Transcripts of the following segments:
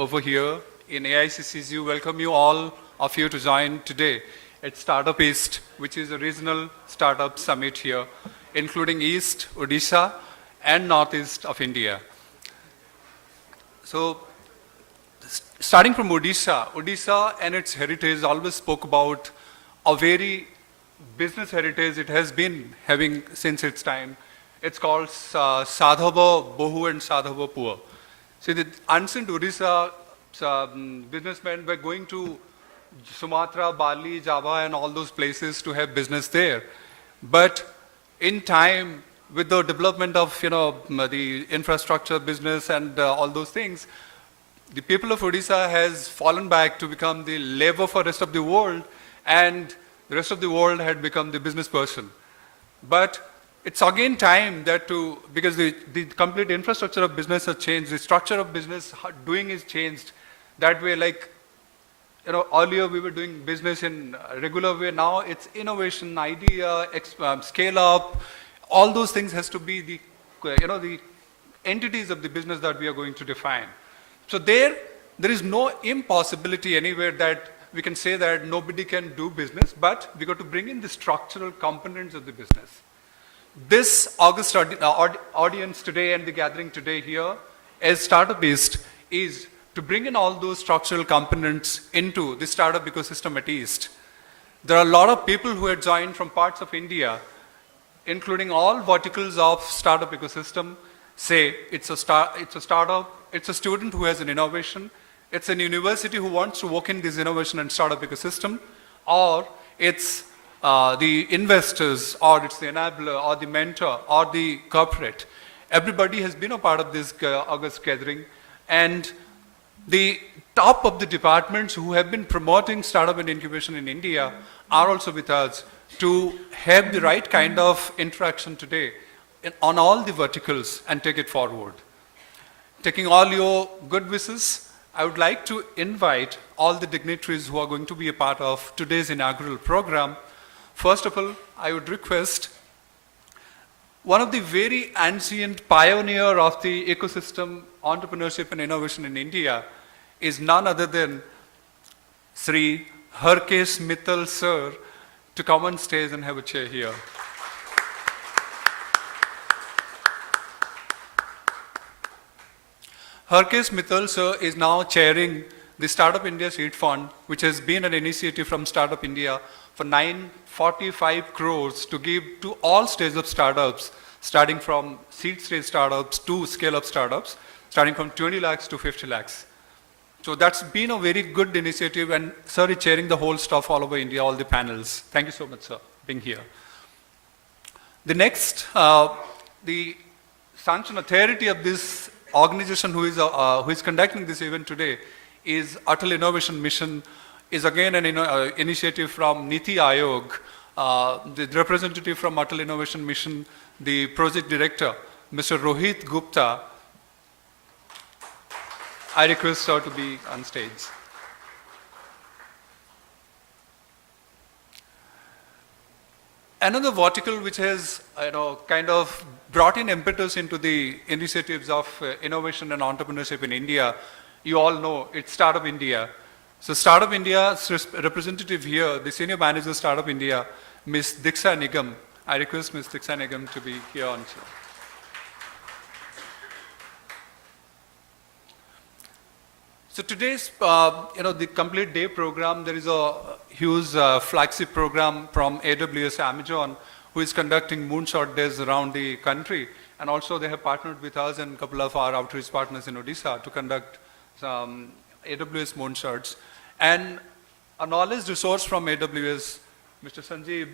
over here in AICCU. Welcome you all of you to join today at Startup East, which is a regional startup summit here, including East, Odisha, and Northeast of India. So, starting from Odisha and its heritage always spoke about a very business heritage it has been having since its time. It's called Sadhava Bohu and Sadhava Pua. So the ancient Odisha businessmen were going to Sumatra, Bali, Java and all those places to have business there. But in time, with the development of the infrastructure business and all those things, the people of Odisha has fallen back to become the labor for the rest of the world, and the rest of the world had become the business person. But it's again time that because the complete infrastructure of business has changed, the structure of business doing is changed. That way, earlier we were doing business in a regular way. Now it's innovation, idea, scale up. All those things has to be the entities of the business that we are going to define. So there is no impossibility anywhere that we can say that nobody can do business, but we got to bring in the structural components of the business. This August audience today and the gathering today here as Startup East is to bring in all those structural components into the startup ecosystem at East. There are a lot of people who have joined from parts of India, including all verticals of startup ecosystem. Say it's a startup, it's a student who has an innovation, it's an university who wants to work in this innovation and startup ecosystem, or it's the investors, or it's the enabler, or the mentor, or the corporate. Everybody has been a part of this August gathering, and the top of the departments who have been promoting startup and incubation in India are also with us to have the right kind of interaction today on all the verticals and take it forward. Taking all your good wishes, I would like to invite all the dignitaries who are going to be a part of today's inaugural program. First of all, I would request one of the very ancient pioneer of the ecosystem, entrepreneurship and innovation in India is none other than Sri Harkesh Mittal sir to come on stage and have a chair here. Harkesh Mittal sir is now chairing the Startup India Seed Fund, which has been an initiative from Startup India for 945 crores to give to all stages of startups, starting from seed stage startups to scale up startups, starting from 20 lakhs to 50 lakhs. So that's been a very good initiative, and sir is chairing the whole stuff all over India, all the panels. Thank you so much, sir, being here. The next, the sanction authority of this organization who is conducting this event today is Atal Innovation Mission, is again an initiative from Niti Aayog. The representative from Atal Innovation Mission, the project director, Mr. Rohit Gupta. I request sir to be on stage. Another vertical which has kind of brought in impetus into the initiatives of innovation and entrepreneurship in India, you all know, it's Startup India. So Startup India's representative here, the senior manager of Startup India, Ms. Diksha Nigam. I request Ms. Diksha Nigam to be here on show. So today's, the complete day program, there is a huge flagship program from AWS Amazon, who is conducting moonshot days around the country. And also they have partnered with us and a couple of our outreach partners in Odisha to conduct some AWS moonshots. And a knowledge resource from AWS, Mr. Sanjeev,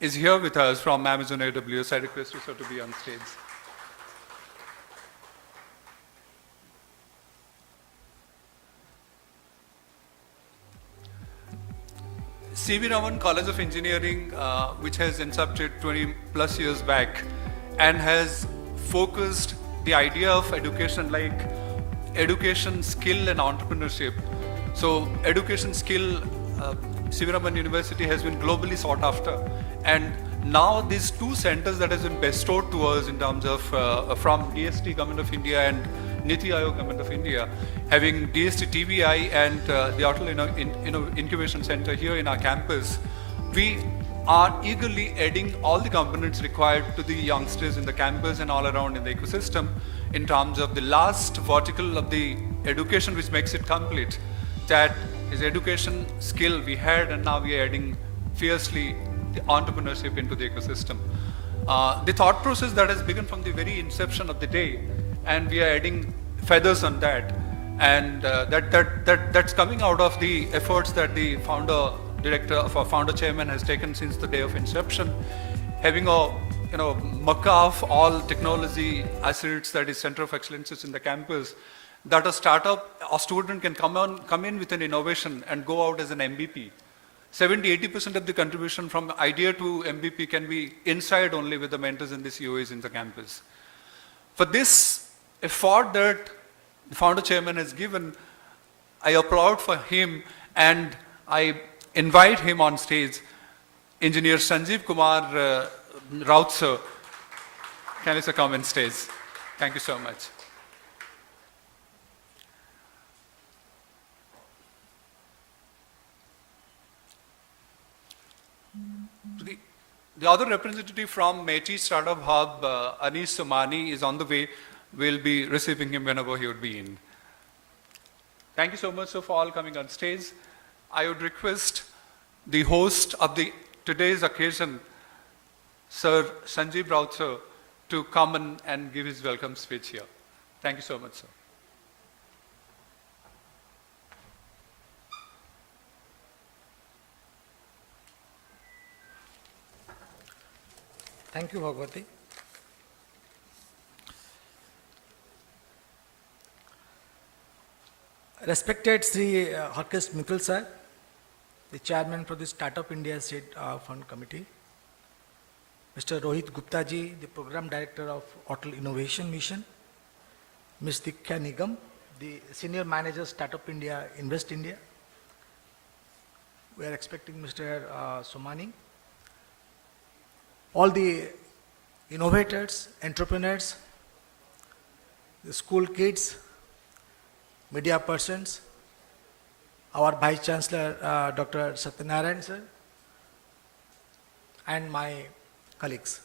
is here with us from Amazon AWS. I request you, sir, to be on stage. CV Raman College of Engineering, which has incepted 20 plus years back and has focused the idea of education like education, skill and entrepreneurship. So education skill, CV Raman University has been globally sought after, and now these two centers that has been bestowed to us in terms of from DST, Government of India, and Niti Aayog Government of India, having DST TVI and the Atal Incubation Center here in our campus, we are eagerly adding all the components required to the youngsters in the campus and all around in the ecosystem in terms of the last vertical of the education which makes it complete. That is education skill we had, and now we are adding fiercely the entrepreneurship into the ecosystem. The thought process that has begun from the very inception of the day, and we are adding feathers on that, and that's coming out of the efforts that the founder director of our founder chairman has taken since the day of inception, having a mecca of all technology assets, that is center of excellences in the campus, that a startup, a student can come in with an innovation and go out as an MVP. 70-80% of the contribution from idea to MVP can be inside only with the mentors and the COEs in the campus. For this effort that the founder chairman has given, I applaud for him, and I invite him on stage. Engineer Sanjeev Kumar Raut sir, can you sir come on stage? Thank you so much. The other representative from METI Startup Hub, Anis Somani, is on the way. We'll be receiving him whenever he would be in. Thank you so much sir, for all coming on stage. I would request the host of today's occasion, Sir Sanjeev Raut sir, to come in and give his welcome speech here. Thank you so much, sir. Thank you, Bhagwati. Respected Sri Harkesh Mittal sir, the chairman for the Startup India State Fund Committee, Mr. Rohit Gupta ji, the program director of Atal Innovation Mission, Ms. Diksha Nigam, the senior manager Startup India, Invest India. We are expecting Mr. Somani. All the innovators, entrepreneurs, the school kids, media persons, our Vice Chancellor, Dr. Satyanarayan sir, and my colleagues.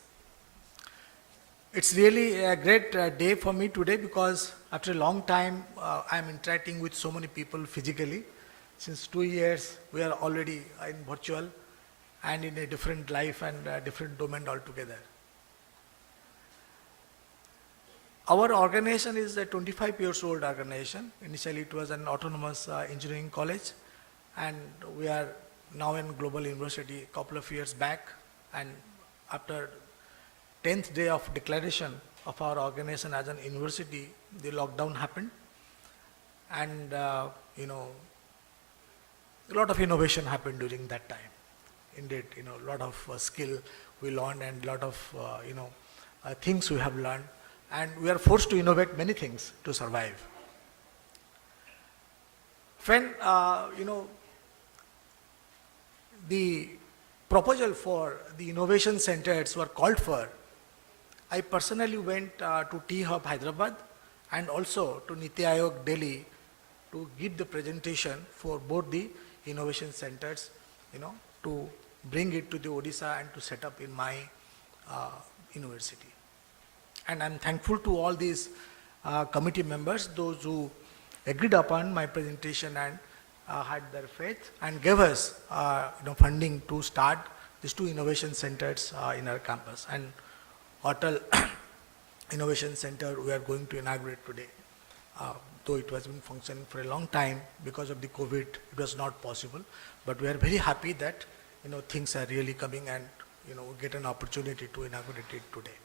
It's really a great day for me today because after a long time, I'm interacting with so many people physically. Since 2 years, we are already in virtual and in a different life and a different domain altogether. Our organization is a 25 years old organization. Initially it was an autonomous engineering college, and we are now in Global University a couple of years back, and after 10th day of declaration of our organization as an university, the lockdown happened, and a lot of innovation happened during that time. Indeed, a lot of skill we learned and a lot of things we have learned, and we are forced to innovate many things to survive. When the proposal for the innovation centers were called for, I personally went to T-Hub Hyderabad and also to Niti Aayog Delhi to give the presentation for both the innovation centers, to bring it to the Odisha and to set up in my university. And I'm thankful to all these committee members, those who agreed upon my presentation and had their faith and gave us funding to start these 2 innovation centers in our campus. And Atal Innovation Center we are going to inaugurate today. Though it was been functioning for a long time, because of the COVID, it was not possible. But we are very happy that things are really coming, and we get an opportunity to inaugurate it today.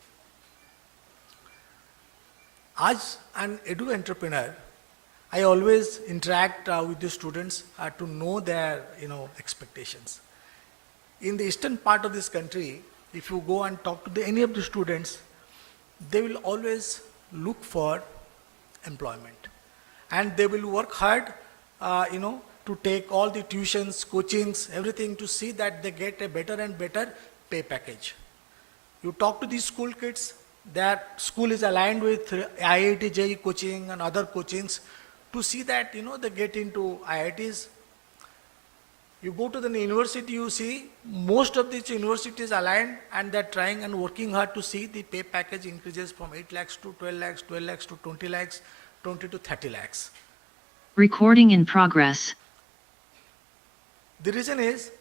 As an edu entrepreneur, I always interact with the students to know their expectations. In the eastern part of this country, if you go and talk to any of the students, they will always look for employment, and they will work hard to take all the tuitions, coachings, everything to see that they get a better and better pay package. You talk to these school kids, That school is aligned with IIT JEE coaching and other coachings to see that, they get into IITs. You go to the university, you see most of these universities aligned and they're trying and working hard to see the pay package increases from 8 lakhs to 12 lakhs, 12 lakhs to 20 lakhs, 20 to 30 lakhs. Recording in progress. The reason is,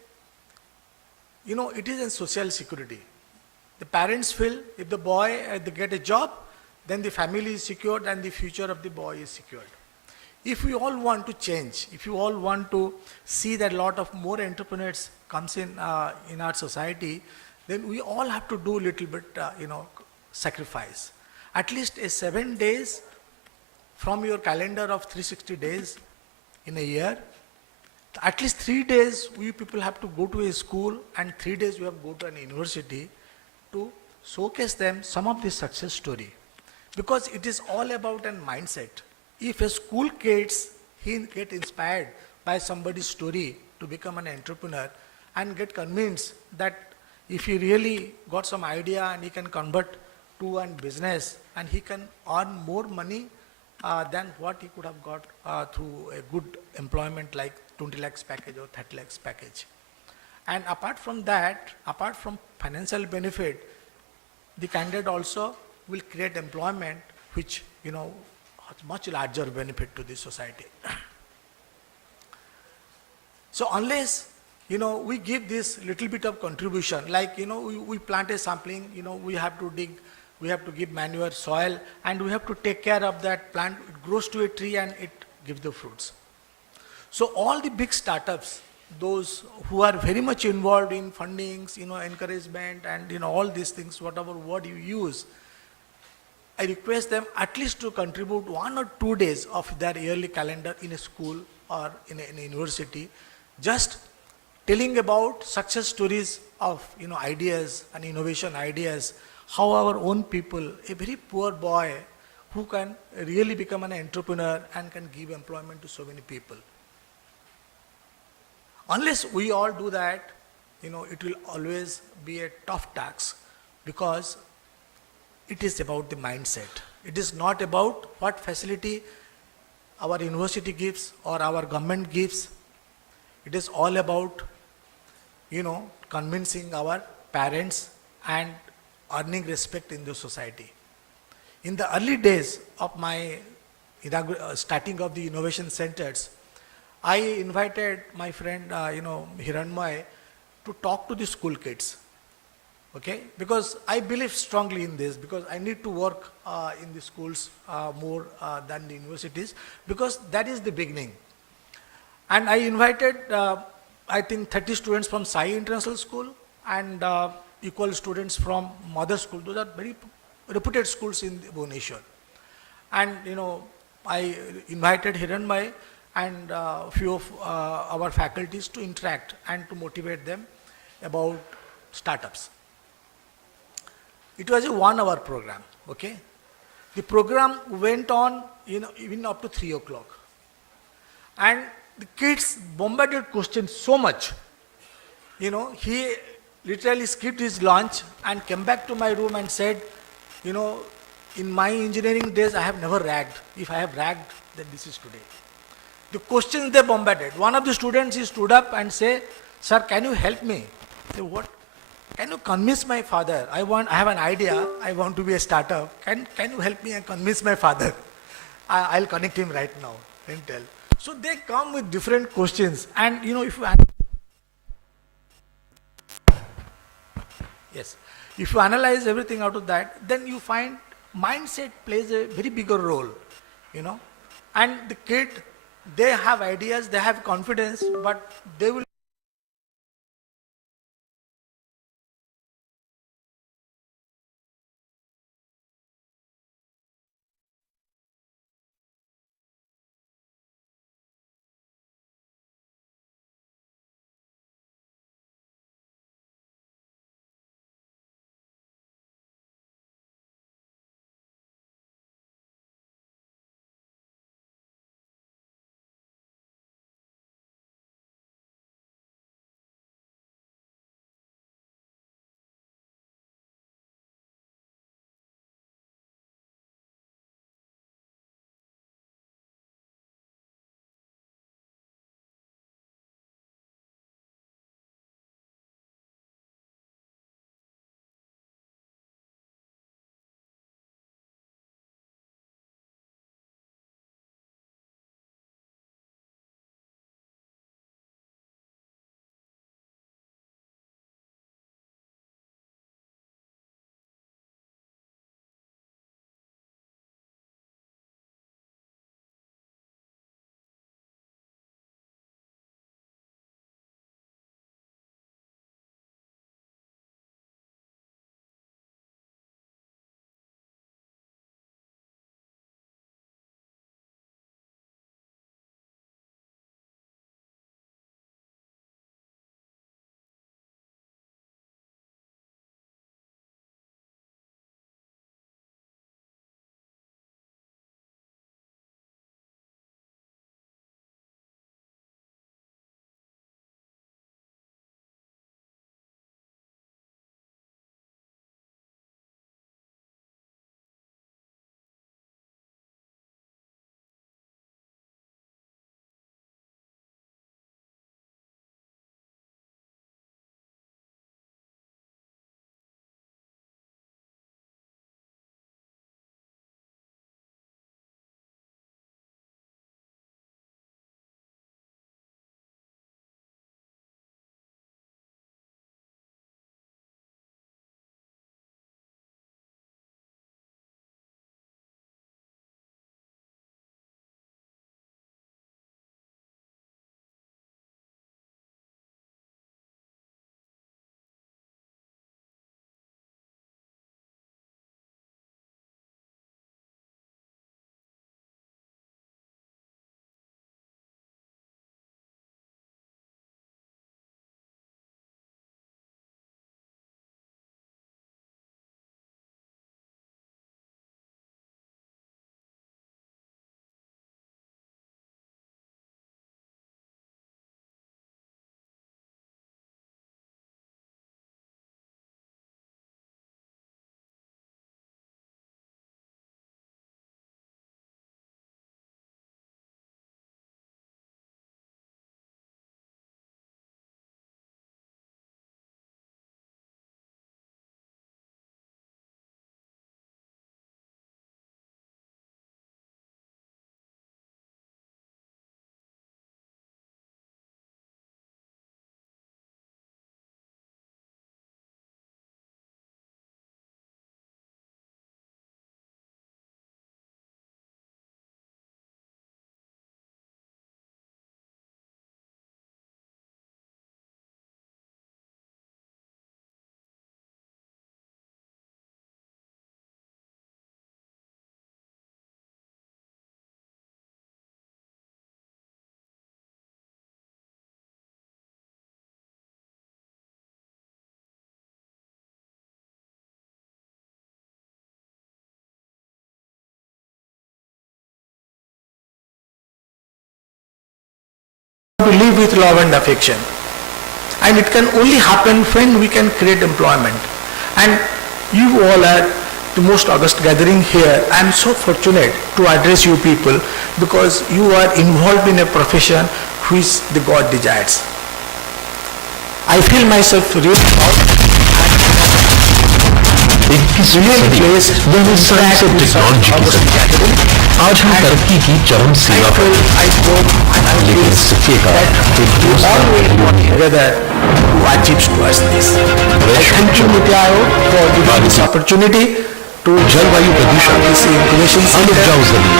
it is a social security. The parents feel if the boy they get a job, then the family is secured and the future of the boy is secured. If we all want to change, if you all want to see that a lot of more entrepreneurs comes in our society, then we all have to do a little bit, sacrifice. At least a 7 days from your calendar of 360 days in a year, at least 3 days we people have to go to a school and 3 days we have to go to an university to showcase them some of the success story. Because it is all about a mindset. If a school kids, he get inspired by somebody's story to become an entrepreneur and get convinced that if he really got some idea and he can convert to a business and he can earn more money than what he could have got through a good employment like 20 lakhs package or 30 lakhs package. And apart from that, apart from financial benefit, the candidate also will create employment which, has much larger benefit to the society. So unless, we give this little bit of contribution, like, we plant a sapling, we have to dig, we have to give manure, soil, and we have to take care of that plant. It grows to a tree and it gives the fruits. So all the big startups, those who are very much involved in fundings, encouragement and all these things, whatever word you use, I request them at least to contribute 1 or 2 days of their yearly calendar in a school or in a university, just telling about success stories of ideas and innovation ideas, how our own people, a very poor boy who can really become an entrepreneur and can give employment to so many people. Unless we all do that, it will always be a tough task because it is about the mindset. It is not about what facility our university gives or our government gives. It is all about, convincing our parents and earning respect in the society. In the early days of my starting of the innovation centers, I invited my friend, Hiranmay, to talk to the school kids. Okay, because I believe strongly in this, because I need to work in the schools more than the universities, because that is the beginning. And I invited, I think 30 students from Sai International School and equal students from Mother School. Those are very reputed schools in Bhubaneswar. And I invited Hiranmay and a few of our faculties to interact and to motivate them about startups. It was a 1-hour program, okay? The program went on, even up to 3 o'clock. And the kids bombarded questions so much. He literally skipped his lunch and came back to my room and said, in my engineering days, I have never ragged. If I have ragged, then this is today. The questions they bombarded. One of the students, he stood up and said, "Sir, can you help me?" I said, "What? Can you convince my father? I have an idea. I want to be a startup. Can you help me and convince my father?" I'll connect him right now and tell. So they come with different questions, and if you analyze everything out of that, then you find mindset plays a very bigger role, and the kid, they have ideas, they have confidence, but they will live with love and affection. And it can only happen when we can create employment. And you all are the most august gathering here. I am so fortunate to address you people because you are involved in a profession which the God desires. I feel myself really proud. 21वीं सदी बिल्कुल science और technology की सदी। आज हम तरक्की की चरम सीमा पर हैं, लेकिन इस सिक्के का एक दूसरा opportunity to जलवायु प्रदूषण, अनुपजाऊ जमीन,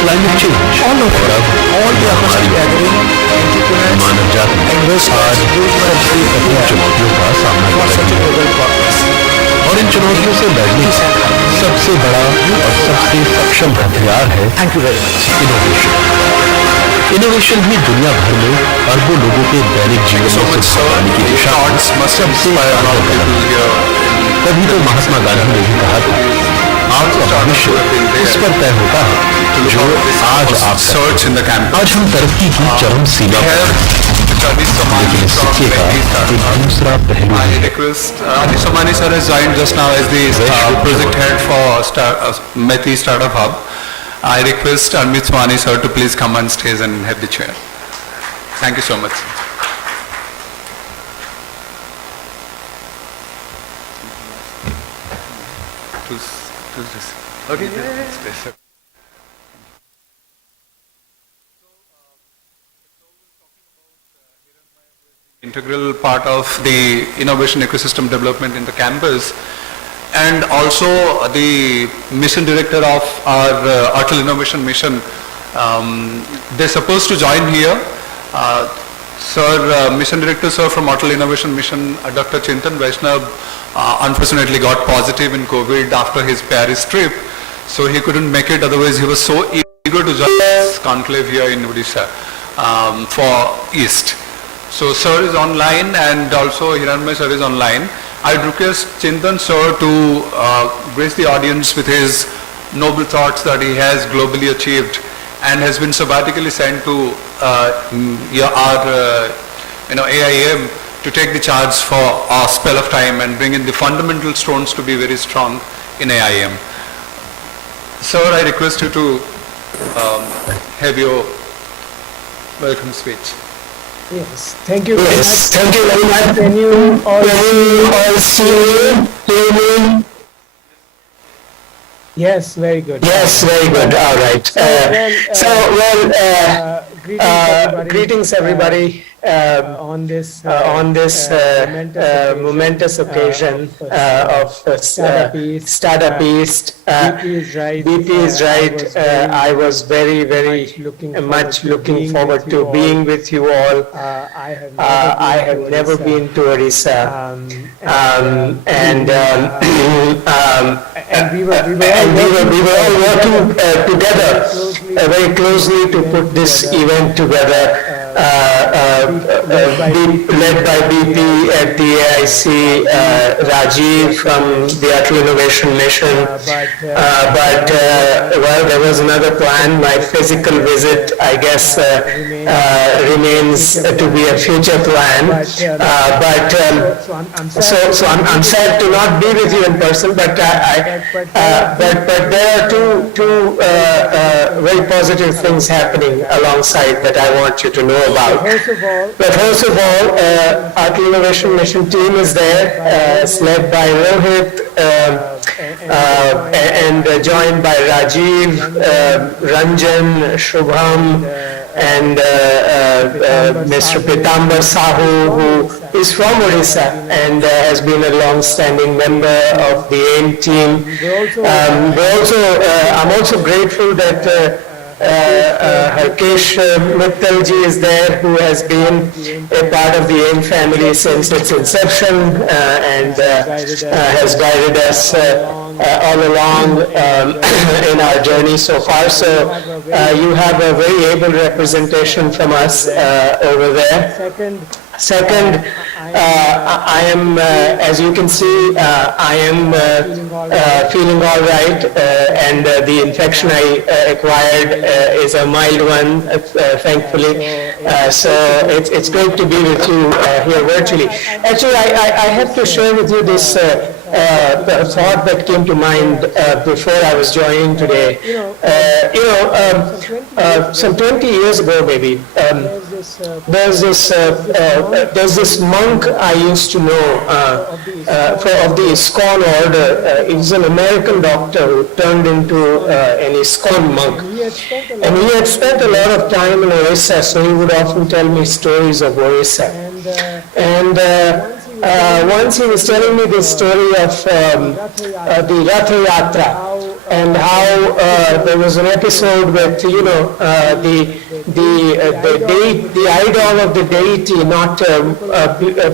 क्लाइमेट चेंज और अब महामारी, मानव जाति आज सबसे कठिन चुनौतियों का सामना कर रही है और इन चुनौतियों से लड़ने का सबसे बड़ा और सबसे सक्षम हथियार है इनोवेशन। इनोवेशन ही दुनिया भर में अरबों लोगों के दैनिक जीवन में सुख बढ़ाने की दिशा में सबसे बड़ा कदम है। तभी तो महात्मा गांधी ने भी कहा था, आपका भविष्य उस पर तय होता है जो आज आप। आज हम तरक्की की चरम सीमा पर, लेकिन इस सिक्के का एक दूसरा पहलू है। I request Anish Somani sir has joined just now as the project head for Meti Startup Hub. I request Amit Somani sir to please come on stage and have the chair. Thank you so much. Okay. Integral part of the innovation ecosystem development in the campus, and also the mission director of our Atal Innovation Mission. They're supposed to join here. Mission director sir from Atal Innovation Mission, Dr. Chintan Vaishnav, unfortunately got positive in COVID after his Paris trip, so he couldn't make it. Otherwise, he was so eager to join this conclave here in Odisha for East. So sir is online and also Hiranmay sir is online. I'd request Chintan sir to grace the audience with his noble thoughts that he has globally achieved and has been sabbatically sent to our AIM to take the charge for a spell of time and bring in the fundamental stones to be very strong in AIM. Sir, I request you to have your welcome speech. Yes, thank you very much. Thank you very much. Can you all see me? Yes, very good. Yes, very good. All right. Greetings everybody on this momentous occasion of Startup East. BP is right. I was very much looking forward to being with you all. I have never been to Odisha, and we were all working together very closely to put this event together. Led by BP at the AIC, Rajiv from the Atal Innovation Mission. But there was another plan. My physical visit, I guess, remains to be a future plan. So I'm sad to not be with you in person. But there are two very positive things happening alongside that I want you to know about. First of all, Atal Innovation Mission team is there, led by Rohit and joined by Rajiv, Ranjan, Shubham, and Mr. Pitambar Sahu, who is from Odisha and has been a long-standing member of the AIM team. I'm also grateful that Harkesh Mittalji is there, who has been a part of the AIM family since its inception and has guided us all along in our journey so far. So you have a very able representation from us over there. Second, I am, as you can see, I am feeling all right, and the infection I acquired is a mild one, thankfully. So it's great to be with you here virtually. Actually, I have to share with you this thought that came to mind before I was joining today. Some 20 years ago, maybe, there's this monk I used to know of the ISKCON order. He's an American doctor who turned into an ISKCON monk. And he had spent a lot of time in Odisha, so he would often tell me stories of Odisha. And once he was telling me this story of the Ratha Yatra, and how there was an episode with, the idol of the deity, not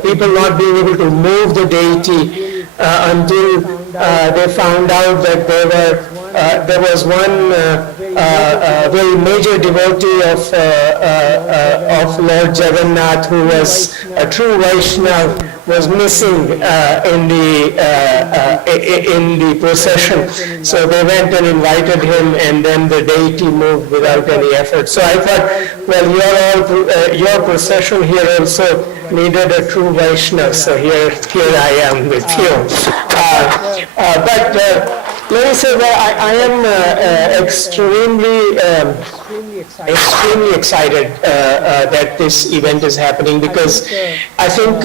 people not being able to move the deity until they found out that there was one very major devotee of Lord Jagannath, who was a true Vaishnava, was missing in the procession. So they went and invited him, and then the deity moved without any effort. So I thought, well, your procession here also needed a true Vaishnava. So here I am with you. But let me say that I am extremely excited that this event is happening, because I think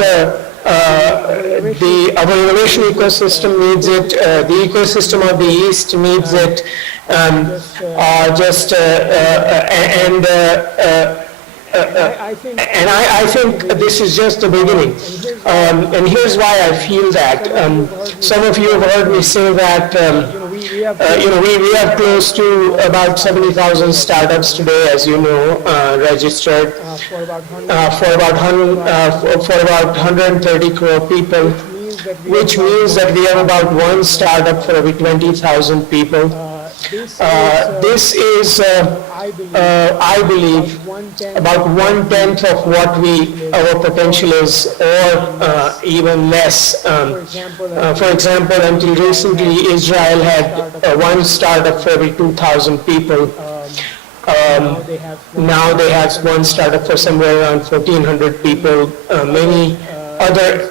our innovation ecosystem needs it, the ecosystem of the East needs it, and I think this is just the beginning. And here's why I feel that. Some of you have heard me say that we have close to about 70,000 startups today, as you know, registered for about 130 crore people, which means that we have about one startup for every 20,000 people. This is, I believe, about 1/10 of what our potential is, or even less. For example, until recently, Israel had one startup for every 2,000 people. Now they have one startup for somewhere around 1,400 people. Many other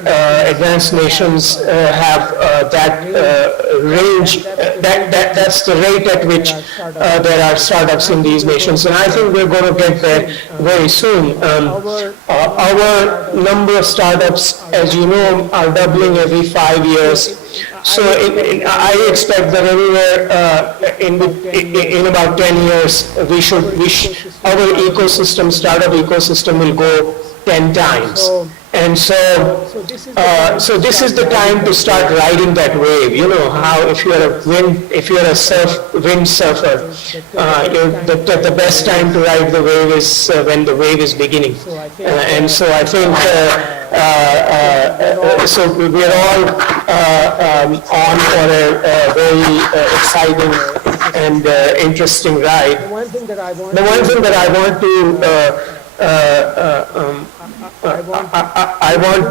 advanced nations have that range, that's the rate at which there are startups in these nations. And I think we're going to get there very soon. Our number of startups, as you know, are doubling every 5 years. So I expect that anywhere in about 10 years, our ecosystem, startup ecosystem, will go 10 times. And so this is the time to start riding that wave. You know how if you're a wind surfer, the best time to ride the wave is when the wave is beginning. And so I think so we're all on for a very exciting and interesting ride. The one thing that I want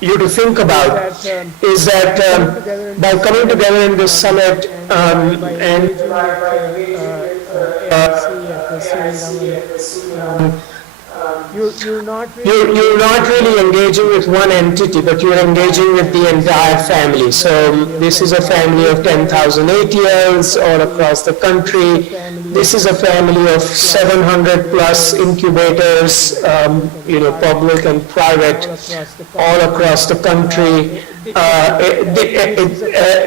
you to think about is that by coming together in this summit and you're not really engaging with one entity, but you're engaging with the entire family. So this is a family of 10,000 ATLs all across the country. This is a family of 700 plus incubators, public and private, all across the country.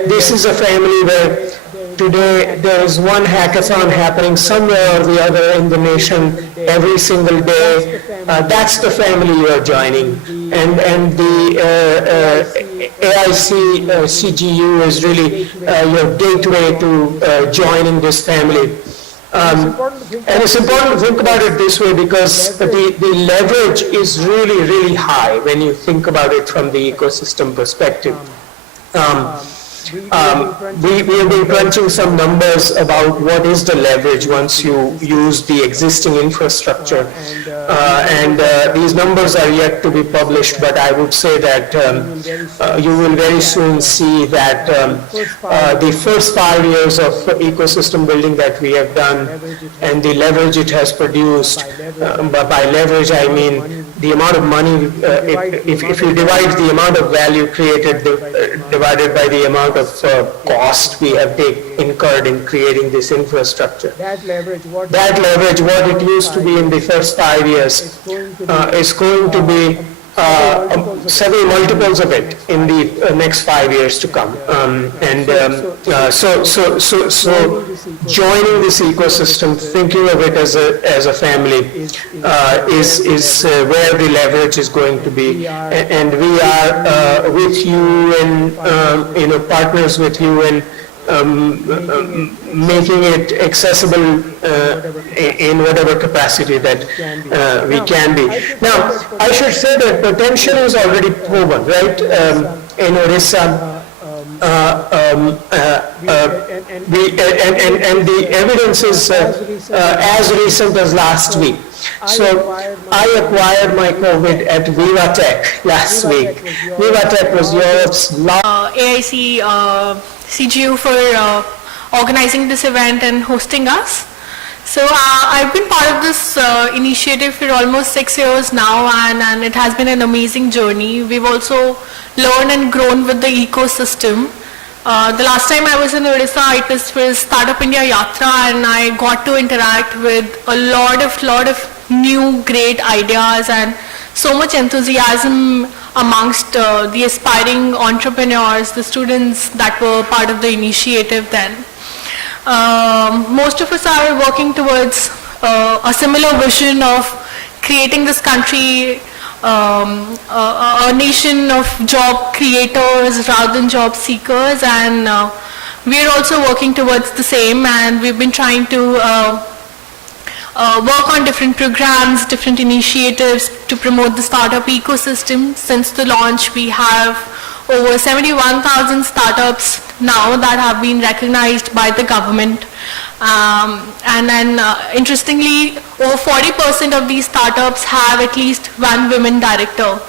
This is a family where today there is one hackathon happening somewhere or the other in the nation every single day. That's the family you are joining. And the AIC CGU is really your gateway to joining this family. And it's important to think about it this way, because the leverage is really, really high when you think about it from the ecosystem perspective. we have been crunching some numbers about what is the leverage once you use the existing infrastructure. And these numbers are yet to be published, but I would say that you will very soon see that the first 5 years of ecosystem building that we have done and the leverage it has produced, but by leverage I mean the amount of money, if you divide the amount of value created divided by the amount of cost we have incurred in creating this infrastructure. That leverage, what it used to be in the first 5 years, is going to be several multiples of it in the next 5 years to come. So joining this ecosystem, thinking of it as a family, is where the leverage is going to be. And we are with you and partners with you in making it accessible in whatever capacity that we can be. Now, I should say that potential is already proven, right? In Odisha, and the evidence is as recent as last week. So I acquired my COVID at Vivatech last week. Vivatech was Europe's largest AIC CGU for organizing this event and hosting us. So I've been part of this initiative for almost 6 years now, and it has been an amazing journey. We've also learned and grown with the ecosystem. The last time I was in Odisha, it was for Startup India Yatra, and I got to interact with a lot of new great ideas and so much enthusiasm amongst the aspiring entrepreneurs, the students that were part of the initiative then. Most of us are working towards a similar vision of creating this country a nation of job creators rather than job seekers, and we're also working towards the same, and we've been trying to work on different programs, different initiatives to promote the startup ecosystem. Since the launch, we have over 71,000 startups now that have been recognized by the government. And then interestingly, over 40% of these startups have at least one women director.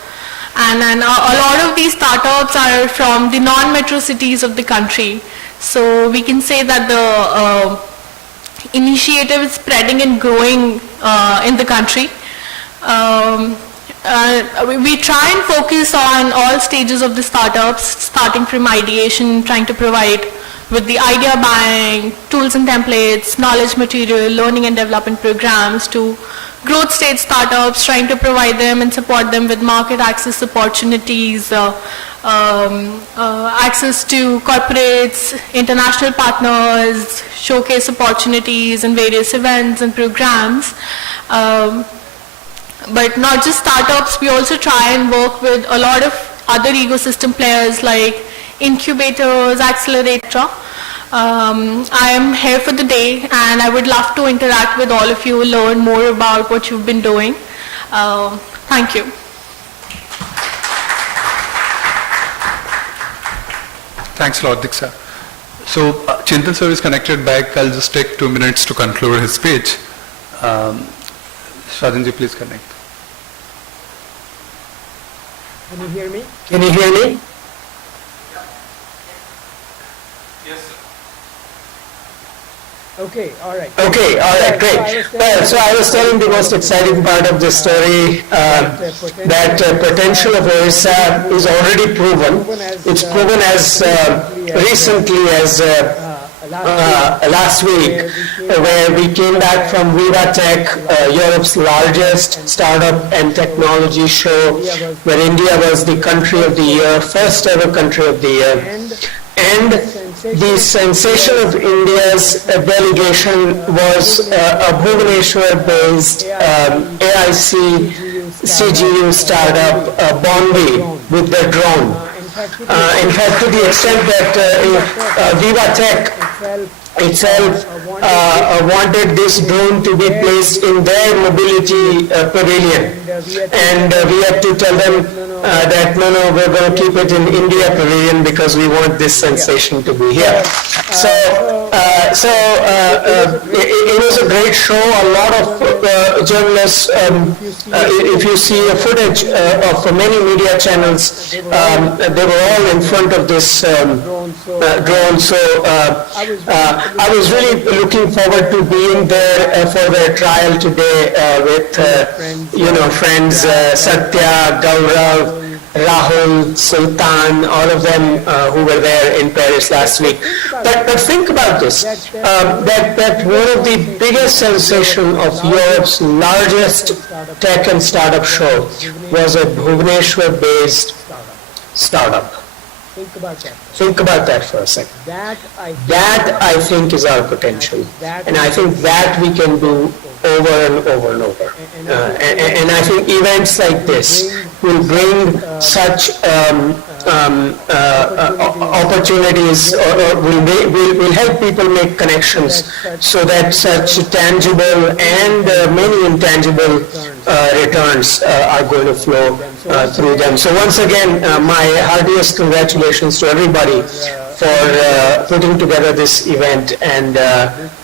And then a lot of these startups are from the non-metro cities of the country. So we can say that the initiative is spreading and growing in the country. We try and focus on all stages of the startups, starting from ideation, trying to provide with the idea buying, tools and templates, knowledge material, learning and development programs, to growth stage startups, trying to provide them and support them with market access opportunities, access to corporates, international partners, showcase opportunities in various events and programs. But not just startups, we also try and work with a lot of other ecosystem players like incubators, accelerators. I am here for the day, and I would love to interact with all of you, learn more about what you've been doing. Thank you. Thanks a lot, Diksha. So, Chintan sir is connected back. I'll just take 2 minutes to conclude his speech. Shradanji, please connect. Can you hear me? Can you hear me? Yes, sir. Okay, all right, great. Well, so I was telling the most exciting part of this story, that potential of Odisha is already proven. It's proven as recently as last week, where we came back from Vivatech, Europe's largest startup and technology show, where India was the country of the year, first ever country of the year. And the sensation of India's delegation was a Bhubaneswar-based AIC CGU startup, Bondi, with their drone. In fact, to the extent that Vivatech itself wanted this drone to be placed in their mobility pavilion. And we had to tell them that no, we're going to keep it in India pavilion because we want this sensation to be here. So it was a great show. A lot of journalists, if you see a footage of many media channels, they were all in front of this drone. So I was really looking forward to being there for the trial today with friends Satya, Gaurav, Rahul, Sultan, all of them who were there in Paris last week. But think about this, that one of the biggest sensation of Europe's largest tech and startup show was a Bhubaneswar-based startup. Think about that for a second. That I think is our potential, and I think that we can do over and over and over. And I think events like this will bring such opportunities, or will help people make connections, so that such tangible and many intangible returns are going to flow through them. So once again, my heartiest congratulations to everybody for putting together this event, and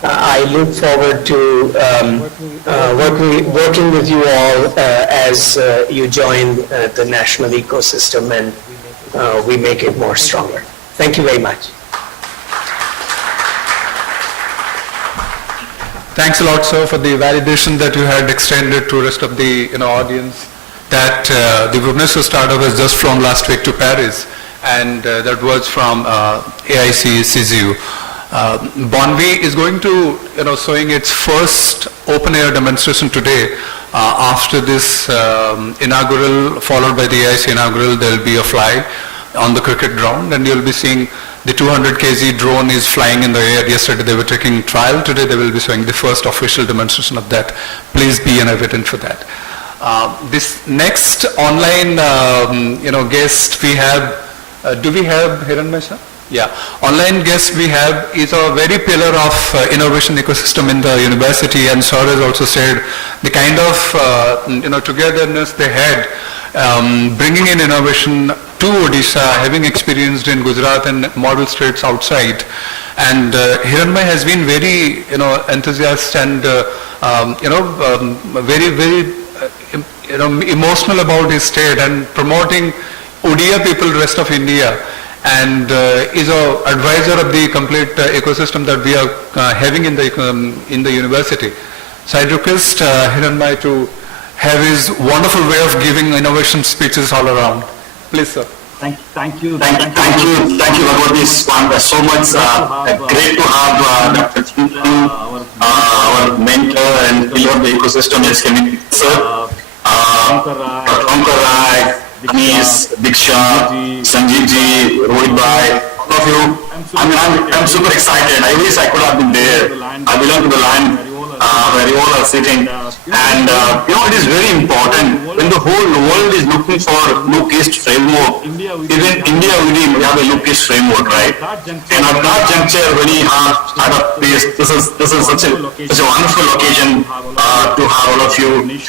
I look forward to working with you all as you join the national ecosystem and we make it more stronger. Thank you very much. Thanks a lot, sir, for the validation that you had extended to rest of the audience, that the Bhubaneswar startup has just flown last week to Paris, and that was from AIC CZU. Bonvi is going to, showing its first open-air demonstration today. After this inaugural, followed by the AIC inaugural, there will be a fly on the cricket ground, and you'll be seeing the 200 kg drone is flying in the air. Yesterday they were taking trial. Today they will be showing the first official demonstration of that. Please be an evidence for that. This next online, guest we have. Do we have Hiranmay sir? Yeah. Online guest we have is a very pillar of innovation ecosystem in the university, and sir has also said the kind of togetherness they had, bringing in innovation to Odisha, having experienced in Gujarat and model states outside. And Hiranmay has been very enthusiastic and very emotional about his state and promoting Odia people, rest of India, and is an advisor of the complete ecosystem that we are having in the university. So I request Hiranmay to have his wonderful way of giving innovation speeches all around. Please, sir. Thank you, Bhagwati. So much great to have Dr. Chintu, our mentor and pillar of the ecosystem, sir. Dr. Omkar Rai, Anish, Diksha, Sanjeev ji, Rohit Bhai, all of you. I'm super excited. I wish I could have been there. I belong to the land where you all are sitting, and it is very important when the whole world is looking for low-caste framework. Even India we have a low-caste framework, right? And at that juncture, when we have startup place, this is such a wonderful occasion to have all of you in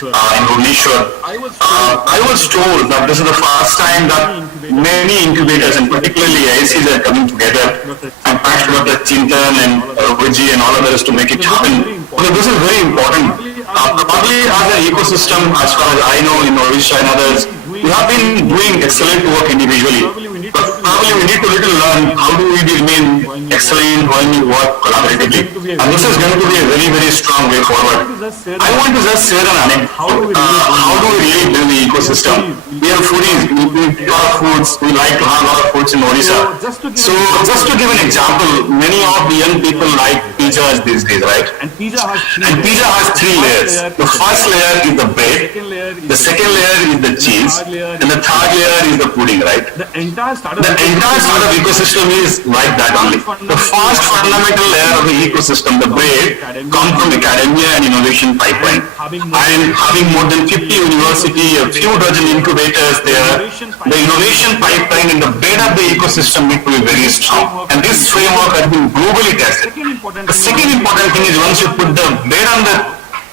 Bhubaneswar. I was told that this is the first time that many incubators, and particularly IICs, are coming together. I'm thanks to Dr. Chintan and Vijay and all others to make it happen. Okay, this is very important. Probably as an ecosystem, as far as I know, in Odisha and others, we have been doing excellent work individually. But probably we need to learn how do we remain excellent when we work collaboratively. And this is going to be a very, very strong way forward. I want to just share an anecdote. How do we really build the ecosystem? We are foodies. We eat a lot of foods. We like to have a lot of foods in Odisha. So just to give an example, many of the young people like pizzas these days, right? And pizza has three layers. The first layer is the bread. The second layer is the cheese. and the third layer is the pudding, right? The entire startup ecosystem is like that only. The first fundamental layer of the ecosystem, the bread, comes from academia and innovation pipeline. And having more than 50 universities, a few dozen incubators there, the innovation pipeline and the bread of the ecosystem need to be very strong. And this framework has been globally tested. The second important thing is once you put the bread on the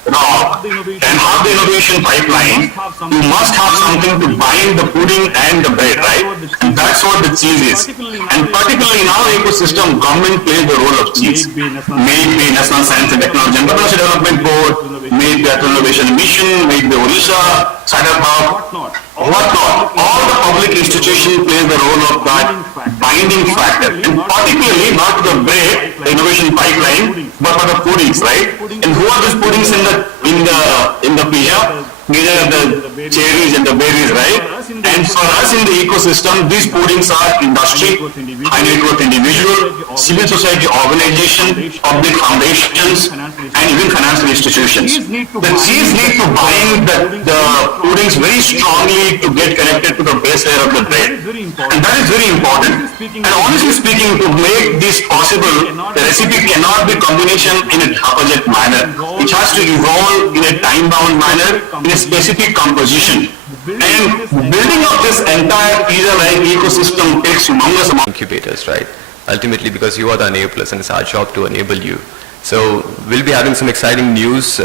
rock and have the innovation pipeline, you must have something to bind the pudding and the bread, right? And that's what the cheese is. And particularly in our ecosystem, government plays the role of cheese. May it be National Science and Technology and Technology Development Board, may it be Atal Innovation Mission, may it be Odisha, Startup Hub, whatnot. All the public institutions play the role of that binding factor. And particularly not the bread, the innovation pipeline, but for the puddings, right? And who are these puddings in the pizza? These are the cherries and the berries, right? And for us in the ecosystem, these puddings are industry, high net worth individual, civil society organization, public foundations, and even financial institutions. The cheese need to bind the puddings very strongly to get connected to the base layer of the bread. And that is very important. And honestly speaking, to make this possible, the recipe cannot be combination in a haphazard manner. It has to evolve in a time-bound manner, in a specific composition. And building up this entire pizza-like ecosystem takes humongous amount. Incubators, right? Ultimately, because you are the enablers and it's our job to enable you. So we'll be having some exciting news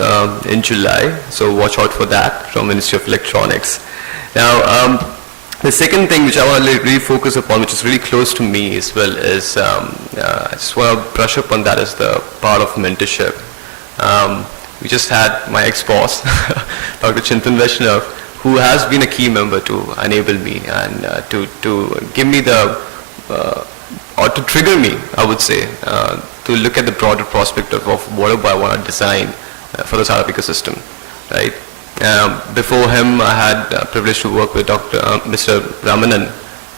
in July, so watch out for that from Ministry of Electronics. Now, the second thing which I want to really focus upon, which is really close to me as well, is I just want to brush up on that as the part of mentorship. We just had my ex-boss, Dr. Chintan Vaishnav, who has been a key member to enable me and to give me the, or to trigger me, I would say, to look at the broader prospect of whatever I want to design for the startup ecosystem, right? Before him, I had the privilege to work with Mr. Ramanan,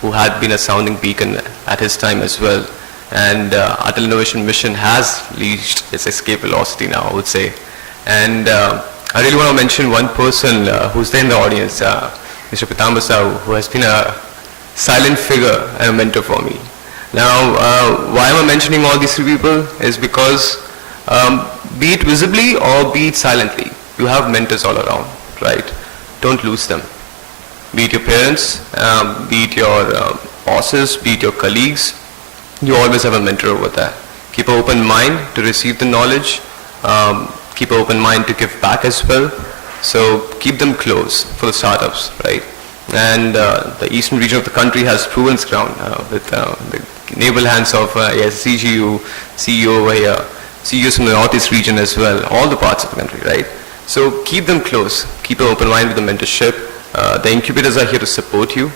who had been a sounding beacon at his time as well. And Atal Innovation Mission has reached its escape velocity now, I would say. And I really want to mention one person who's there in the audience, Mr. Pitambara Sahu, who has been a silent figure and a mentor for me. Now, why am I mentioning all these three people is because be it visibly or be it silently, you have mentors all around, right? Don't lose them. Be it your parents, be it your bosses, be it your colleagues, you always have a mentor over there. Keep an open mind to receive the knowledge, keep an open mind to give back as well. So keep them close for the startups, right? And the eastern region of the country has proven its ground with the naval hands of CGU, CEO over here, CEOs from the northeast region as well, all the parts of the country, right? So keep them close, keep an open mind with the mentorship. The incubators are here to support you.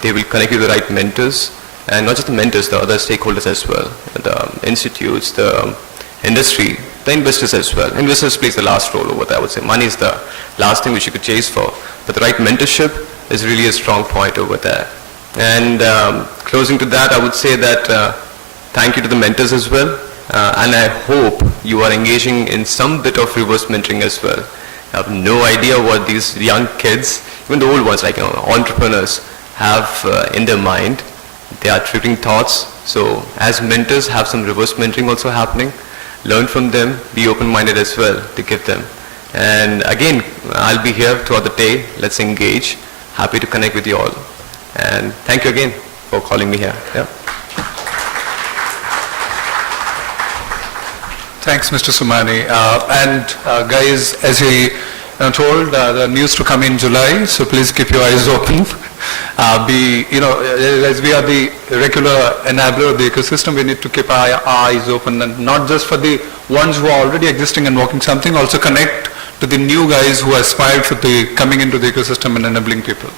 They will connect you to the right mentors, and not just the mentors, the other stakeholders as well, the institutes, the industry, the investors as well. Investors plays the last role over there, I would say. Money is the last thing which you could chase for, but the right mentorship is really a strong point over there. And closing to that, I would say that thank you to the mentors as well. And I hope you are engaging in some bit of reverse mentoring as well. I have no idea what these young kids, even the old ones, like entrepreneurs, have in their mind. They are triggering thoughts. So as mentors, have some reverse mentoring also happening. Learn from them, be open-minded as well to give them. And again, I'll be here throughout the day. Let's engage. Happy to connect with you all. And thank you again for calling me here. Yeah. Thanks, Mr. Sumani. Guys, as he told, the news to come in July, so please keep your eyes open. As we are the regular enabler of the ecosystem, we need to keep our eyes open, and not just for the ones who are already existing and working something, also connect to the new guys who aspire for the coming into the ecosystem and enabling people.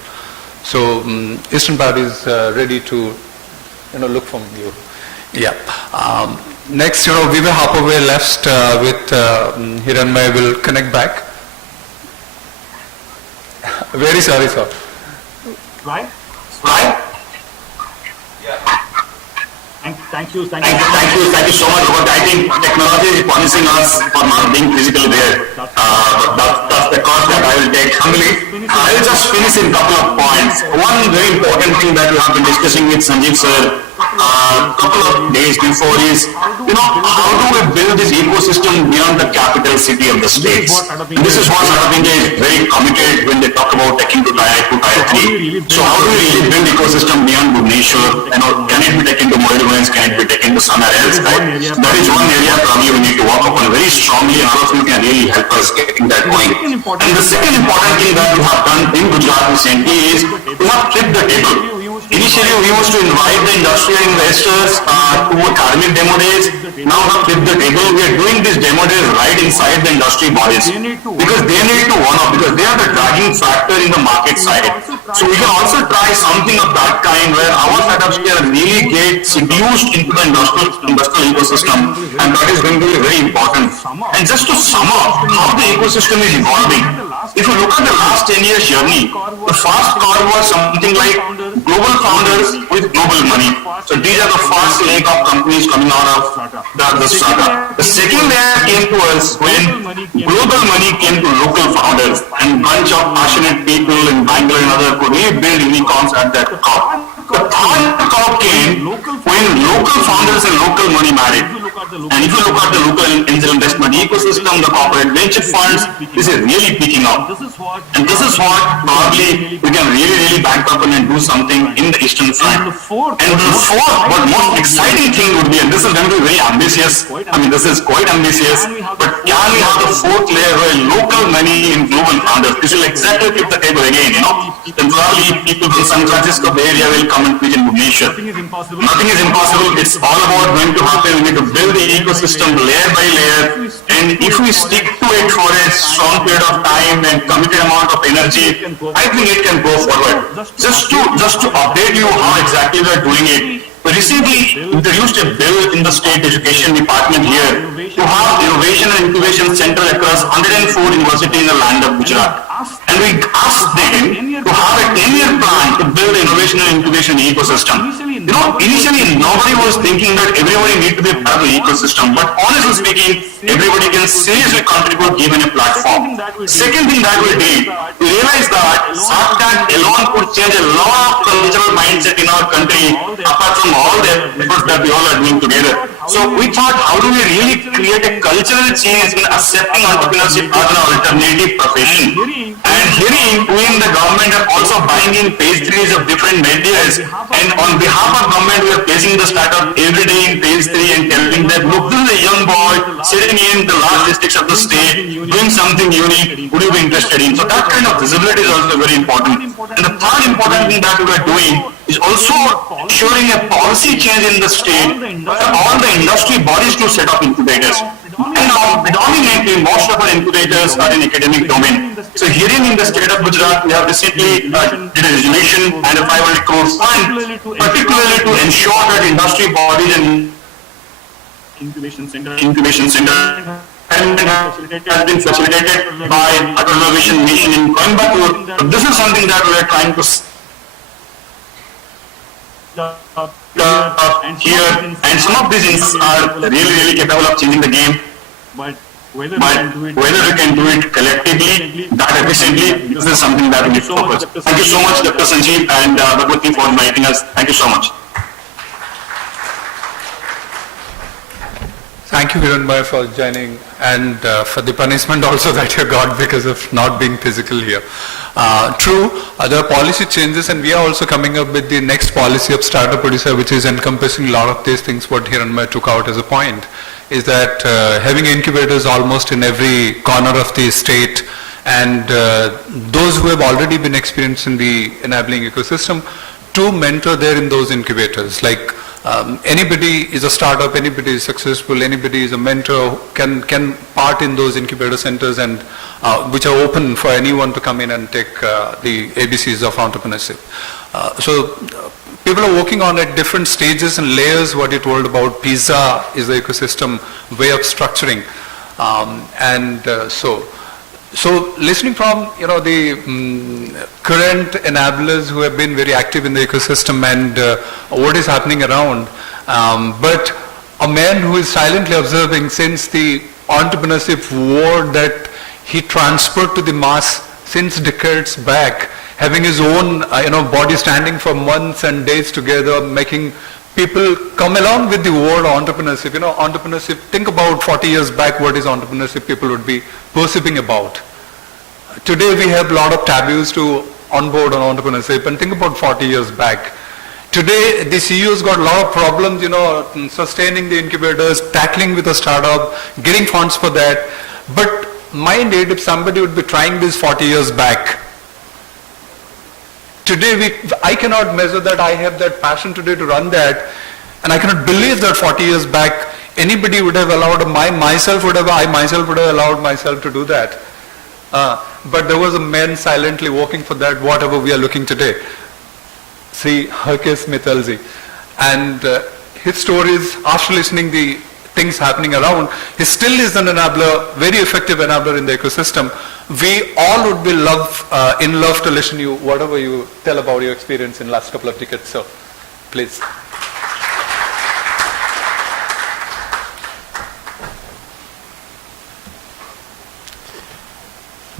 So Eastern Part is ready to look from you. Yeah. Next, we will hop away left with Hiranmay will connect back. Very sorry, sir. Right? Right? Yeah. Thank you. Thank you so much, Robert. I think technology is punishing us for not being physically there. That's the cost that I will take humbly. I will just finish in a couple of points. One very important thing that we have been discussing with Sanjeev sir a couple of days before is, how do we build this ecosystem beyond the capital city of the states? This is what South India is very committed when they talk about taking to Tier 2, Tier 3. So how do we really build ecosystem beyond Bhubaneswar? Can it be taken to Moirganj? Can it be taken to somewhere else? Right? That is one area probably we need to work upon very strongly, and all of you can really help us getting that going. And the second important thing that we have done in Gujarat recently is we have flipped the table. Initially, we used to invite the industrial investors to academic demo days. Now we have flipped the table. We are doing these demo days right inside the industry bodies because they need to one up, because they are the dragging factor in the market side. So we can also try something of that kind where our setups can really get seduced into the industrial ecosystem, and that is going to be very important. And just to sum up how the ecosystem is evolving, if you look at the last 10 years journey, the first curve was something like global founders with global money. So these are the first leg of companies coming out of the startup. The second layer came to us when global money came to local founders, and bunch of passionate people in Bangalore and other could really build unicorns at that top. The third curve came when local founders and local money married. And if you look at the local angel investment ecosystem, the corporate venture funds, this is really picking up. And this is what probably we can really bank up and do something in the eastern front. And the fourth, but most exciting thing would be, and this is going to be very ambitious, I mean this is quite ambitious, but can we have the fourth layer where local money in global founders, this will exactly flip the table again, then probably people from San Francisco Bay Area will come and pitch in Bhubaneswar. Nothing is impossible. It's all about going to happen. We need to build the ecosystem layer by layer, and if we stick to it for a strong period of time and committed amount of energy, I think it can go forward. Just to update you how exactly we are doing it, we recently introduced a bill in the state education department here to have innovation and incubation center across 104 universities in the land of Gujarat. And we asked them to have a 10-year plan to build innovation and incubation ecosystem. Initially nobody was thinking that everybody need to be part of the ecosystem, but honestly speaking, everybody can seriously contribute given a platform. Second thing that we did, we realized that Shark Tank alone could change a lot of cultural mindset in our country, apart from all the efforts that we all are doing together. So we thought, how do we really create a cultural change in accepting entrepreneurship as an alternative profession? And hearing, we in the government are also buying in phase 3s of different measures, and on behalf of government we are placing the startup every day in phase 3 and telling them, look, this is a young boy sitting in the large districts of the state, doing something unique, would you be interested in? So that kind of visibility is also very important. And the third important thing that we are doing is also ensuring a policy change in the state for all the industry bodies to set up incubators. And now, predominantly, most of our incubators are in academic domain. So here in the state of Gujarat, we have recently did a resolution and a 500 crore fund, particularly to ensure that industry bodies and incubation center and has been facilitated by Atal Innovation Mission in Coimbatore. So this is something that we are trying to here, and some of these are really capable of changing the game. But whether we can do it collectively, that efficiently, this is something that we need to focus. Thank you so much, Dr. Sanjeev and Bhagwati, for inviting us. Thank you so much. Thank you, Kiran, for joining, and for the punishment also that you got because of not being physical here. True, there are policy changes, and we are also coming up with the next policy of Startup Odisha, which is encompassing a lot of these things what Hiranmaya took out as a point, is that having incubators almost in every corner of the state, and those who have already been experienced in the enabling ecosystem to mentor there in those incubators. Like anybody is a startup, anybody is successful, anybody is a mentor, can part in those incubator centers, and which are open for anyone to come in and take the ABCs of entrepreneurship. So people are working on at different stages and layers. What you told about PISA is the ecosystem way of structuring, So listening from the current enablers who have been very active in the ecosystem and what is happening around, But a man who is silently observing since the entrepreneurship war that he transferred to the mass since decades back, having his own body standing for months and days together, making people come along with the word entrepreneurship. Entrepreneurship, think about 40 years back, what is entrepreneurship people would be perceiving about. Today we have a lot of taboos to onboard on entrepreneurship, and think about 40 years back. Today the CEOs got a lot of problems, sustaining the incubators, tackling with a startup, getting funds for that. But mind it, if somebody would be trying this 40 years back, today I cannot measure that I have that passion today to run that, and I cannot believe that 40 years back anybody would have allowed, I myself would have allowed myself to do that. But there was a man silently working for that, whatever we are looking today. See, Harkes Mittalji. And his stories, after listening the things happening around, he still is an enabler, very effective enabler in the ecosystem. We all would be in love to listen to you, whatever you tell about your experience in last couple of decades. So, please.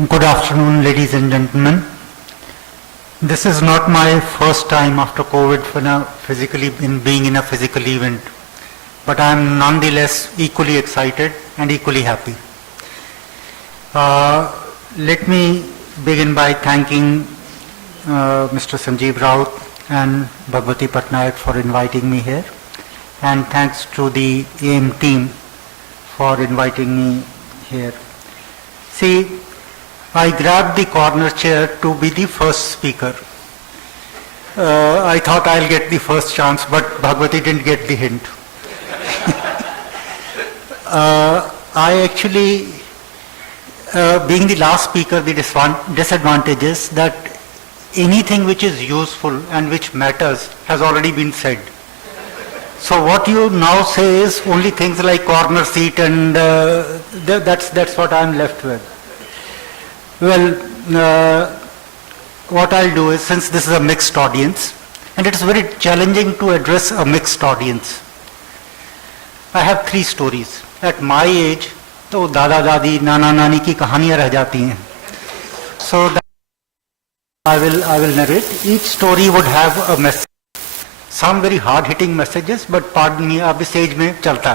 Good afternoon, ladies and gentlemen. This is not my first time after COVID being in a physical event, but I am nonetheless equally excited and equally happy. Let me begin by thanking Mr. Sanjeev Raut and Bhagwati Patnaik for inviting me here, and thanks to the AIM team for inviting me here. See, I grabbed the corner chair to be the first speaker. I thought I'll get the first chance, but Bhagwati didn't get the hint. I actually, being the last speaker, the disadvantage is that anything which is useful and which matters has already been said. So what you now say is only things like corner seat, and that's what I'm left with. Well, what I'll do is, since this is a mixed audience, and it's very challenging to address a mixed audience, I have 3 stories. At my age, तो दादा दादी नाना नानी की कहानियां रह जाती हैं. So that I will narrate. Each story would have a message. Some very hard-hitting messages, but pardon me, अब इस age में चलता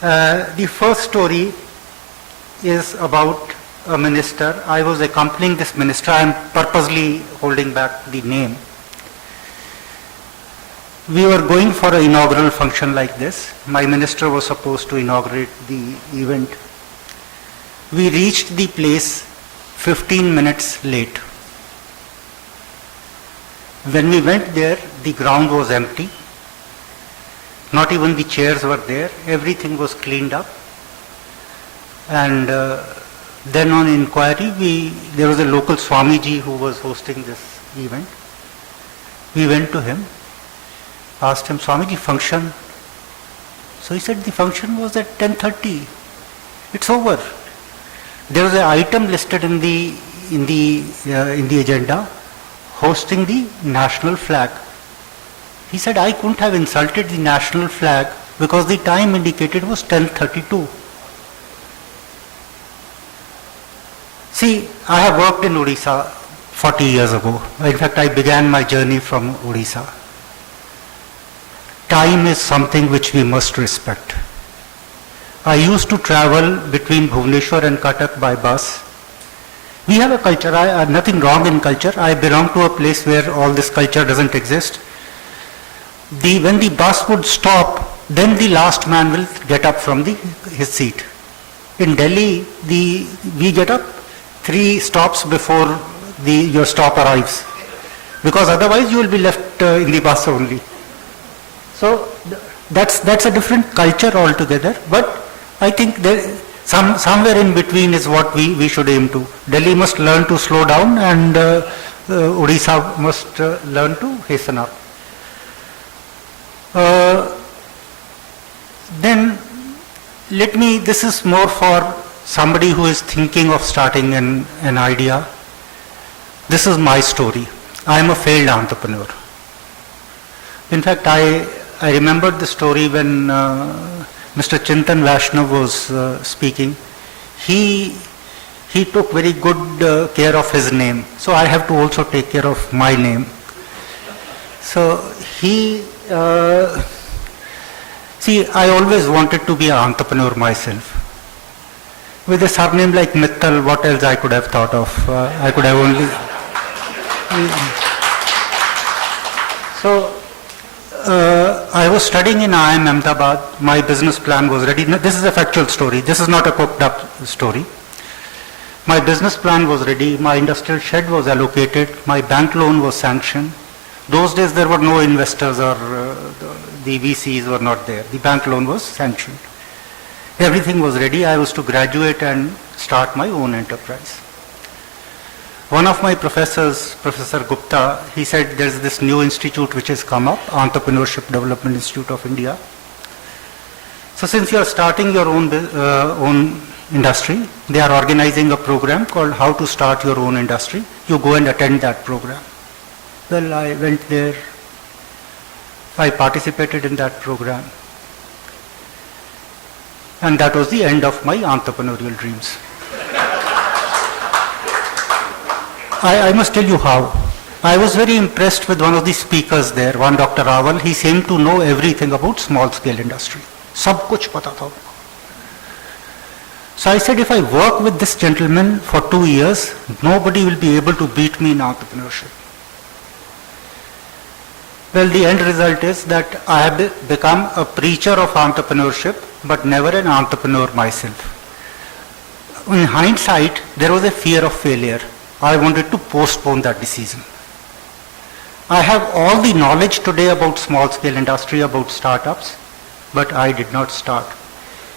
है. The first story is about a minister. I was accompanying this minister. I am purposely holding back the name. We were going for an inaugural function like this. My minister was supposed to inaugurate the event. We reached the place 15 minutes late. When we went there, the ground was empty. Not even the chairs were there. Everything was cleaned up. And then on inquiry, there was a local Swamiji who was hosting this event. We went to him, asked him, Swamiji, function? So he said the function was at 10:30. It's over. There was an item listed in the agenda, hosting the national flag. He said, I couldn't have insulted the national flag because the time indicated was 10:32. See, I have worked in Odisha 40 years ago. In fact, I began my journey from Odisha. Time is something which we must respect. I used to travel between Bhubaneswar and Cuttack by bus. We have a culture, nothing wrong in culture. I belong to a place where all this culture doesn't exist. When the bus would stop, then the last man will get up from his seat. In Delhi, we get up 3 stops before your stop arrives, because otherwise you will be left in the bus only. So that's a different culture altogether, but I think somewhere in between is what we should aim to. Delhi must learn to slow down, and Odisha must learn to hasten up. Then this is more for somebody who is thinking of starting an idea. This is my story. I am a failed entrepreneur. In fact, I I remembered the story when Mr. Chintan Vaishnav was speaking. He took very good care of his name. So I have to also take care of my name. So he, see, I always wanted to be an entrepreneur myself. With a surname like Mittal, what else I could have thought of? I could have only... So, I was studying in IIM Ahmedabad. My business plan was ready. No, this is a factual story. This is not a cooked up story. My business plan was ready. My industrial shed was allocated. My bank loan was sanctioned. Those days there were no investors or the VCs were not there. The bank loan was sanctioned. Everything was ready. I was to graduate and start my own enterprise. One of my professors, Professor Gupta, he said there's this new institute which has come up, Entrepreneurship Development Institute of India. So since you are starting your own industry, they are organizing a program called How to Start Your Own Industry. You go and attend that program. Well, I went there. I participated in that program. And that was the end of my entrepreneurial dreams. I must tell you how. I was very impressed with one of the speakers there, one Dr. Rawal. He seemed to know everything about small-scale industry. Sab kuch pata tha. So I said, if I work with this gentleman for 2 years, nobody will be able to beat me in entrepreneurship. Well, the end result is that I have become a preacher of entrepreneurship, but never an entrepreneur myself. In hindsight, there was a fear of failure. I wanted to postpone that decision. I have all the knowledge today about small-scale industry, about startups, but I did not start.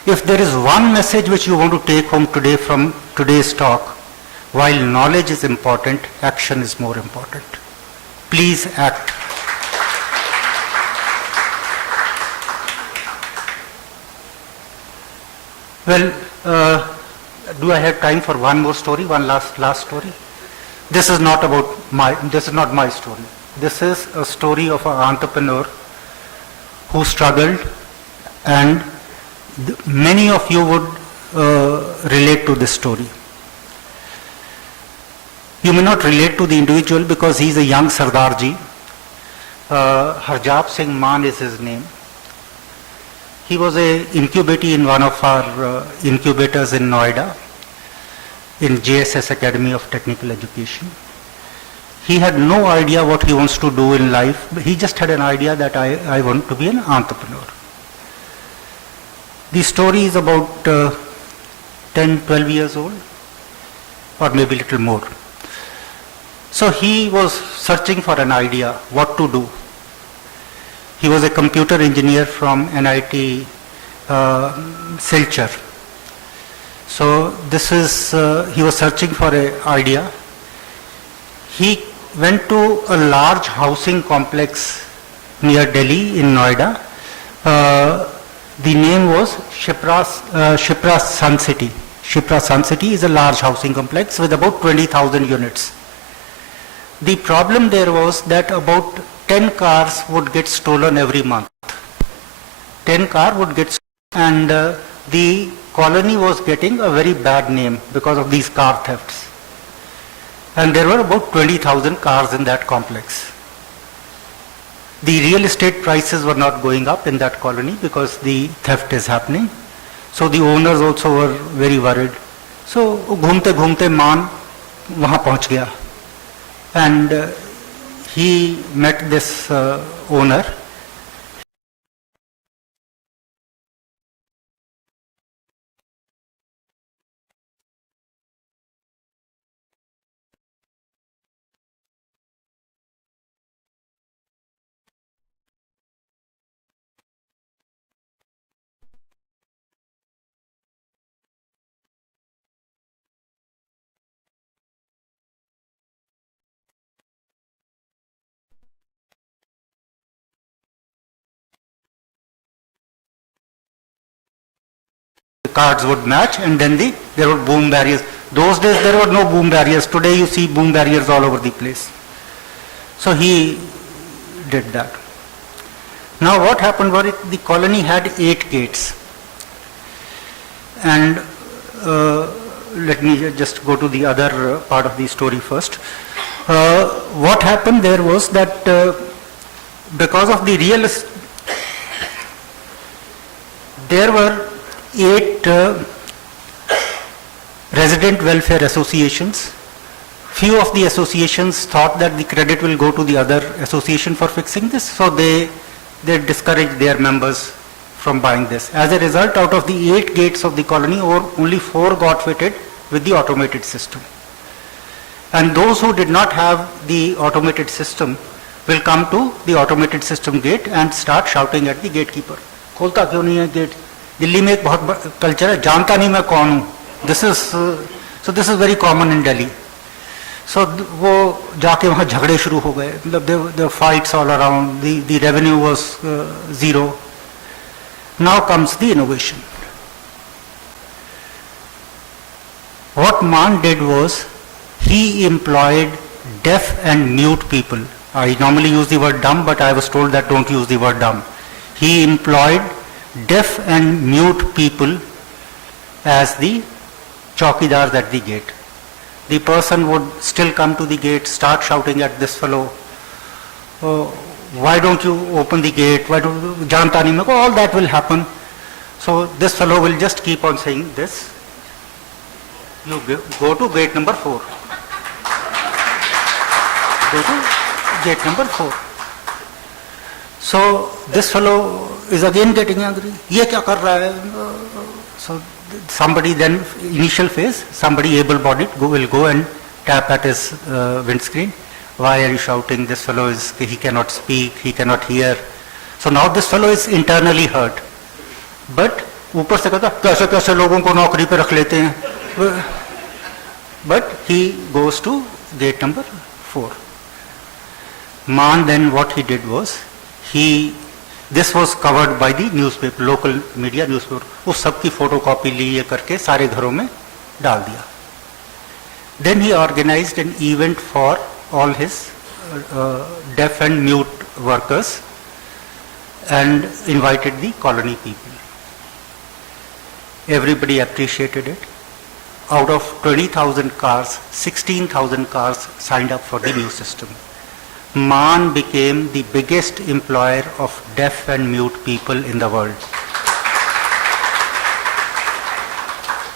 If there is one message which you want to take home today from today's talk, while knowledge is important, action is more important. Please act. Well, do I have time for one more story, one last story? This is not my story. This is a story of an entrepreneur who struggled, and many of you would relate to this story. You may not relate to the individual because he is a young Sardarji. Harjap Singh Maan is his name. He was an incubatee in one of our incubators in Noida, in JSS Academy of Technical Education. He had no idea what he wants to do in life. He just had an idea that I want to be an entrepreneur. The story is about 10, 12 years old, or maybe a little more. So he was searching for an idea, what to do. He was a computer engineer from NIT Silchar. So he was searching for an idea. He went to a large housing complex near Delhi in Noida. The name was Shipra Sun City. Shipra Sun City is a large housing complex with about 20,000 units. The problem there was that about 10 cars would get stolen every month. 10 cars would get stolen, and the colony was getting a very bad name because of these car thefts. And there were about 20,000 cars in that complex. The real estate prices were not going up in that colony because the theft is happening. So the owners also were very worried. So घूमते घूमते मान वहाँ पहुँच गया. And he met this owner. Cards would match, and then there were boom barriers. Those days there were no boom barriers. Today you see boom barriers all over the place. So he did that. Now what happened was the colony had 8 gates. And let me just go to the other part of the story first. What happened there was that because of the there were 8 resident welfare associations. Few of the associations thought that the credit will go to the other association for fixing this, so they discouraged their members from buying this. As a result, out of the 8 gates of the colony, only 4 got fitted with the automated system. And those who did not have the automated system will come to the automated system gate and start shouting at the gatekeeper. खोलता क्यों नहीं है gate? Delhi में एक बहुत culture है, जानता नहीं मैं कौन हूँ. This is very common in Delhi. So वो जाके वहाँ झगड़े शुरू हो गए. There were fights all around. The revenue was zero. Now comes the innovation. What Maan did was he employed deaf and mute people. I normally use the word dumb, but I was told that don't use the word dumb. He employed deaf and mute people as the chowkidars at the gate. The person would still come to the gate, start shouting at this fellow, oh, why don't you open the gate, why don't you, janta nahi meko, all that will happen. So this fellow will just keep on saying this, you go to gate number 4. Go to gate number 4. So this fellow is again getting angry. Ye kya kar raha hai? So somebody then, initial phase, somebody able-bodied will go and tap at his windscreen. Why are you shouting? This fellow he cannot speak, he cannot hear. So now this fellow is internally hurt. But ऊपर से कहता कैसे कैसे लोगों को नौकरी पे रख लेते हैं. But he goes to gate number 4. Maan then what he did was, this was covered by the newspaper, local media newspaper. उस सब की photocopy ली ये करके सारे घरों में डाल दिया. Then he organized an event for all his deaf and mute workers and invited the colony people. Everybody appreciated it. Out of 20,000 cars, 16,000 cars signed up for the new system. Maan became the biggest employer of deaf and mute people in the world.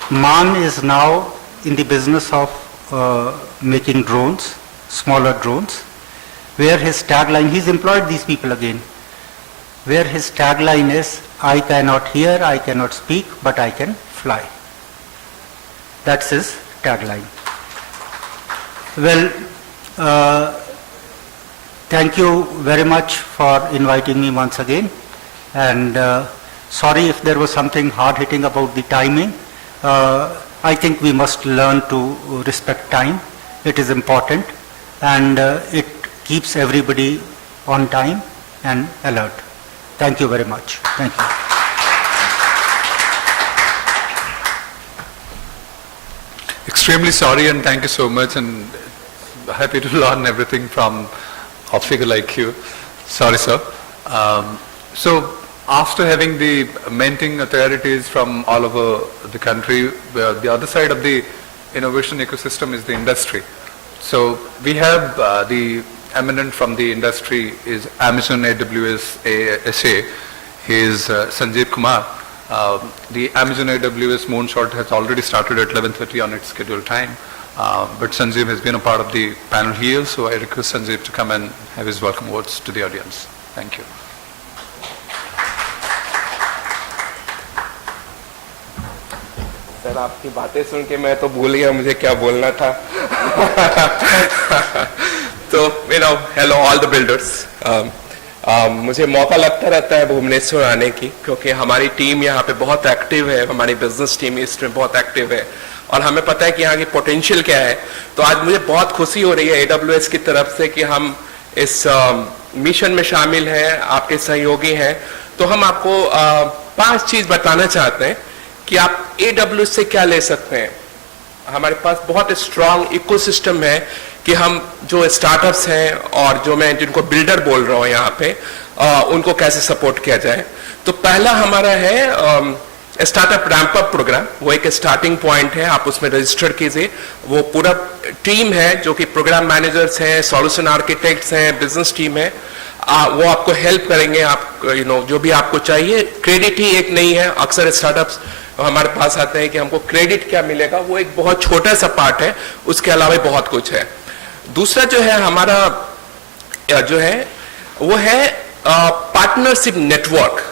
Maan is now in the business of making drones, smaller drones, where his tagline, he's employed these people again, where his tagline is, I cannot hear, I cannot speak, but I can fly. That's his tagline. Well, thank you very much for inviting me once again, and sorry if there was something hard-hitting about the timing. I think we must learn to respect time. It is important, and it keeps everybody on time and alert. Thank you very much. Thank you. Extremely sorry and thank you so much, and happy to learn everything from a figure like you. Sorry, sir. So after having the mentoring authorities from all over the country, the other side of the innovation ecosystem is the industry. So we have the eminent from the industry is Amazon AWS SA. He is Sanjeev Kumar. The Amazon AWS Moonshot has already started at 11:30 on its scheduled time. But Sanjeev has been a part of the panel here, so I request Sanjeev to come and have his welcome words to the audience. Thank you. Sir आपकी बातें सुन के मैं तो भूल गया मुझे क्या बोलना था. तो hello all the builders. मुझे मौका लगता रहता है भुवनेश्वर आने की, क्योंकि हमारी टीम यहाँ पे बहुत एक्टिव है, हमारी बिजनेस टीम इसमें बहुत एक्टिव है और हमें पता है कि यहाँ की पोटेंशियल क्या है. तो आज मुझे बहुत खुशी हो रही है AWS की तरफ से कि हम इस मिशन में शामिल हैं, आपके सहयोगी हैं. तो हम आपको 5 चीज बताना चाहते हैं कि आप AWS से क्या ले सकते हैं. हमारे पास बहुत स्ट्रांग इकोसिस्टम है कि हम जो स्टार्टअप्स हैं और जो मैं जिनको बिल्डर बोल रहा हूँ यहाँ पे, उनको कैसे सपोर्ट किया जाए। तो पहला हमारा है स्टार्टअप रैंप अप प्रोग्राम, वो एक स्टार्टिंग पॉइंट है, आप उसमें रजिस्टर कीजिए। वो पूरा टीम है जो कि प्रोग्राम मैनेजर्स हैं, सॉल्यूशन आर्किटेक्ट्स हैं, बिजनेस टीम है, वो आपको हेल्प करेंगे। आप जो भी आपको चाहिए, क्रेडिट ही एक नहीं है। अक्सर स्टार्टअप्स हमारे पास आते हैं कि हमको क्रेडिट क्या मिलेगा, वो एक बहुत छोटा सा पार्ट है, उसके अलावा बहुत कुछ है। दूसरा जो है हमारा जो है वो है पार्टनरशिप नेटवर्क।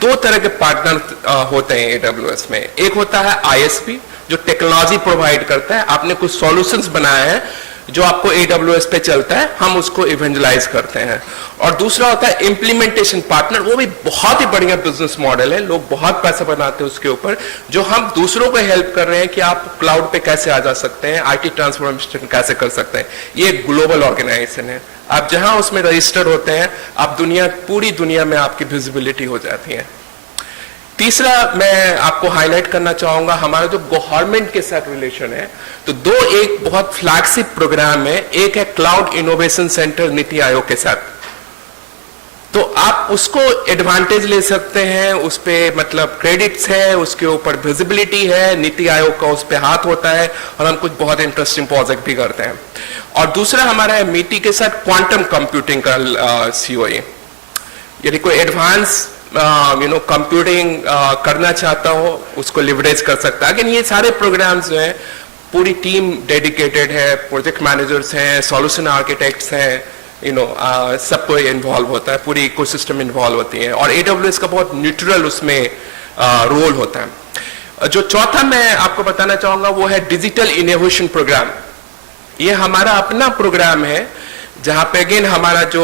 दो तरह के पार्टनर होते हैं AWS में। एक होता है ISP जो टेक्नोलॉजी प्रोवाइड करता है, आपने कुछ सॉल्यूशंस बनाए हैं जो आपको AWS पे चलता है, हम उसको इवेंजलाइज करते हैं। और दूसरा होता है इम्प्लीमेंटेशन पार्टनर, वो भी बहुत ही बढ़िया बिजनेस मॉडल है, लोग बहुत पैसा बनाते हैं उसके ऊपर, जो हम दूसरों को हेल्प कर रहे हैं कि आप क्लाउड पे कैसे आ जा सकते हैं, IT ट्रांसफॉर्मेशन कैसे कर सकते हैं। ये एक ग्लोबल ऑर्गेनाइजेशन है, आप जहां उसमें रजिस्टर होते हैं, आप पूरी दुनिया में आपकी विजिबिलिटी हो जाती है। तीसरा मैं आपको हाईलाइट करना चाहूंगा हमारा जो गवर्नमेंट के साथ रिलेशन है। तो एक बहुत फ्लैगशिप प्रोग्राम है, एक है cloud innovation centre NITI Aayog के साथ। तो आप उसको एडवांटेज ले सकते हैं, उस पे मतलब क्रेडिट्स है, उसके ऊपर विजिबिलिटी है, नीति आयोग का उस पे हाथ होता है, और हम कुछ बहुत इंटरेस्टिंग प्रोजेक्ट भी करते हैं। और दूसरा हमारा है मीटी के साथ क्वांटम कंप्यूटिंग का COE। यदि कोई एडवांस कंप्यूटिंग करना चाहता हो उसको लिवरेज कर सकता है। अगेन ये सारे प्रोग्राम्स जो हैं पूरी टीम डेडिकेटेड है, प्रोजेक्ट मैनेजर्स हैं, सॉल्यूशन आर्किटेक्ट्स हैं, सबको इन्वॉल्व होता है, पूरी इकोसिस्टम इन्वॉल्व होती है, और AWS का बहुत न्यूट्रल उसमें रोल होता है। जो चौथा मैं आपको बताना चाहूंगा वो है डिजिटल इनोवेशन प्रोग्राम। ये हमारा अपना प्रोग्राम है जहां पे अगेन हमारा जो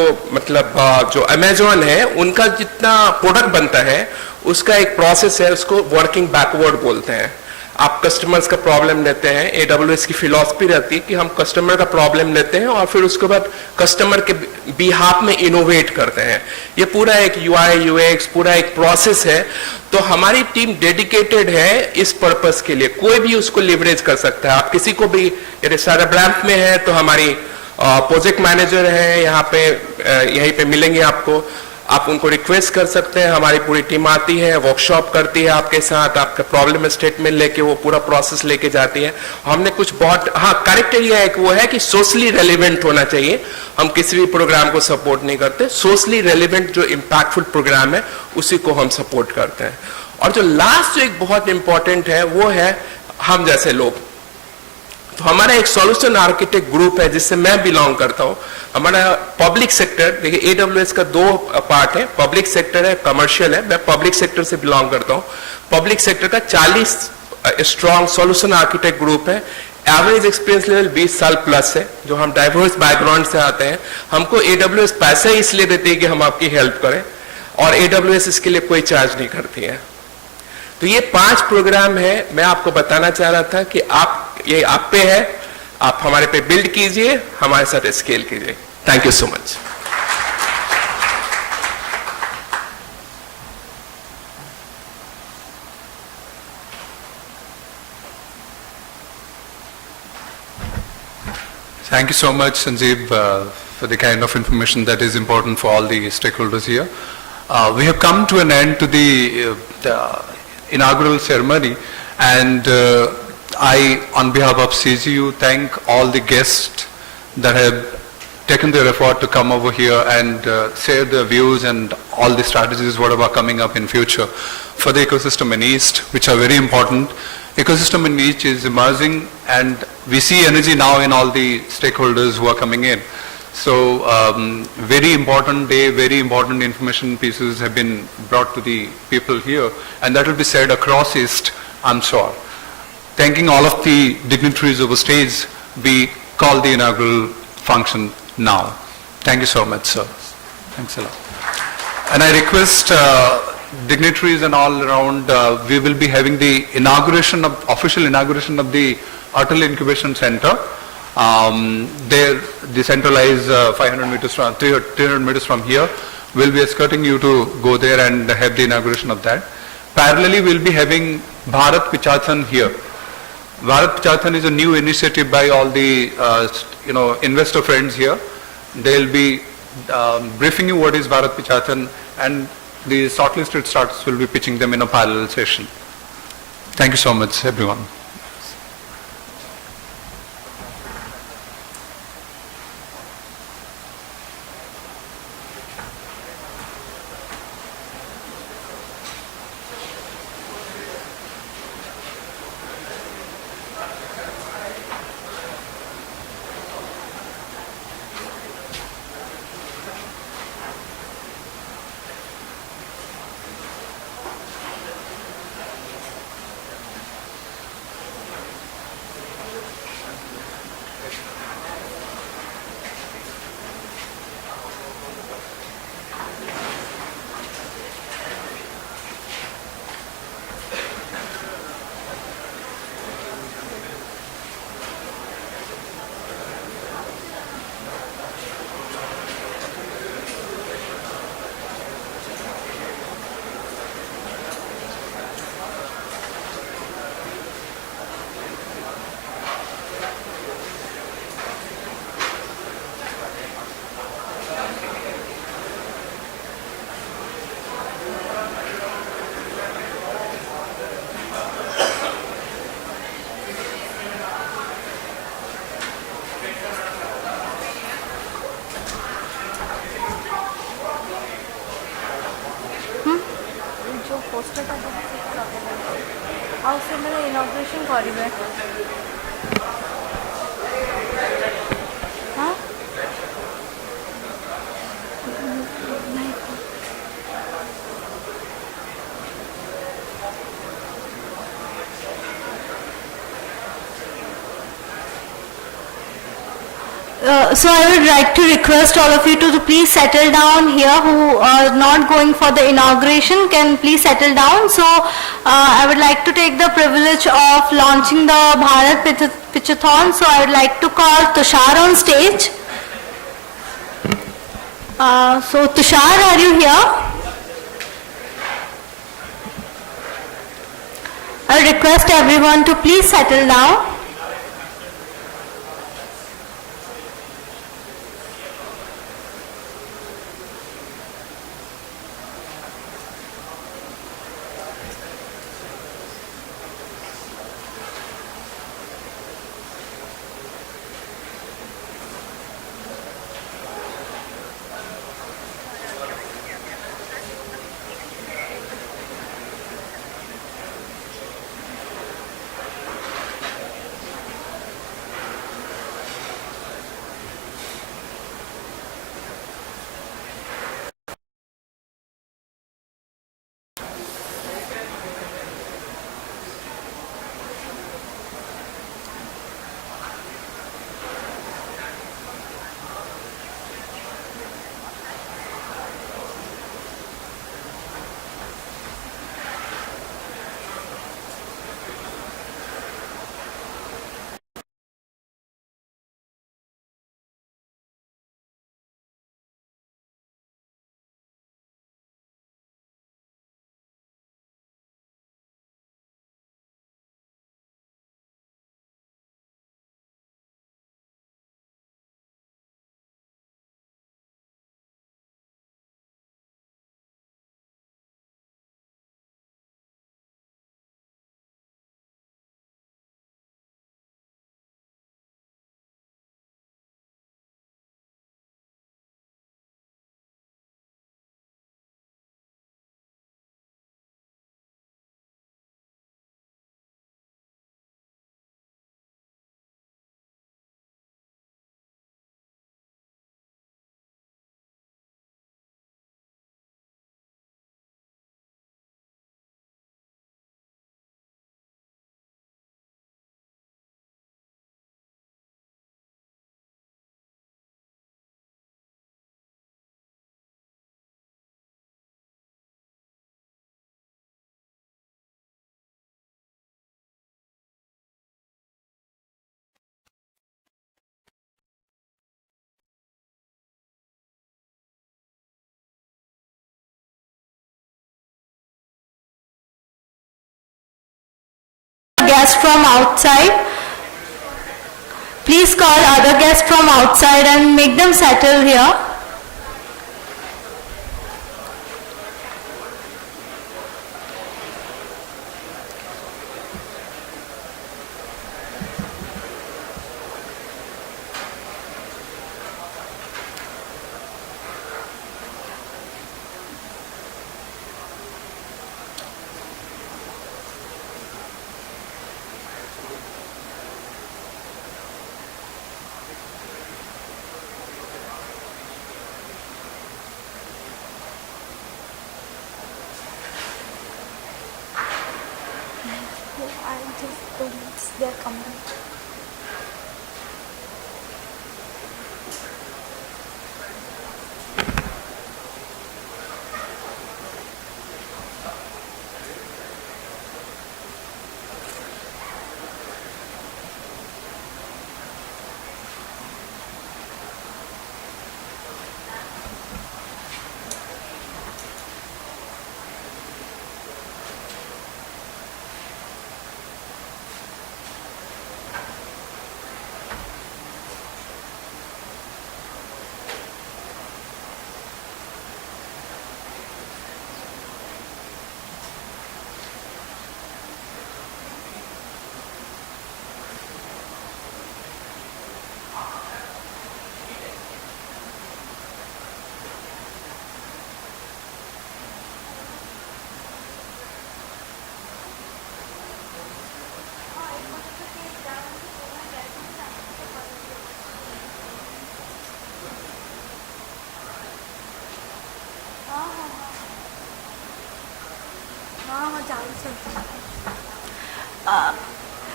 जो अमेजॉन है उनका जितना प्रोडक्ट बनता है उसका एक प्रोसेस है, उसको वर्किंग बैकवर्ड बोलते हैं। आप कस्टमर्स का प्रॉब्लम लेते हैं, AWS की फिलॉसफी रहती है कि हम कस्टमर का प्रॉब्लम लेते हैं और फिर उसके बाद कस्टमर के बिहाफ में इनोवेट करते हैं। ये पूरा एक UI UX पूरा एक प्रोसेस है। तो हमारी टीम डेडिकेटेड है इस पर्पस के लिए, कोई भी उसको लिवरेज कर सकता है। आप किसी को भी, यदि स्टार्टअप रैंप में है तो हमारी प्रोजेक्ट मैनेजर है यहाँ पे, यहीं पे मिलेंगे आपको, आप उनको रिक्वेस्ट कर सकते हैं, हमारी पूरी टीम आती है, वर्कशॉप करती है आपके साथ, आपका प्रॉब्लम स्टेटमेंट लेके वो पूरा प्रोसेस लेके जाती है। हमने कुछ बहुत क्राइटेरिया एक वो है कि सोशली रेलिवेंट होना चाहिए। हम किसी भी प्रोग्राम को सपोर्ट नहीं करते, सोशली रेलिवेंट जो इम्पैक्टफुल प्रोग्राम है उसी को हम सपोर्ट करते हैं। और जो लास्ट जो एक बहुत इंपॉर्टेंट है वो है हम जैसे लोग। तो हमारा एक सॉल्यूशन आर्किटेक्ट ग्रुप है जिससे मैं बिलोंग करता हूं। हमारा पब्लिक सेक्टर, देखिए AWS का दो पार्ट है, पब्लिक सेक्टर है, कमर्शियल है। मैं पब्लिक सेक्टर से बिलोंग करता हूं। पब्लिक सेक्टर का 40 स्ट्रॉन्ग सॉल्यूशन आर्किटेक्ट ग्रुप है। एवरेज एक्सपीरियंस लेवल 20 साल प्लस है, जो हम डाइवर्स बैकग्राउंड से आते हैं। हमको AWS पैसे इसलिए देती है कि हम आपकी हेल्प करें, और AWS इसके लिए कोई चार्ज नहीं करती है। तो ये 5 प्रोग्राम है, मैं आपको बताना चाह रहा था कि ये आप पे है, आप हमारे पे बिल्ड कीजिए, हमारे साथ स्केल कीजिए। Thank you so much. Thank you so much, Sanjeev, for the kind of information that is important for all the stakeholders here. We have come to an end to the inaugural ceremony, and I, on behalf of CGU, thank all the guests that have taken their effort to come over here and share their views and all the strategies whatever coming up in future for the ecosystem in East, which are very important. Ecosystem in East is emerging, and we see energy now in all the stakeholders who are coming in. So very important day, very important information pieces have been brought to the people here, and that will be said across East, I'm sure. Thanking all of the dignitaries over stage, we call the inaugural function now. Thank you so much, sir. Thanks a lot. And I request dignitaries and all around, we will be having the official inauguration of the Atal Incubation Center. There, the center lies 300 meters from here. We'll be escorting you to go there and have the inauguration of that. Parallelly, we'll be having Bharat Pichathan here. Bharat Pichathan is a new initiative by all the investor friends here. They'll be briefing you what is Bharat Pichatan, and the shortlisted startups will be pitching them in a parallel session. Thank you so much, everyone. ଆଉ ସେମାନେ ଇନଗ୍ରେସନ୍ କରିବେ ହଁ So I would like to request all of you to please settle down here who are not going for the inauguration can please settle down. So I would like to take the privilege of launching the Bharat Pitchathon. So I would like to call Tushar on stage. So Tushar, are you here? I would request everyone to please settle down. Guests from outside. Please call other guests from outside and make them settle here. They are coming.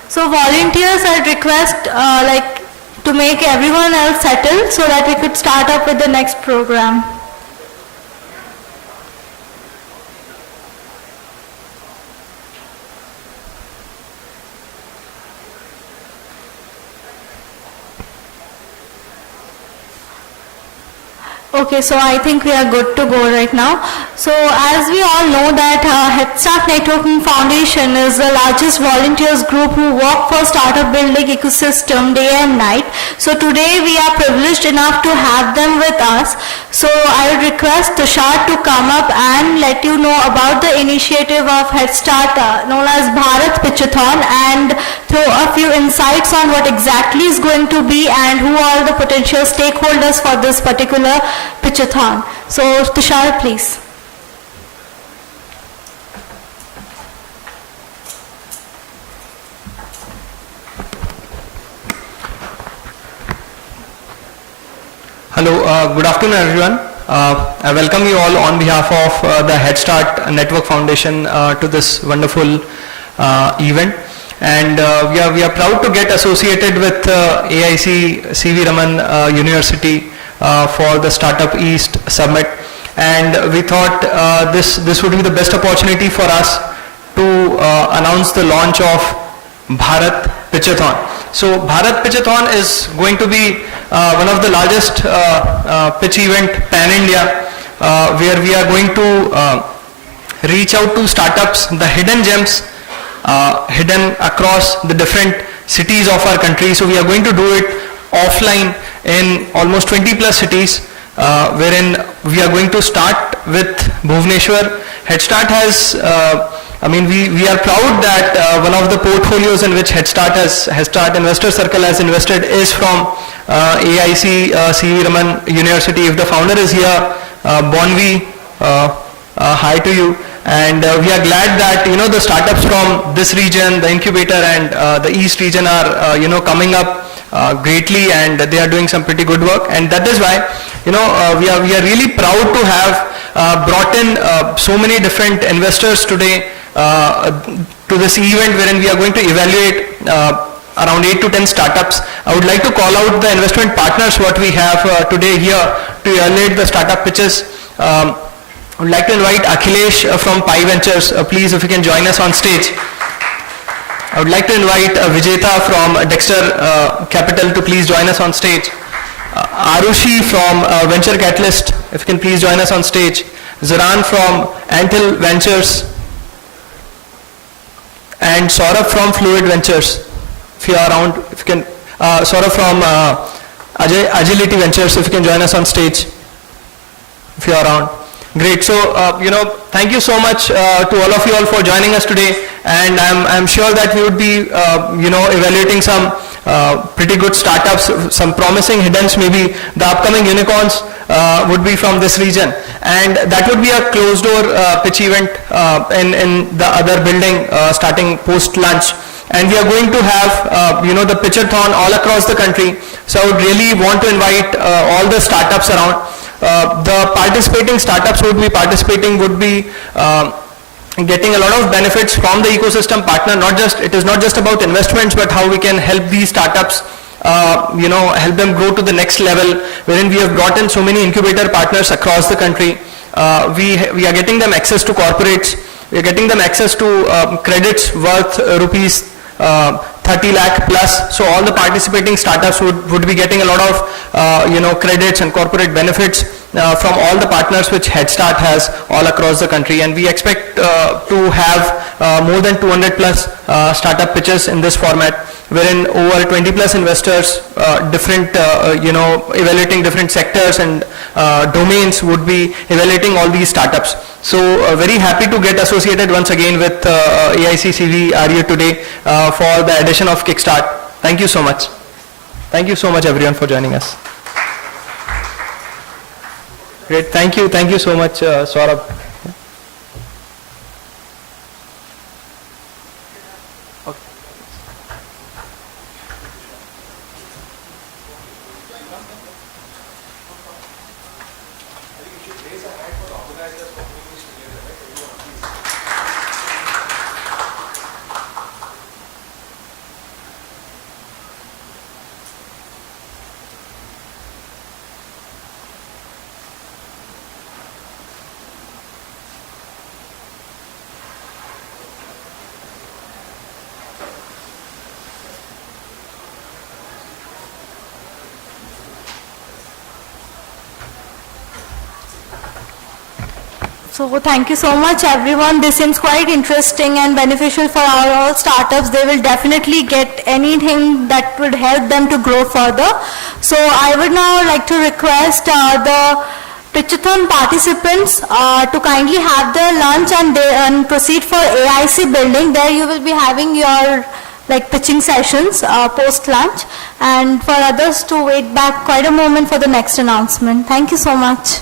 So volunteers, I'd request to make everyone else settle so that we could start up with the next program. Okay, so I think we are good to go right now. So as we all know that Head Start Networking Foundation is the largest volunteers group who work for startup building ecosystem day and night. So today we are privileged enough to have them with us. So I would request Tushar to come up and let you know about the initiative of Head Start known as Bharat Pitchathon and throw a few insights on what exactly is going to be and who are the potential stakeholders for this particular Pitchathon. So Tushar, please. Hello, good afternoon everyone. I welcome you all on behalf of the Head Start Network Foundation to this wonderful event. And we are proud to get associated with AIC CV Raman University for the Startup East Summit. And we thought this would be the best opportunity for us to announce the launch of Bharat Pitchathon. So Bharat Pitchathon is going to be one of the largest pitch event pan-India where we are going to reach out to startups, the hidden gems hidden across the different cities of our country. So we are going to do it offline in almost 20 plus cities wherein we are going to start with Bhubaneswar. Head Start has we are proud that one of the portfolios in which Head Start Investor Circle has invested is from AIC CV Raman University. If the founder is here, Bonvi, hi to you. And we are glad that the startups from this region, the incubator and the East region are coming up greatly, and they are doing some pretty good work. And that is why we are really proud to have brought in so many different investors today to this event wherein we are going to evaluate around 8 to 10 startups. I would like to call out the investment partners what we have today here to evaluate the startup pitches. I would like to invite Akhilesh from Pi Ventures. Please, if you can join us on stage. I would like to invite Vijeta from Dexter Capital to please join us on stage. Arushi from Venture Catalyst, if you can please join us on stage. Zaran from Antil Ventures. And Saurabh from Fluid Ventures, if you are around, if you can, Saurabh from Agility Ventures, if you can join us on stage, if you are around. Great. So, thank you so much to all of you all for joining us today, and I'm sure that we would be, evaluating some pretty good startups, some promising hiddens, maybe the upcoming unicorns would be from this region. And that would be a closed door pitch event in the other building starting post lunch. And we are going to have, the pitchathon all across the country. So I would really want to invite all the startups around. The participating startups would be getting a lot of benefits from the ecosystem partner. It is not just about investments, but how we can help these startups, help them grow to the next level, wherein we have brought in so many incubator partners across the country. We are getting them access to corporates. We are getting them access to credits worth rupees 30 lakh plus. So all the participating startups would be getting a lot of credits and corporate benefits from all the partners which Head Start has all across the country. And we expect to have more than 200 plus startup pitches in this format, wherein over 20 plus investors, evaluating different sectors and domains would be evaluating all these startups. So very happy to get associated once again with AIC CV RU today for the edition of Kickstart. Thank you so much. Thank you so much everyone for joining us. Great, thank you so much Saurabh. So thank you so much everyone. This seems quite interesting and beneficial for all startups. They will definitely get anything that would help them to grow further. So I would now like to request the Pitchathon participants to kindly have their lunch and proceed for AIC building. There you will be having your pitching sessions post lunch, and for others to wait back quite a moment for the next announcement. Thank you so much.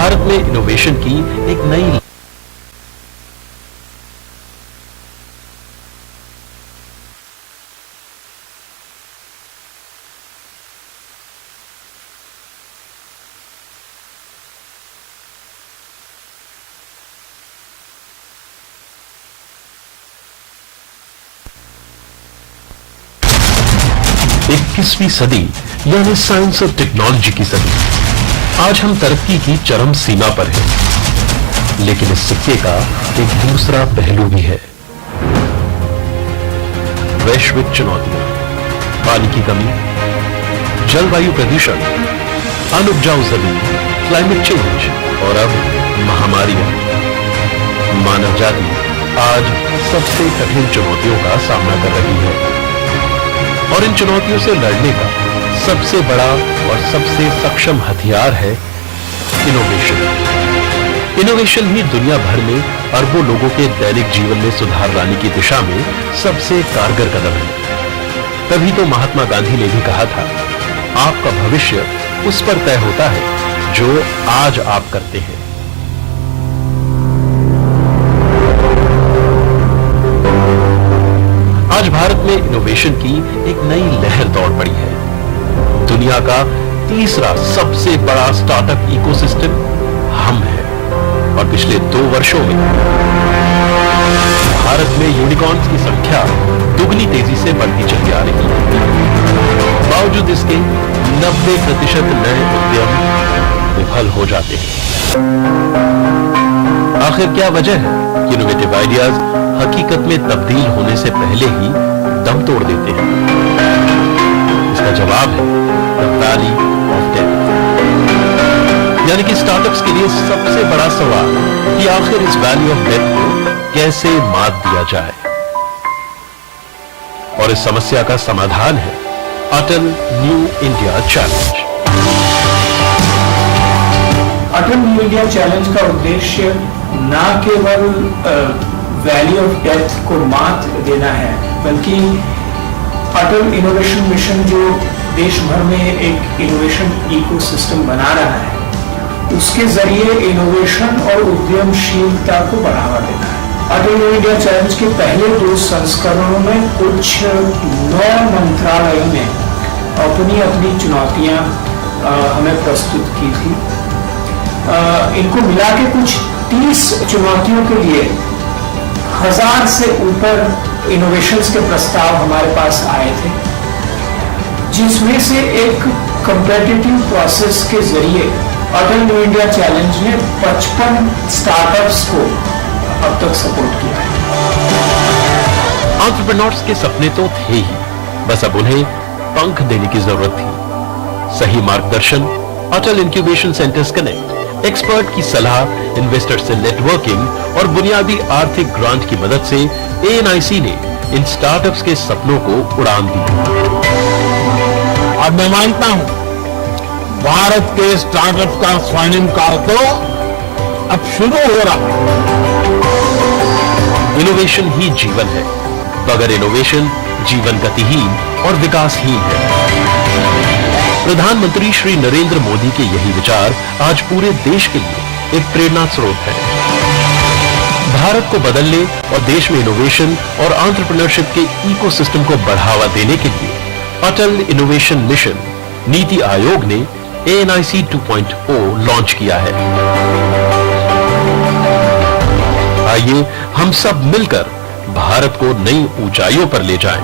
Bharat में innovation की एक नई इक्कीसवीं सदी यानी science और technology की सदी। आज हम तरक्की की चरम सीमा पर हैं, लेकिन इस सिक्के का एक दूसरा पहलू भी है। वैश्विक चुनौतियां, पानी की कमी, जलवायु प्रदूषण, अनुपजाऊ जमीन, क्लाइमेट चेंज और अब महामारियां। मानव जाति आज सबसे कठिन चुनौतियों का सामना कर रही है और इन चुनौतियों से लड़ने का सबसे बड़ा और सबसे सक्षम हथियार है इनोवेशन। इनोवेशन ही दुनिया भर में अरबों लोगों के दैनिक जीवन में सुधार लाने की दिशा में सबसे कारगर कदम है। तभी तो महात्मा गांधी ने भी कहा था, आपका भविष्य उस पर तय होता है जो आज आप करते हैं। आज भारत में इनोवेशन की एक नई लहर दौड़ पड़ी है। दुनिया का तीसरा सबसे बड़ा स्टार्टअप इकोसिस्टम हम हैं और पिछले 2 वर्षों में भारत में यूनिकॉर्न्स की संख्या दुगनी तेजी से बढ़ती चली आ रही है। बावजूद इसके 90% नए उद्यम विफल हो जाते हैं। आखिर क्या वजह है कि इनोवेटिव आइडियाज हकीकत में तब्दील होने से पहले ही दम तोड़ देते हैं? इसका जवाब है द वैली ऑफ डेथ। यानी कि स्टार्टअप्स के लिए सबसे बड़ा सवाल कि आखिर इस वैली ऑफ डेथ को कैसे मात दिया जाए। और इस समस्या का समाधान है अटल न्यू इंडिया चैलेंज। अटल न्यू इंडिया चैलेंज का उद्देश्य न केवल वैली ऑफ डेथ को मात देना है, बल्कि अटल इनोवेशन मिशन जो देश भर में एक इनोवेशन इकोसिस्टम बना रहा है, उसके जरिए इनोवेशन और उद्यमशीलता को बढ़ावा देना है। अटल न्यू इंडिया चैलेंज के पहले 2 संस्करणों में कुछ 9 मंत्रालयों ने अपनी अपनी चुनौतियां हमें प्रस्तुत की थी। इनको मिला के कुछ 30 चुनौतियों के लिए 1000 से ऊपर इनोवेशंस के प्रस्ताव हमारे पास आए थे, जिसमें से एक कॉम्पिटिटिव प्रोसेस के जरिए अटल न्यू इंडिया चैलेंज ने 55 स्टार्टअप्स को अब तक सपोर्ट किया है। एंटरप्रेन्योर्स के सपने तो थे ही, बस अब उन्हें पंख देने की जरूरत थी। सही मार्गदर्शन, अटल इंक्यूबेशन सेंटर्स कनेक्ट, एक्सपर्ट की सलाह, इन्वेस्टर से नेटवर्किंग और बुनियादी आर्थिक ग्रांट की मदद से एएनआईसी ने इन स्टार्टअप्स के सपनों को उड़ान दी। और मैं मानता हूं भारत के स्टार्टअप का स्वर्णिम काल तो अब शुरू हो रहा है। इनोवेशन ही जीवन है, बगैर इनोवेशन जीवन गतिहीन और विकासहीन है। प्रधानमंत्री श्री नरेंद्र मोदी के यही विचार आज पूरे देश के लिए एक प्रेरणा स्रोत है। भारत को बदलने और देश में इनोवेशन और एंटरप्रेन्योरशिप के इकोसिस्टम को बढ़ावा देने के लिए अटल इनोवेशन मिशन नीति आयोग ने एएनआईसी 2.0 लॉन्च किया है। आइए हम सब मिलकर भारत को नई ऊंचाइयों पर ले जाएं।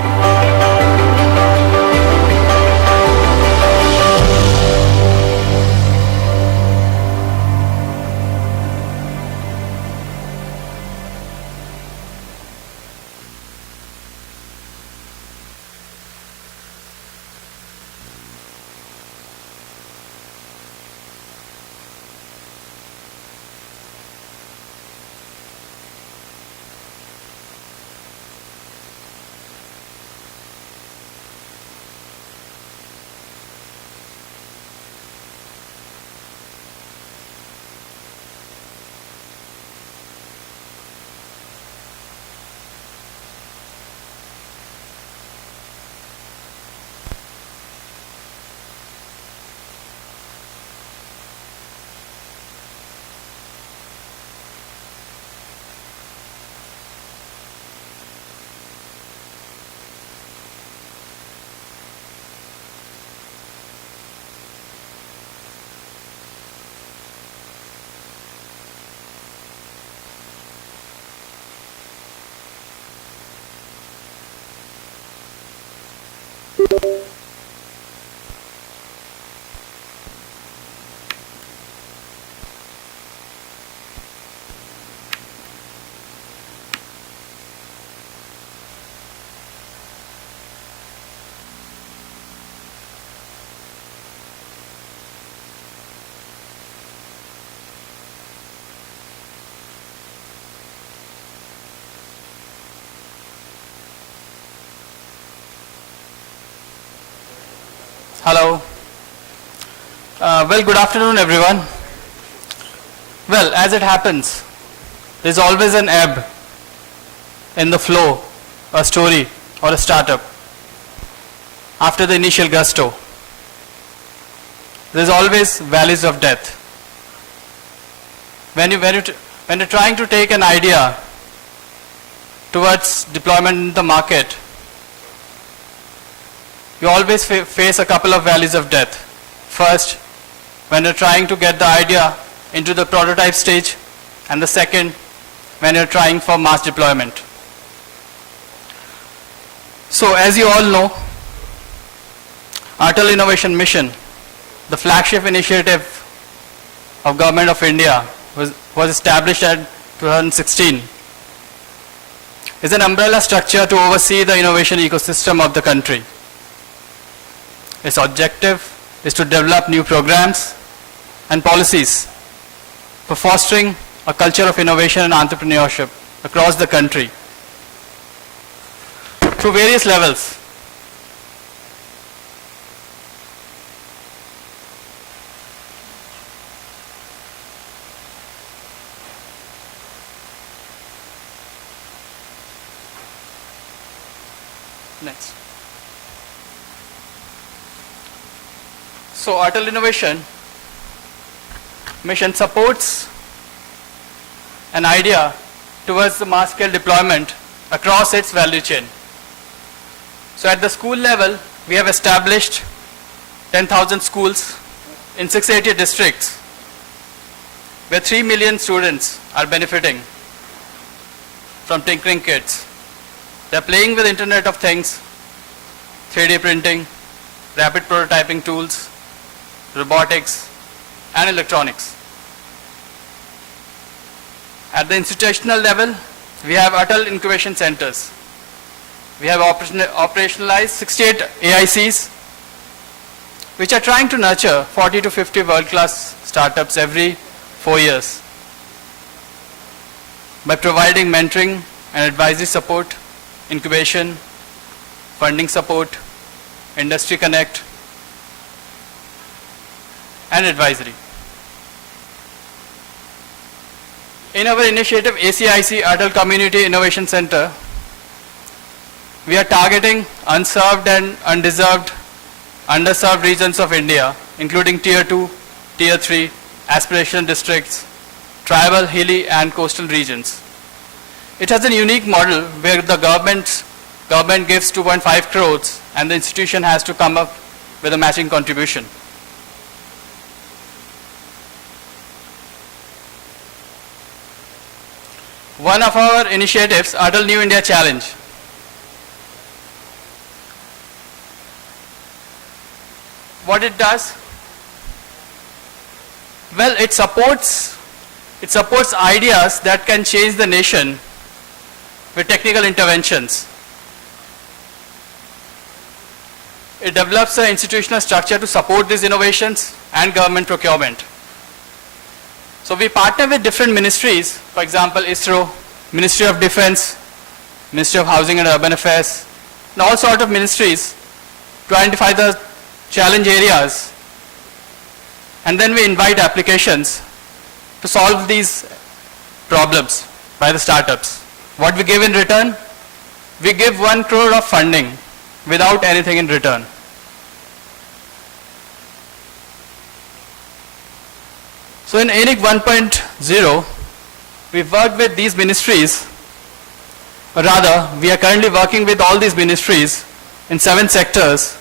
Hello. Well, good afternoon, everyone. Well, as it happens, there's always an ebb in the flow, a story or a startup after the initial gusto. There's always valleys of death. When you're trying to take an idea towards deployment in the market, you always face a couple of valleys of death. First, when you're trying to get the idea into the prototype stage, and the second, when you're trying for mass deployment. So, as you all know, Atal Innovation Mission, the flagship initiative of Government of India, was established in 2016. Is an umbrella structure to oversee the innovation ecosystem of the country. Its objective is to develop new programs and policies for fostering a culture of innovation and entrepreneurship across the country through various levels. Next. So Atal Innovation Mission supports an idea towards the mass scale deployment across its value chain. So at the school level, we have established 10,000 schools in 680 districts where 3 million students are benefiting from tinkering kits. They are playing with Internet of Things, 3D printing, rapid prototyping tools, robotics, and electronics. At the institutional level, we have Atal Incubation Centers. We have operationalized 68 AICs, which are trying to nurture 40 to 50 world-class startups every 4 years by providing mentoring and advisory support, incubation, funding support, industry connect, and advisory. In our initiative ACIC Atal Community Innovation Center, we are targeting unserved and underserved regions of India, including Tier 2, Tier 3, aspirational districts, tribal, hilly, and coastal regions. It has a unique model where the government gives 2.5 crores and the institution has to come up with a matching contribution. One of our initiatives, Atal New India Challenge. What it does? Well, it supports ideas that can change the nation with technical interventions. It develops an institutional structure to support these innovations and government procurement. So we partner with different ministries, for example, ISRO, Ministry of Defense, Ministry of Housing and Urban Affairs, and all sorts of ministries to identify the challenge areas. And then we invite applications to solve these problems by the startups. What we give in return? We give 1 crore of funding without anything in return. So in ENIC 1.0, we work with these ministries, or rather, we are currently working with all these ministries in 7 sectors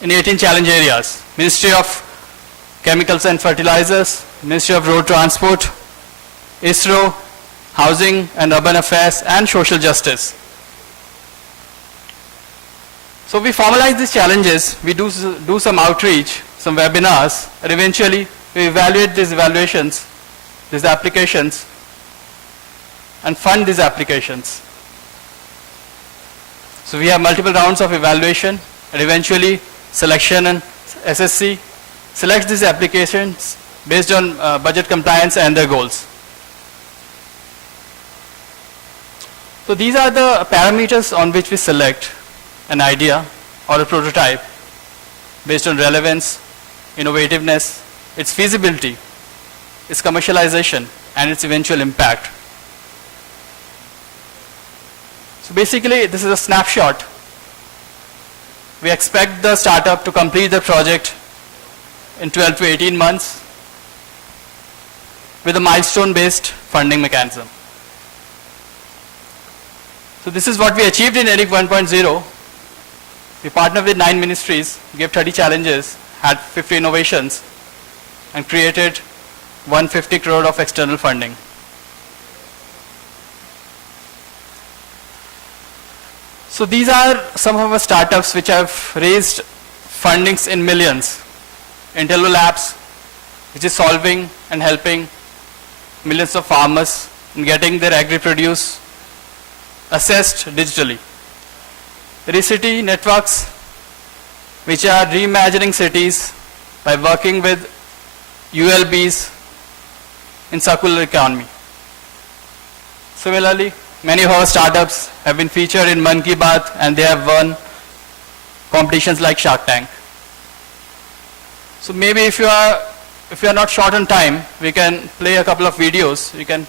in 18 challenge areas. Ministry of Chemicals and Fertilizers, Ministry of Road Transport, ISRO, Housing and Urban Affairs, and Social Justice. So we formalize these challenges, we do some outreach, some webinars, and eventually we evaluate these evaluations, these applications, and fund these applications. So we have multiple rounds of evaluation, and eventually selection, and SSC selects these applications based on budget compliance and their goals. So these are the parameters on which we select an idea or a prototype based on relevance, innovativeness, its feasibility, its commercialization, and its eventual impact. So basically, this is a snapshot. We expect the startup to complete the project in 12 to 18 months with a milestone-based funding mechanism. So this is what we achieved in ENIC 1.0. We partnered with 9 ministries, gave 30 challenges, had 50 innovations, and created 150 crore of external funding. So these are some of our startups which have raised fundings in millions. Intello Labs, which is solving and helping millions of farmers in getting their agri-produce assessed digitally. Recity Networks, which are reimagining cities by working with ULBs in circular economy. Similarly, many of our startups have been featured in Man Ki Baat and they have won competitions like Shark Tank. So maybe if you are not short on time, we can play a couple of videos. You can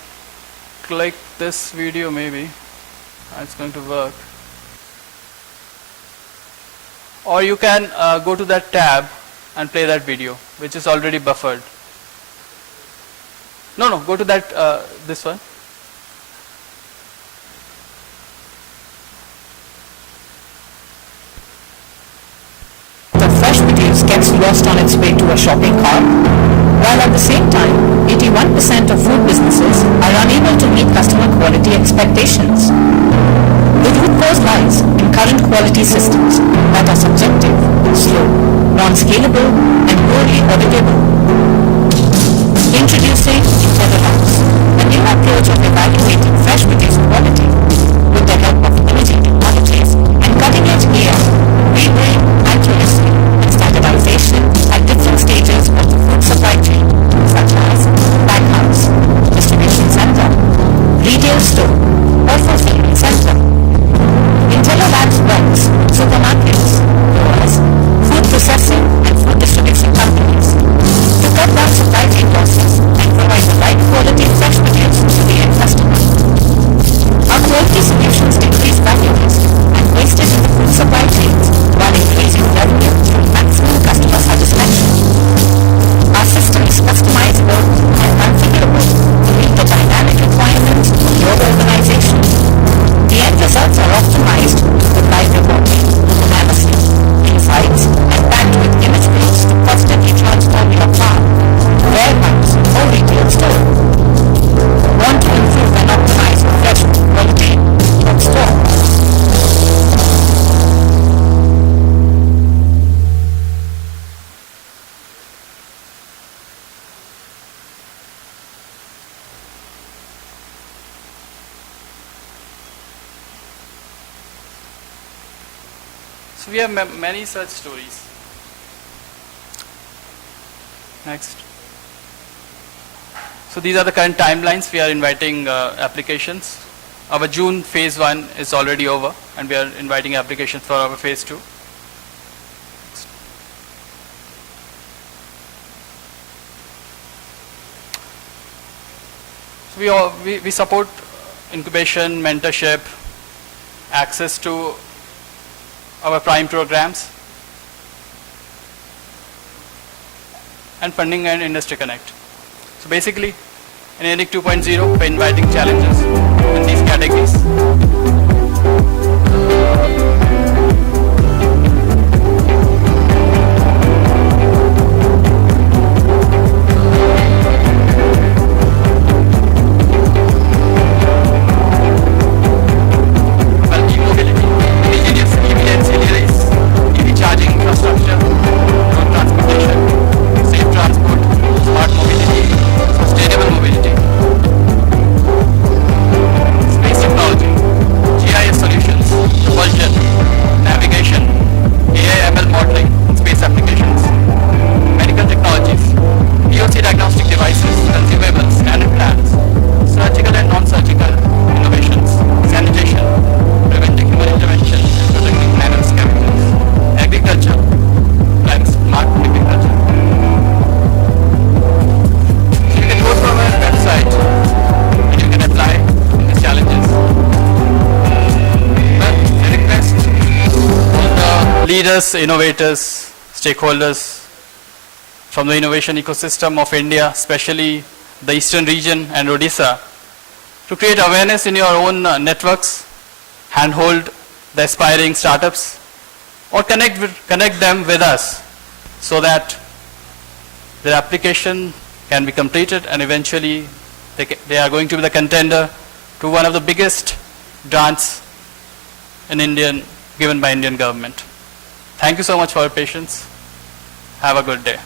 click this video maybe. It's going to work. Or you can go to that tab and play that video, which is already buffered. No, go to that, this one. The fresh produce gets lost on its way to a shopping cart, while at the same time, 81% of food businesses are unable to meet customer quality expectations. The root cause lies in current quality systems that are subjective, slow, non-scalable, and poorly auditable. Introducing Intelligence, a new approach of evaluating fresh produce quality with the help of imaging technologies and cutting-edge AI. We bring accuracy and standardization at different stages of the food supply chain, such as backhouse, distribution center, retail store, or fulfillment center. Intello Labs works with supermarkets, growers, food processing, and food distribution companies to cut down supply chain losses and provide the right quality fresh produce to the end customer. Our quality solutions decrease values and wastage in the food supply chains while increasing revenue through maximum customer satisfaction. Our system is customizable and configurable to meet the dynamic requirements of your organization. The end results are optimized with live reporting, analysis, insights, and backed with image feeds to constantly transform your farm, warehouse, or retail store. Want to improve and optimize your fresh quality from store? So we have many such stories. Next. So these are the current timelines. We are inviting applications. Our June phase 1 is already over and we are inviting applications for our phase 2. So we support incubation, mentorship, access to our prime programs, and funding and industry connect. So basically, in ENIC 2.0, we're inviting challenges in these categories. Well, e-mobility, indigenous, EV and engineering, leaders, innovators, stakeholders from the innovation ecosystem of India, especially the eastern region and Odisha, to create awareness in your own networks, handhold the aspiring startups, or connect them with us so that their application can be completed and eventually they are going to be the contender to one of the biggest grants in given by Indian government. Thank you so much for your patience. Have a good day.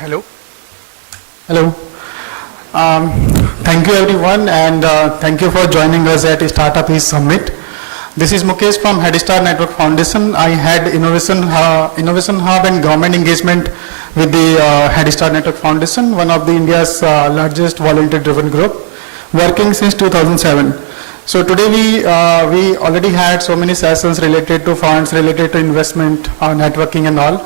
Hello. Hello. Thank you everyone, and thank you for joining us at Startup East Summit. This is Mukesh from Head Start Network Foundation. I had Innovation Hub and government engagement with the Head Start Network Foundation, one of the India's largest volunteer-driven group, working since 2007. So today we already had so many sessions related to funds, related to investment, networking and all.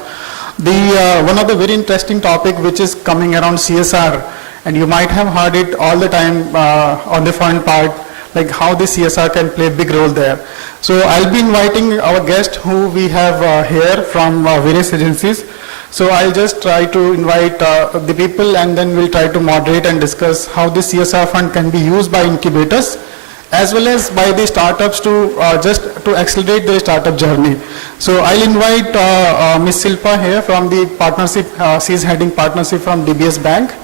One of the very interesting topic which is coming around CSR, and you might have heard it all the time on the fund part, like how the CSR can play a big role there. So I'll be inviting our guest who we have here from various agencies. So I'll just try to invite the people, and then we'll try to moderate and discuss how the CSR fund can be used by incubators as well as by the startups to just to accelerate their startup journey. So I'll invite Ms. Silpa here from the partnership. She's heading partnership from DBS Bank.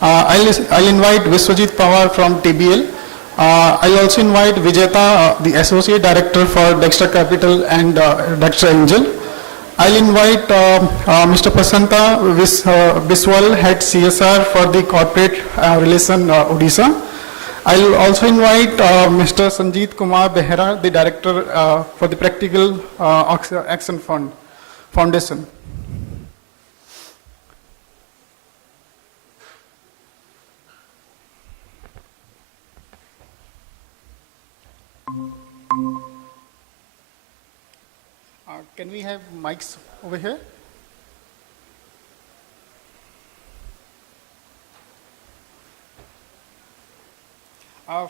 I'll invite Viswajit Pawar from TBL. I'll also invite Vijeta, the Associate Director for Dexter Capital and Dexter Angel. I'll invite Mr. Pasanta Biswal, Head CSR for the Corporate Relation Odisha. I'll also invite Mr. Sanjeet Kumar Behera, the Director for the Practical Action Foundation. Can we have mics over here?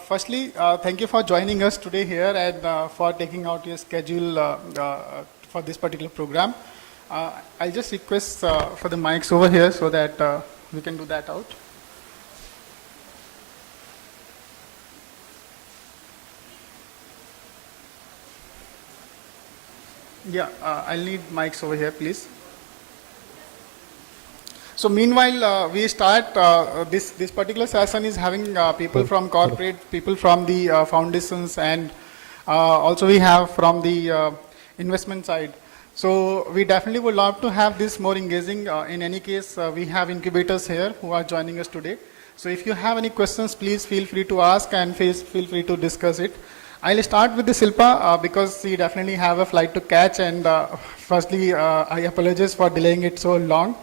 Firstly, thank you for joining us today here and for taking out your schedule for this particular program. I'll just request for the mics over here so that we can do that out. Yeah, I'll need mics over here, please. So meanwhile, we start, this particular session is having people from corporate, people from the foundations, and also we have from the investment side. So we definitely would love to have this more engaging. In any case, we have incubators here who are joining us today. So if you have any questions, please feel free to ask and feel free to discuss it. I'll start with the Silpa because we definitely have a flight to catch, and firstly, I apologize for delaying it so long.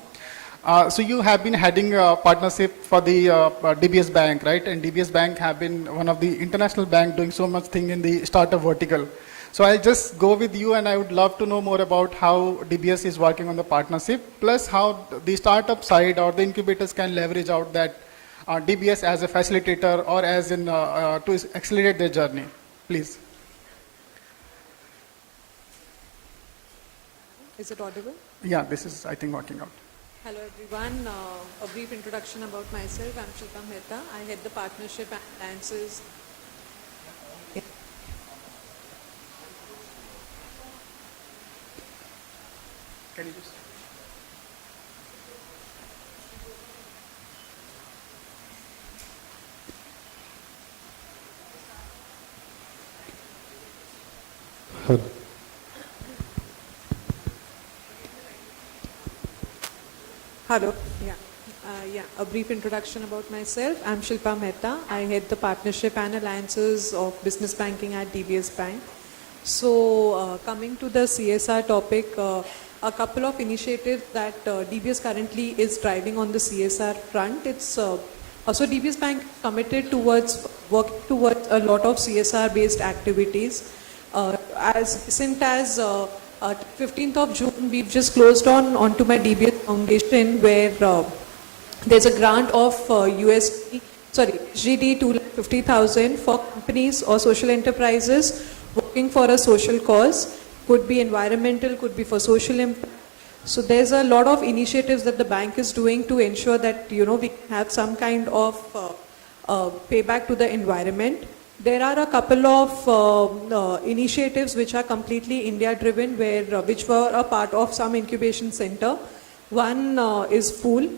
So you have been heading a partnership for the DBS Bank, right? And DBS Bank have been one of the international bank doing so much thing in the startup vertical. So I'll just go with you, and I would love to know more about how DBS is working on the partnership, plus how the startup side or the incubators can leverage out that DBS as a facilitator or as in to accelerate their journey. Please. Is it audible? Yeah, this is, I think, working out. Hello everyone. A brief introduction about myself. I'm Shilpa Mehta. I head the partnership and alliances. Can you just... Hello. Yeah. A brief introduction about myself. I'm Shilpa Mehta. I head the partnership and alliances of business banking at DBS Bank. So coming to the CSR topic, a couple of initiatives that DBS currently is driving on the CSR front. It's also DBS Bank committed towards working towards a lot of CSR based activities. Since 15th of June, we've just closed onto my DBS Foundation, where there's a grant of GD 250,000 for companies or social enterprises working for a social cause. Could be environmental, could be for social impact. So there's a lot of initiatives that the bank is doing to ensure that we have some kind of payback to the environment. There are a couple of initiatives which are completely India-driven, which were a part of some incubation center. One is Fool,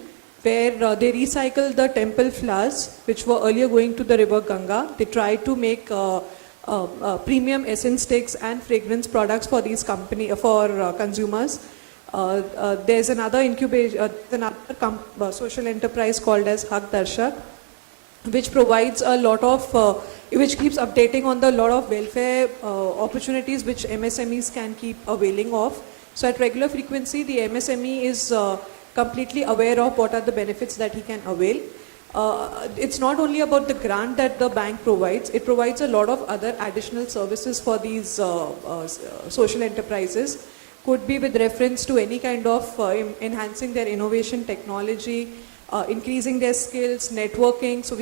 where they recycle the temple flowers, which were earlier going to the river Ganga. They try to make premium essence sticks and fragrance products for these consumers. There's another social enterprise called as Haq Darshak, which provides a lot of, which keeps updating on the lot of welfare opportunities which MSMEs can keep availing of. So at regular frequency, the MSME is completely aware of what are the benefits that he can avail. It's not only about the grant that the bank provides, it provides a lot of other additional services for these social enterprises. Could be with reference to any kind of enhancing their innovation technology, increasing their skills, networking. So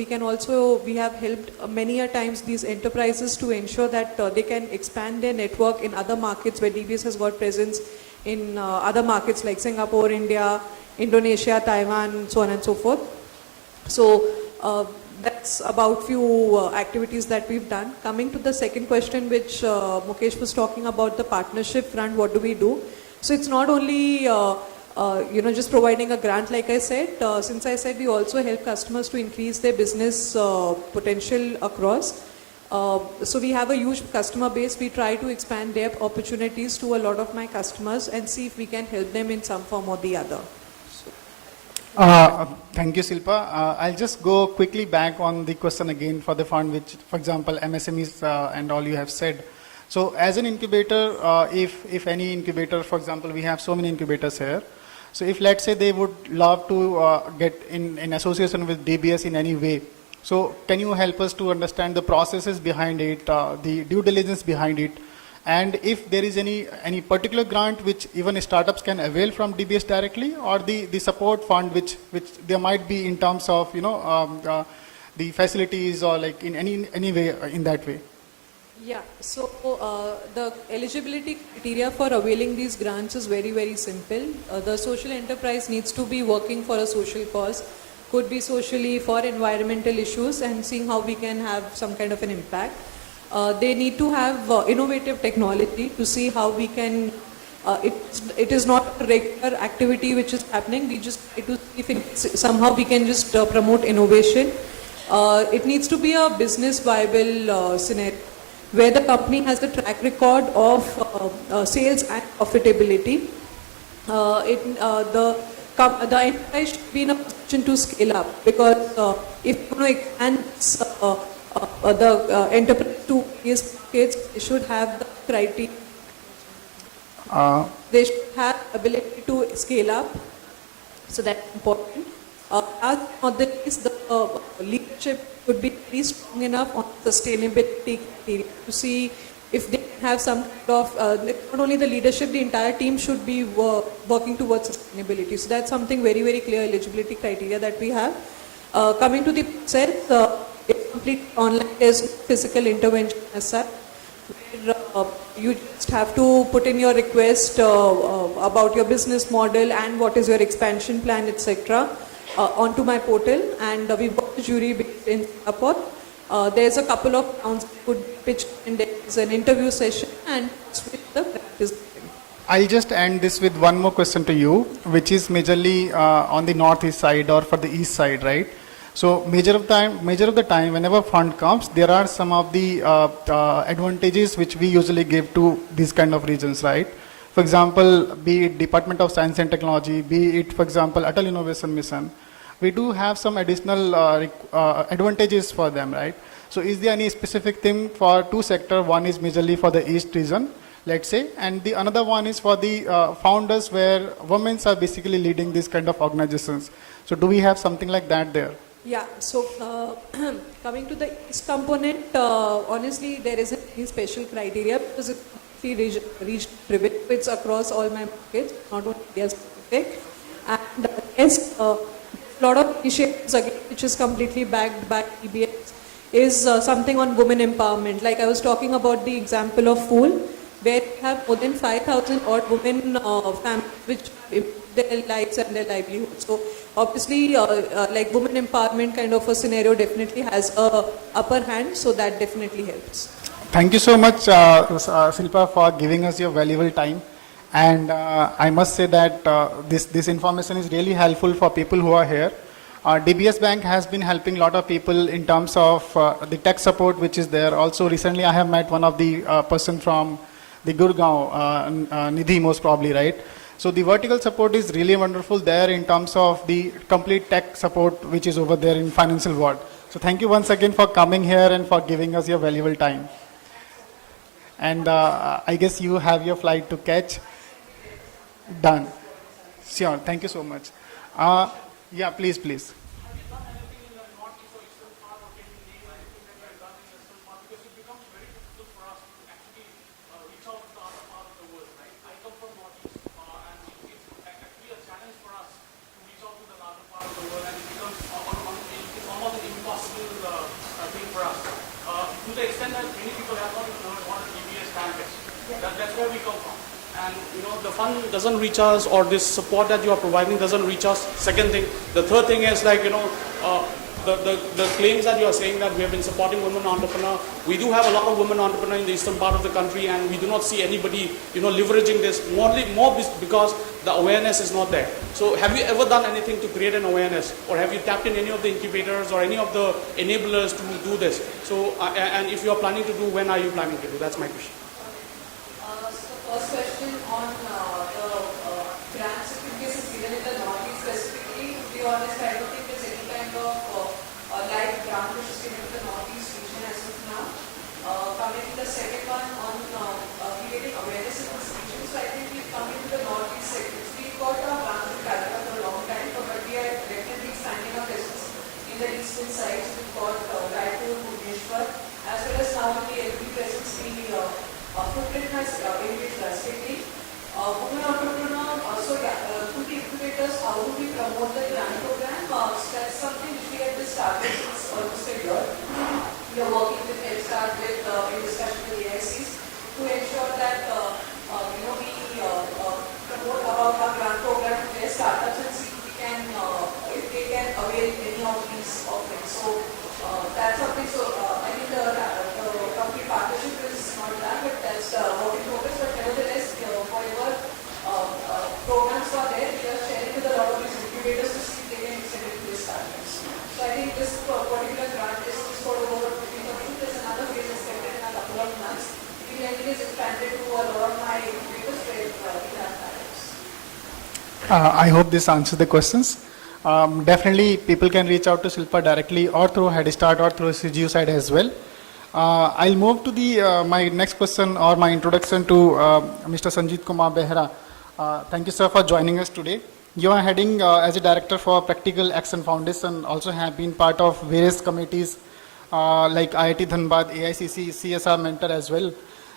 we have helped many a times these enterprises to ensure that they can expand their network in other markets where DBS has got presence in other markets like Singapore, India, Indonesia, Taiwan, so on and so forth. So that's about few activities that we've done. Coming to the second question, which Mukesh was talking about, the partnership front, what do we do? So it's not only just providing a grant, like I said. Since I said we also help customers to increase their business potential across. So we have a huge customer base. We try to expand their opportunities to a lot of my customers and see if we can help them in some form or the other. Thank you, Silpa. I'll just go quickly back on the question again for the fund, which, for example, MSMEs and all you have said. So as an incubator, if any incubator, for example, we have so many incubators here. So if, let's say, they would love to get in association with DBS in any way, so can you help us to understand the processes behind it, the due diligence behind it, and if there is any particular grant which even startups can avail from DBS directly, or the support fund which there might be in terms of the facilities, or like in any way in that way? Yeah, so the eligibility criteria for availing these grants is very, very simple. The social enterprise needs to be working for a social cause, could be socially for environmental issues and seeing how we can have some kind of an impact. They need to have innovative technology to see how we can, it is not a regular activity which is happening, we just try to see if somehow we can just promote innovation. It needs to be a business viable scenario, where the company has a track record of sales and profitability. The enterprise should be in a position to scale up, because if you want to expand the enterprise to various markets, they should have the criteria. They should have ability to scale up, so that's important. Last but not the least, the leadership could be very strong enough on sustainability criteria to see if they have some kind of, not only the leadership, the entire team should be working towards sustainability. So that's something very, very clear eligibility criteria that we have. Coming to the process, it's completely online, there's no physical intervention as such, where you just have to put in your request about your business model and what is your expansion plan, etc. Onto my portal, and we've got a jury based in Singapore. There's a couple of rounds could pitch, and there's an interview session, and with the practice. I'll just end this with one more question to you, which is majorly on the northeast side or for the east side, right? So major of the time, whenever fund comes, there are some of the advantages which we usually give to these kind of regions, right? For example, be it Department of Science and Technology, be it, for example, Atal Innovation Mission, we do have some additional advantages for them, right? So is there any specific thing for two sectors? One is majorly for the East region, let's say, and the another one is for the founders where women are basically leading these kind of organizations. So do we have something like that there? Yeah, so coming to the East component, honestly, there isn't any special criteria, because it's region driven. It's across all my markets, not only India specific. And yes, a lot of initiatives again, which is completely backed by EBS, is something on women empowerment. Like I was talking about the example of Fool, where we have more than 5,000 odd women families which improve their lives and their livelihood. So obviously, like women empowerment kind of a scenario definitely has a upper hand, so that definitely helps. Thank you so much, Silpa, for giving us your valuable time. And I must say that this information is really helpful for people who are here. DBS Bank has been helping a lot of people in terms of the tech support which is there. Also, recently I have met one of the person from the Gurgaon, Nidhi most probably, right? So the vertical support is really wonderful there in terms of the complete tech support which is over there in financial world. So thank you once again for coming here and for giving us your valuable time. And I guess you have your flight to catch. Done. Sure. Thank you so much. Yeah, please. To the extent that many people have not even heard what a DBS bank is. That's where we come from. And the fund doesn't reach us, or this support that you are providing doesn't reach us. Second thing, the third thing is like the claims that you are saying that we have been supporting women entrepreneurs, we do have a lot of women entrepreneurs in the eastern part of the country, and we do not see anybody, leveraging this more because the awareness is not there. So have you ever done anything to create an awareness, or have you tapped in any of the incubators or any of the enablers to do this? So, and if you are planning to do, when are you planning to do? That's my question. So first question on the grants, if in case it's given in the Northeast specifically, to be honest, I don't think there's any kind of live grant which is given to the Northeast region as of now. Coming to the second one on creating awareness in this region, so I think we've come into the Northeast segments. We've got our branch in Calcutta for a long time, but we are definitely expanding our presence in the eastern sides. We've got Raipur, Bhubaneswar, as well as now in the LP presence, the footprint has increased drastically. Women entrepreneur, so through the incubators, how do we promote the grant program? That's something which we have just started since almost a year. We are working with Head Start with in discussion with AICs to ensure that we promote about our grant program to their startups and see if we can if they can avail any of these offerings. So that's something. So I think the complete partnership is not done, but that's work in progress. But nevertheless, whatever programs are there, we are sharing with a lot of these incubators to see if they can extend it to their startups. So I think this particular grant is for over 15%. There's another phase expected in a couple of months. It is expanded to a lot of my incubators where we have startups. I hope this answers the questions. Definitely, people can reach out to Shilpa directly or through Head Start or through CGU side as well. I'll move to the my next question or my introduction to Mr. Sanjeet Kumar Behra. Thank you, sir, for joining us today. You are heading as a director for Practical Action Foundation, also have been part of various committees like IIT Dhanbad, AICC, CSR Mentor as well.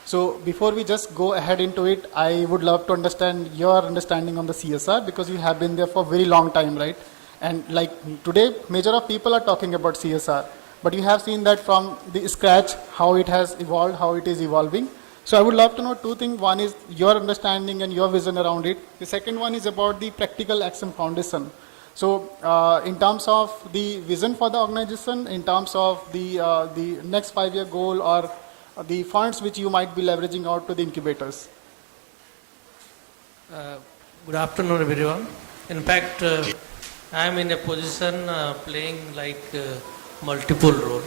So before we just go ahead into it, I would love to understand your understanding on the CSR, because you have been there for a very long time, right? And like today, major of people are talking about CSR, but you have seen that from the scratch, how it has evolved, how it is evolving. So I would love to know two things. One is your understanding and your vision around it. The second one is about the Practical Action Foundation. So in terms of the vision for the organization, in terms of the next 5-year goal or the funds which you might be leveraging out to the incubators. Good afternoon, everyone. In fact, I am in a position playing like multiple role.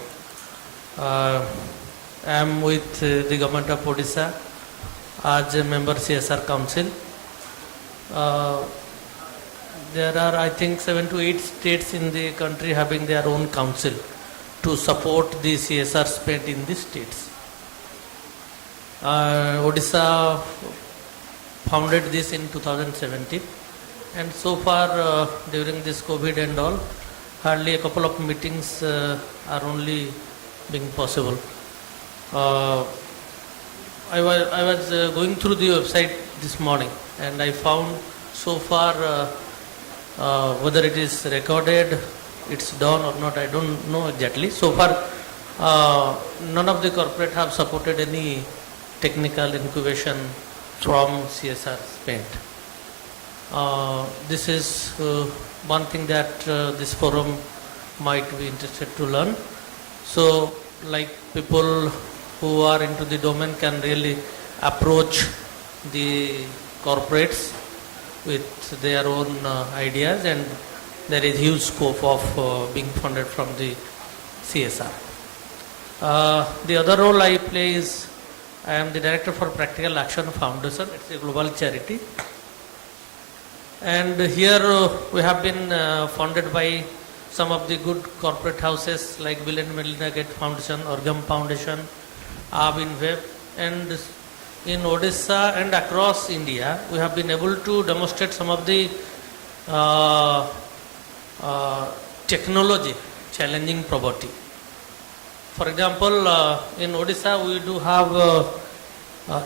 I am with the government of Odisha as a member CSR Council. There are, I think, 7 to 8 states in the country having their own council to support the CSR spent in the states. Odisha founded this in 2017, and so far during this COVID and all, hardly a couple of meetings are only being possible. I was going through the website this morning, and I found so far whether it is recorded, it's done or not, I don't know exactly. So far none of the corporate have supported any technical incubation from CSR spent. This is one thing that this forum might be interested to learn. So like people who are into the domain can really approach the corporates with their own ideas, and there is huge scope of being funded from the CSR. The other role I play is I am the director for Practical Action Foundation. It's a global charity. And here we have been funded by some of the good corporate houses like Bill and Melinda Gates Foundation, Orgam Foundation, Web. And in Odisha and across India, we have been able to demonstrate some of the technology challenging poverty. For example, in Odisha, we do have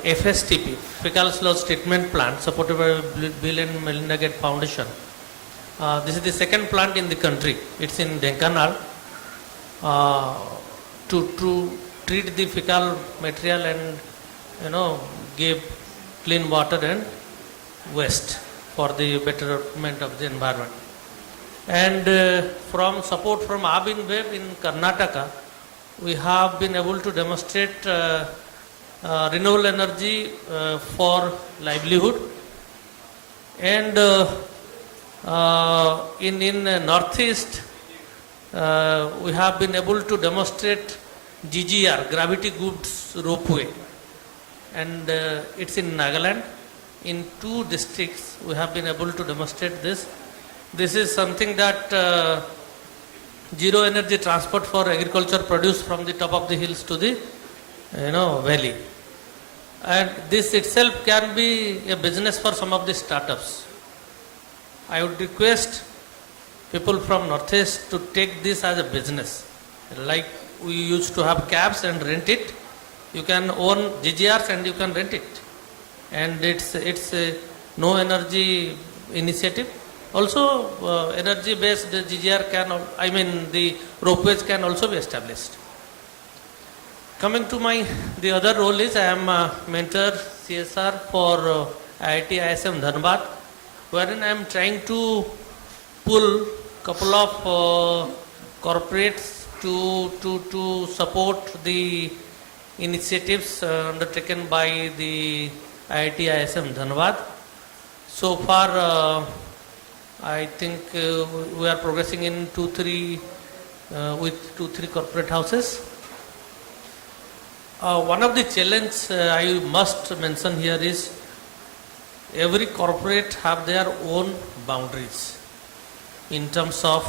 FSTP, Fecal Sludge Treatment Plant, supported by Bill and Melinda Gates Foundation. This is the second plant in the country. It's in Dhenkanal. To treat the fecal material and give clean water and waste for the betterment of the environment. And from support from Abin Web in Karnataka, we have been able to demonstrate renewable energy for livelihood. And in Northeast, we have been able to demonstrate GGR, Gravity Goods Ropeway, and it's in Nagaland. In 2 districts, we have been able to demonstrate this. This is something that zero energy transport for agriculture produce from the top of the hills to the valley. And this itself can be a business for some of the startups. I would request people from Northeast to take this as a business. Like we used to have cabs and rent it. You can own GGRs and you can rent it. And it's a no energy initiative. Also energy based GGR the ropeways can also be established. Coming to the other role is I am a mentor CSR for IIT ISM Dhanbad, wherein I am trying to pull couple of corporates to support the initiatives undertaken by the IIT ISM Dhanbad. So far, I think we are progressing in 2-3 corporate houses. One of the challenges I must mention here is every corporate have their own boundaries in terms of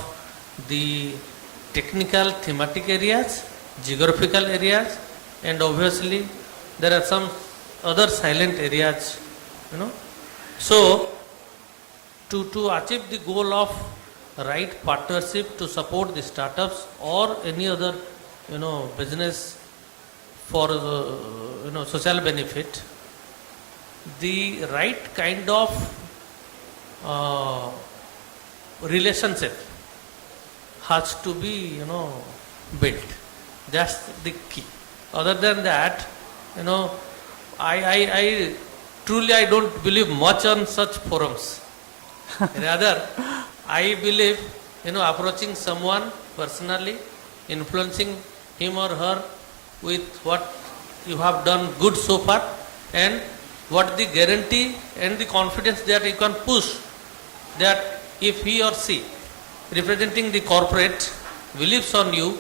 the technical thematic areas, geographical areas, and obviously there are some other silent areas, So to achieve the goal of right partnership to support the startups or any other business for social benefit, the right kind of relationship has to be built. That's the key. Other than that, I truly I don't believe much on such forums. Rather, I believe approaching someone personally, influencing him or her with what you have done good so far, and what the guarantee and the confidence that you can push that if he or she representing the corporate believes on you,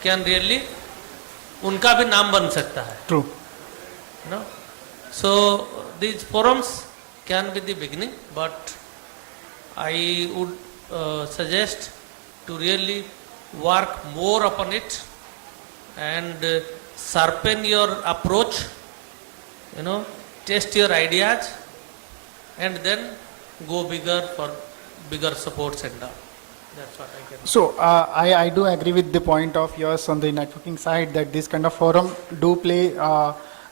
can really उनका भी नाम बन सकता है. True. So these forums can be the beginning, but I would suggest to really work more upon it and sharpen your approach, test your ideas, and then go bigger for bigger supports and all. That's what I can. So I do agree with the point of yours on the networking side that this kind of forum do play,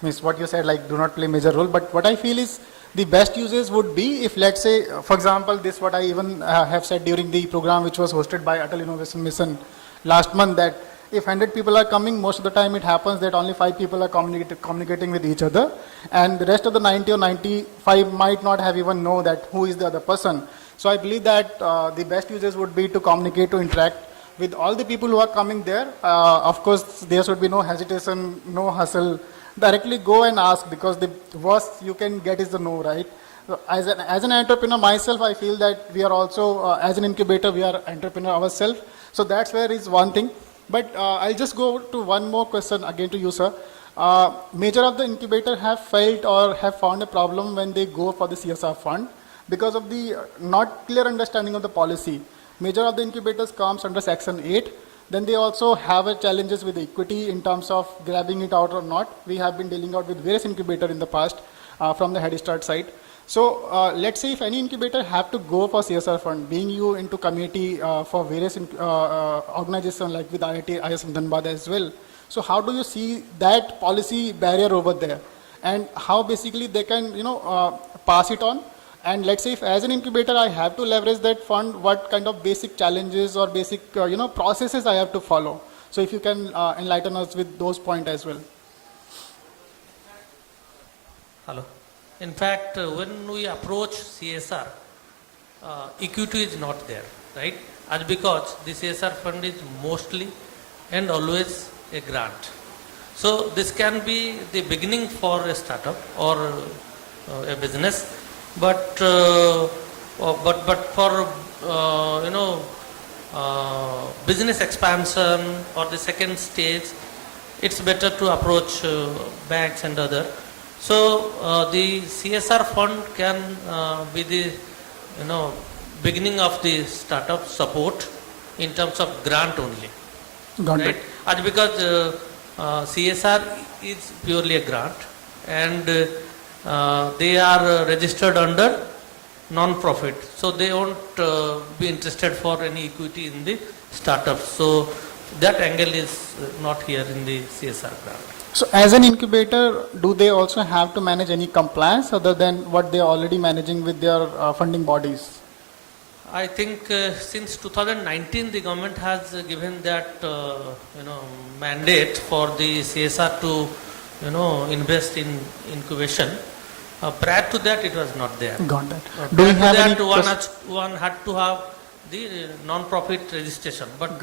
means what you said, like do not play major role. But what I feel is the best uses would be if, let's say, for example, this what I even have said during the program which was hosted by Atal Innovation Mission last month, that if 100 people are coming, most of the time it happens that only 5 people are communicating with each other, and the rest of the 90 or 95 might not have even know that who is the other person. So I believe that the best uses would be to communicate, to interact with all the people who are coming there. Of course, there should be no hesitation, no hustle. Directly go and ask, because the worst you can get is the no, right? So as an entrepreneur myself, I feel that we are also, as an incubator, we are entrepreneur ourselves. So that's where is one thing. But I'll just go to one more question again to you, sir. Major of the incubator have felt or have found a problem when they go for the CSR fund because of the not clear understanding of the policy. Major of the incubators comes under Section 8. Then they also have challenges with equity in terms of grabbing it out or not. We have been dealing out with various incubators in the past from the Head Start side. So let's say if any incubator have to go for CSR fund, being you into community for various organizations like with IIT, ISM Dhanbad as well. So how do you see that policy barrier over there, and how basically they can pass it on? And let's say if as an incubator I have to leverage that fund, what kind of basic challenges or basic processes I have to follow? So if you can enlighten us with those points as well. Hello. In fact, when we approach CSR, equity is not there. right? As because the CSR fund is mostly and always a grant. So this can be the beginning for a startup or a business, but for business expansion or the second stage, it's better to approach banks and other. So the CSR fund can be the beginning of the startup support in terms of grant only. Got right? it. And because CSR is purely a grant, and they are registered under non-profit, so they won't be interested for any equity in the startups. So that angle is not here in the CSR grant. So as an incubator, do they also have to manage any compliance other than what they are already managing with their funding bodies? I think since 2019 the government has given that mandate for the CSR to invest in incubation. Prior to that it was not there. Got that. Do Prior we to have that any one had to have the non-profit registration, but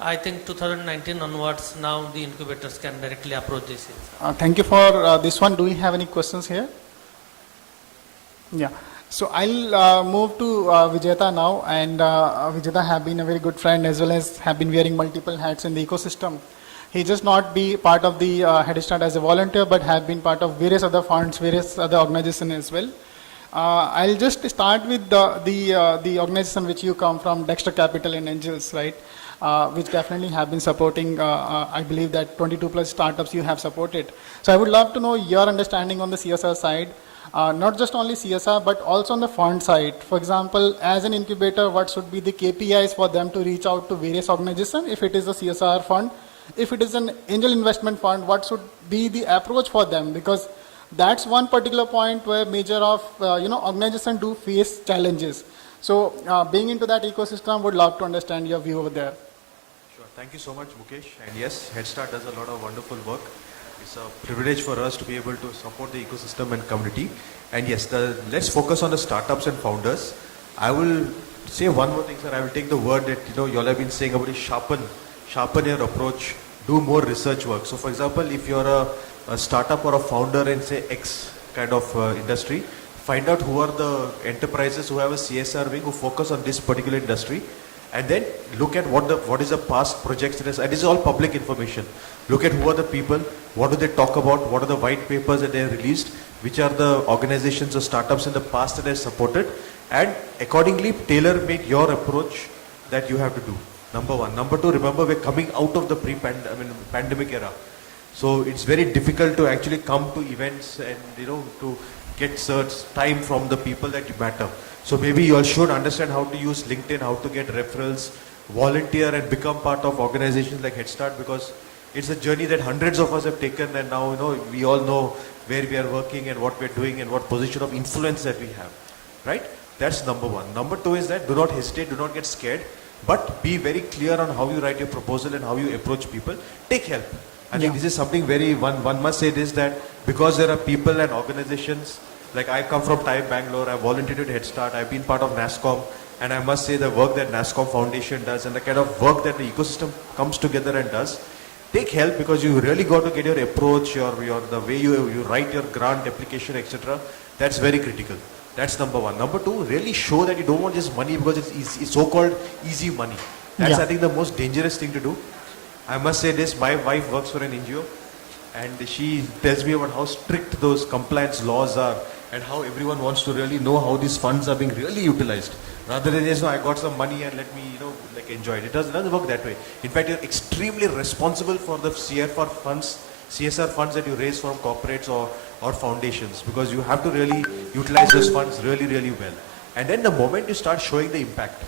I think 2019 onwards now the incubators can directly approach the CSR. Thank you for this one. Do we have any questions here? Yeah. So I'll move to Vijeta now, and Vijeta have been a very good friend as well as have been wearing multiple hats in the ecosystem. He just not be part of the Head Start as a volunteer, but have been part of various other funds, various other organizations as well. I'll just start with the organization which you come from, Dexter Capital and Angels, right? Which definitely have been supporting, I believe that 22 plus startups you have supported. So I would love to know your understanding on the CSR side. Not just only CSR, but also on the fund side. For example, as an incubator, what should be the KPIs for them to reach out to various organizations? If it is a CSR fund, if it is an angel investment fund, what should be the approach for them? Because that's one particular point where major of organizations do face challenges. So being into that ecosystem, would love to understand your view over there. Sure. Thank you so much, Mukesh. And yes, Head Start does a lot of wonderful work. It's a privilege for us to be able to support the ecosystem and community. And yes, let's focus on the startups and founders. I will say one more thing, sir. I will take the word that you all have been saying about sharpen your approach, do more research work. So for example, if you're a startup or a founder in say X kind of industry, find out who are the enterprises who have a CSR wing who focus on this particular industry, and then look at what is the past projects. And this is all public information. Look at who are the people, what do they talk about, what are the white papers that they have released, which are the organizations or startups in the past that they have supported, and accordingly tailor make your approach that you have to do. Number one. Number two, remember we're coming out of the pandemic era. So it's very difficult to actually come to events and to get time from the people that you matter. So maybe you all should understand how to use LinkedIn, how to get referrals, volunteer and become part of organizations like Head Start, because it's a journey that hundreds of us have taken, and now we all know where we are working and what we're doing and what position of influence that we have, right? That's number one. Number two is that do not hesitate, do not get scared, but be very clear on how you write your proposal and how you approach people. Take help. I think this is something one must say this, that because there are people and organizations, like I come from TIE Bangalore, I volunteered at Head Start, I've been part of NASSCOM, and I must say the work that NASSCOM Foundation does and the kind of work that the ecosystem comes together and does, take help, because you really got to get your approach, the way you write your grant application, etc. That's very critical. That's number one. Number two, really show that you don't want just money because it's so-called easy money. That's I think the most dangerous thing to do. I must say this, my wife works for an NGO, and she tells me about how strict those compliance laws are and how everyone wants to really know how these funds are being really utilized, rather than just, I got some money and let me, enjoy it. It doesn't work that way. In fact, you're extremely responsible for the CSR funds that you raise from corporates or foundations, because you have to really utilize those funds really, really well. And then the moment you start showing the impact,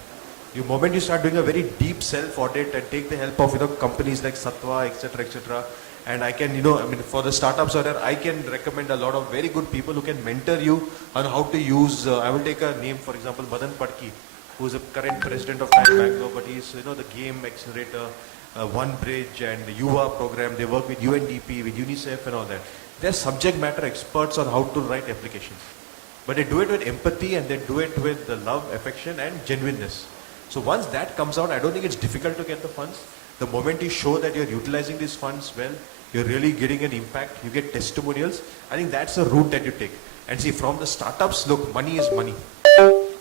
the moment you start doing a very deep self-audit and take the help of companies like Satwa, etc., and I can, for the startups out there, I can recommend a lot of very good people who can mentor you on how to use, I will take a name, for example, Madan Padki, who is the current president of TIE Bangalore, but he's, the Game Accelerator, One Bridge and the UVA program. They work with UNDP, with UNICEF and all that. They're subject matter experts on how to write applications. But they do it with empathy and they do it with the love, affection and genuineness. So once that comes out, I don't think it's difficult to get the funds. The moment you show that you're utilizing these funds well, you're really getting an impact, you get testimonials, I think that's the route that you take. And see, from the startups, look, money is money.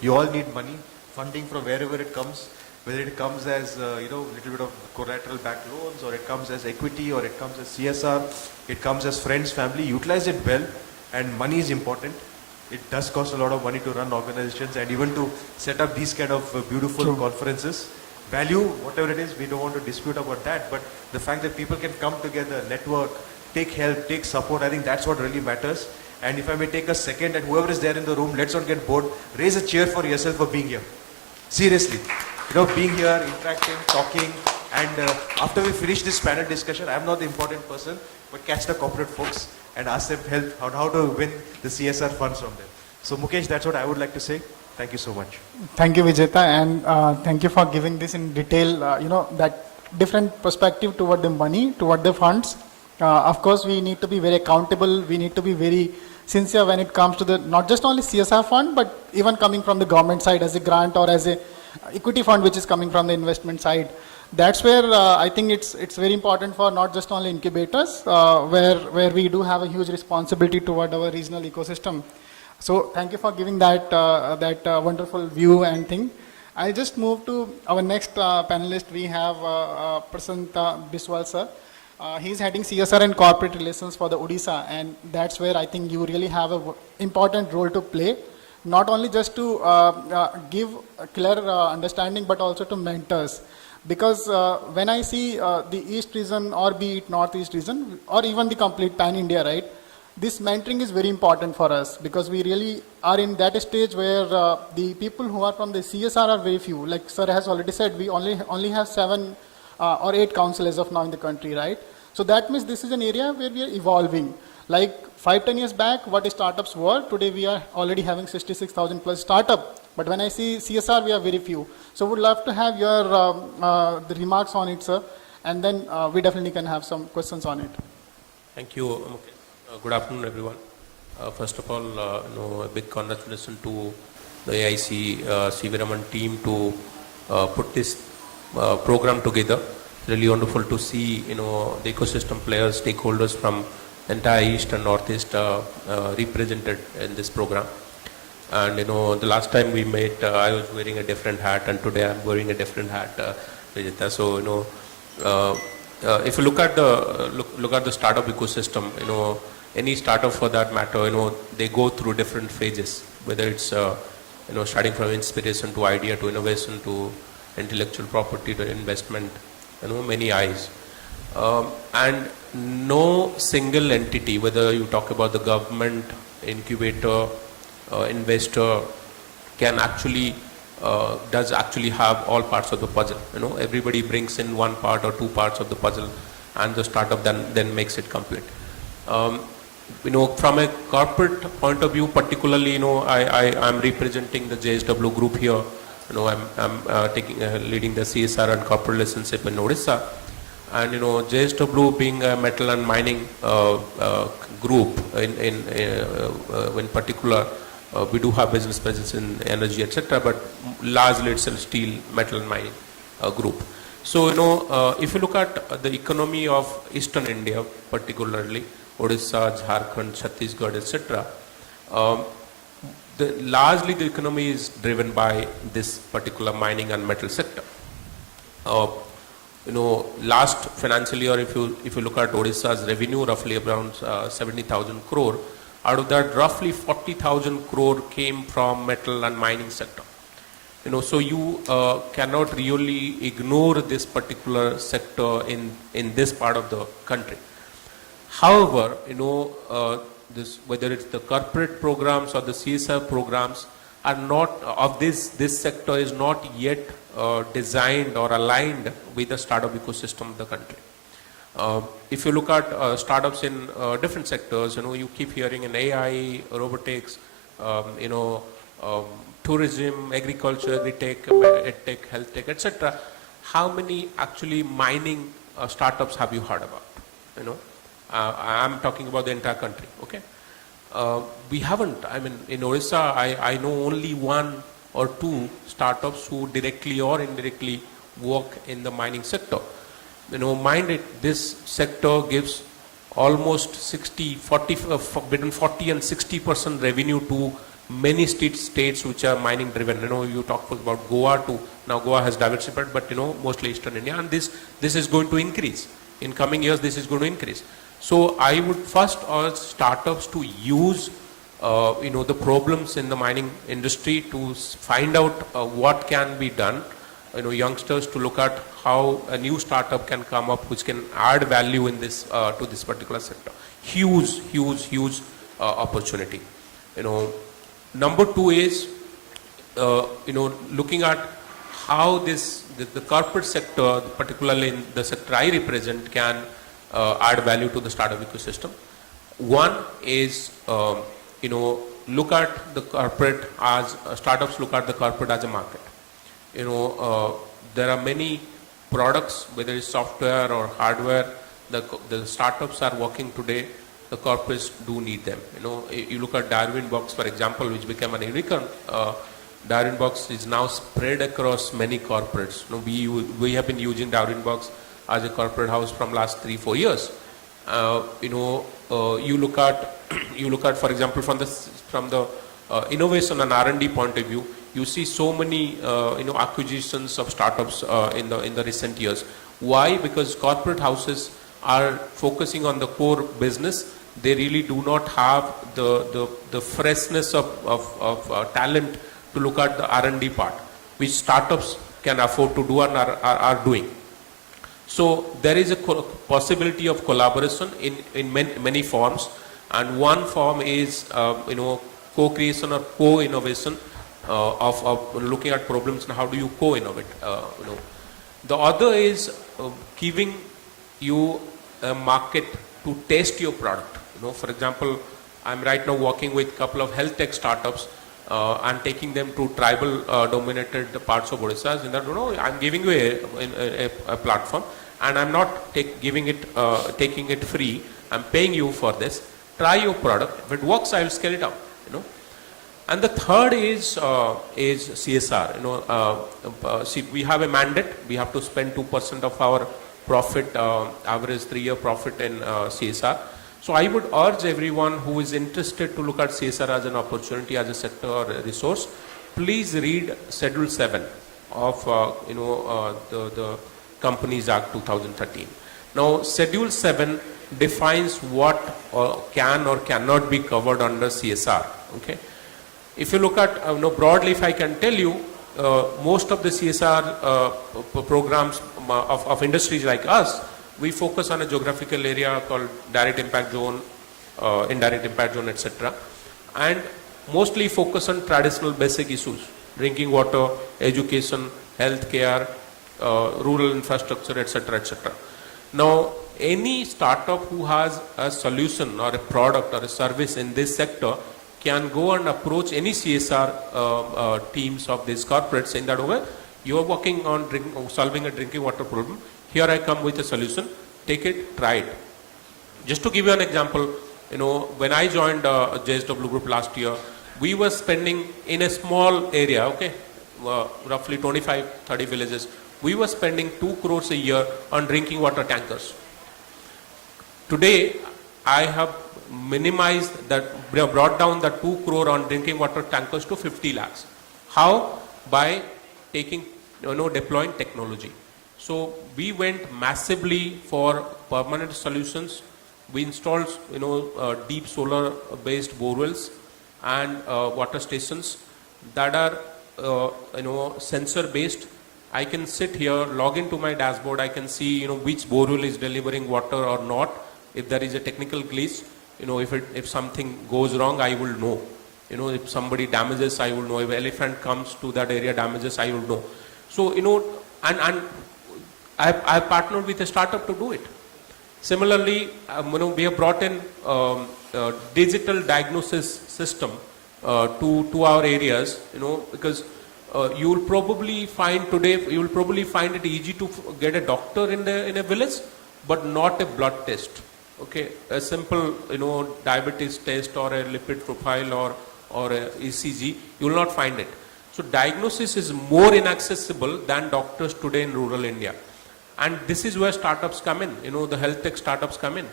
You all need money, funding from wherever it comes, whether it comes as, little bit of collateral backed loans, or it comes as equity, or it comes as CSR, it comes as friends, family, utilize it well, and money is important. It does cost a lot of money to run organizations and even to set up these kind of beautiful conferences. Value, whatever it is, we don't want to dispute about that, but the fact that people can come together, network, take help, take support, I think that's what really matters. And if I may take a second, and whoever is there in the room, let's not get bored, raise a cheer for yourself for being here. Seriously. Being here, interacting, talking, and after we finish this panel discussion, I'm not the important person, but catch the corporate folks and ask them help on how to win the CSR funds from them. So Mukesh, that's what I would like to say. Thank you so much. Thank you, Vijeta, and thank you for giving this in detail, that different perspective toward the money, toward the funds. Of course, we need to be very accountable. We need to be very sincere when it comes to the, not just only CSR fund, but even coming from the government side as a grant or as a equity fund, which is coming from the investment side. That's where I think it's very important for not just only incubators, where we do have a huge responsibility toward our regional ecosystem. So thank you for giving that wonderful view and thing. I just move to our next panelist. We have Prasanta Biswal sir. He's heading CSR and corporate relations for the Odisha, and that's where I think you really have an important role to play. Not only just to give a clear understanding, but also to mentors. Because when I see the East region, or be it Northeast region, or even the complete pan-India, right? This mentoring is very important for us, because we really are in that stage where the people who are from the CSR are very few. Like sir has already said, we only have 7 or 8 councils as of now in the country, right? So that means this is an area where we are evolving. Like 5-10 years back, what startups were, today we are already having 66,000 plus startup. But when I see CSR, we are very few. So would love to have your the remarks on it, sir, and then we definitely can have some questions on it. Thank you. Good afternoon, everyone. First of all, a big congratulations to the AIC CV Raman team to put this program together. Really wonderful to see, the ecosystem players, stakeholders from entire East and Northeast represented in this program. And the last time we met, I was wearing a different hat, and today I'm wearing a different hat, Vijeta. So if you look at the startup ecosystem, any startup for that matter, they go through different phases. Whether it's starting from inspiration to idea to innovation to intellectual property to investment, many eyes. And no single entity, whether you talk about the government, incubator, investor, can actually does actually have all parts of the puzzle. Everybody brings in one part or 2 parts of the puzzle, and the startup then makes it complete. From a corporate point of view, particularly, I'm representing the JSW group here. I'm leading the CSR and corporate relationship in Odisha. And JSW being a metal and mining group in particular, we do have business presence in energy, etc. But largely it's a steel, metal and mining group. So if you look at the economy of Eastern India, particularly Odisha, Jharkhand, Chhattisgarh, etc. Largely the economy is driven by this particular mining and metal sector. Last financial year, if you look at Odisha's revenue, roughly around 70,000 crore, out of that roughly 40,000 crore came from metal and mining sector. So you cannot really ignore this particular sector in this part of the country. However, whether it's the corporate programs or the CSR programs are not of this sector is not yet designed or aligned with the startup ecosystem of the country. If you look at startups in different sectors, you keep hearing in AI, robotics, tourism, agriculture, agri-tech, edtech, health tech, etc. How many actually mining startups have you heard about? I'm talking about the entire country. Okay, we haven't. I mean, in Odisha, I know only one or two startups who directly or indirectly work in the mining sector. Mind it, this sector gives almost between 40 and 60% revenue to many states which are mining driven. You talked about Goa too. Now Goa has diversified, but mostly Eastern India, and this is going to increase. In coming years, this is going to increase. So I would first urge startups to use the problems in the mining industry to find out what can be done. Youngsters to look at how a new startup can come up which can add value in this to this particular sector. Huge opportunity. Number two is looking at how the corporate sector, particularly in the sector I represent, can add value to the startup ecosystem. One is look at the corporate as startups look at the corporate as a market. There are many products, whether it's software or hardware, the startups are working today, the corporates do need them. You look at Darwinbox, for example, which became an unicorn. Darwinbox is now spread across many corporates. We have been using Darwinbox as a corporate house from last 3-4 years. You look at, for example, from the innovation and R&D point of view, you see so many acquisitions of startups in the recent years. Why? Because corporate houses are focusing on the core business. They really do not have the freshness of talent to look at the R&D part, which startups can afford to do and are doing. So there is a possibility of collaboration in many forms, and one form is co-creation or co-innovation of looking at problems and how do you co-innovate. The other is giving you a market to test your product. For example, I'm right now working with a couple of health tech startups and taking them to tribal dominated parts of Odisha. In that, I'm giving you a platform, and I'm not taking it free. I'm paying you for this. Try your product. If it works, I will scale it up. And the third is CSR. See, we have a mandate. We have to spend 2% of our profit, average 3-year profit in CSR. So I would urge everyone who is interested to look at CSR as an opportunity, as a sector or a resource. Please read Schedule 7 of the Companies Act 2013. Now, Schedule 7 defines what can or cannot be covered under CSR. Okay. If you look at broadly, if I can tell you, most of the CSR programs of industries like us, we focus on a geographical area called direct impact zone, indirect impact zone, etc. And mostly focus on traditional basic issues, drinking water, education, healthcare, rural infrastructure, etc., etc. Now, any startup who has a solution or a product or a service in this sector can go and approach any CSR teams of these corporates in that way. You are working on solving a drinking water problem. Here I come with a solution. Take it, try it. Just to give you an example, when I joined JSW Group last year, we were spending in a small area, okay, roughly 25-30 villages. We were spending 2 crores a year on drinking water tankers. Today, I have minimized that, brought down the 2 crore on drinking water tankers to 50 lakhs. How? By deploying technology. So we went massively for permanent solutions. We installed, deep solar based borewells and water stations that are, sensor based. I can sit here, log into my dashboard. I can see, which borewell is delivering water or not. If there is a technical glitch, if something goes wrong, I will know. If somebody damages, I will know. If elephant comes to that area, damages, I will know. So, and I partnered with a startup to do it. Similarly, we have brought in digital diagnosis system to our areas, because you will probably find it easy to get a doctor in a village, but not a blood test. Okay, a simple, diabetes test or a lipid profile or a ECG, you will not find it. So diagnosis is more inaccessible than doctors today in rural India. And this is where startups come in, the health tech startups come in.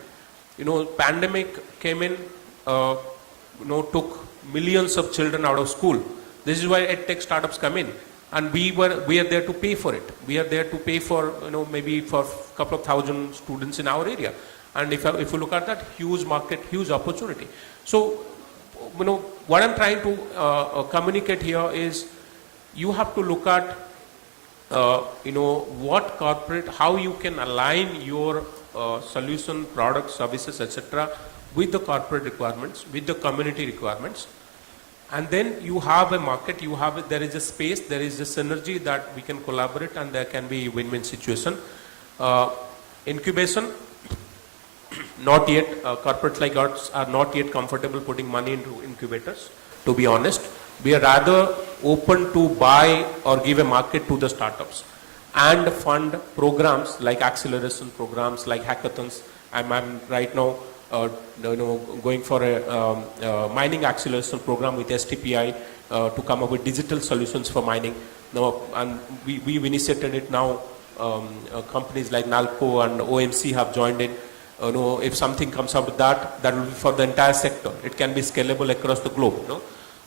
Pandemic came in, took millions of children out of school. This is why edtech startups come in. And we are there to pay for it. We are there to pay for, maybe for a couple of thousand students in our area. And if you look at that, huge market, huge opportunity. So, what I'm trying to communicate here is you have to look at, what corporate, how you can align your solution, products, services, etc. with the corporate requirements, with the community requirements. And then you have a market, there is a space, there is a synergy that we can collaborate and there can be win-win situation. Incubation, not yet, corporates like us are not yet comfortable putting money into incubators, to be honest. We are rather open to buy or give a market to the startups and fund programs like acceleration programs, like hackathons. I'm right now going for a mining acceleration program with STPI to come up with digital solutions for mining. And we've initiated it now. Companies like Nalco and OMC have joined in. If something comes out of that, that will be for the entire sector. It can be scalable across the globe.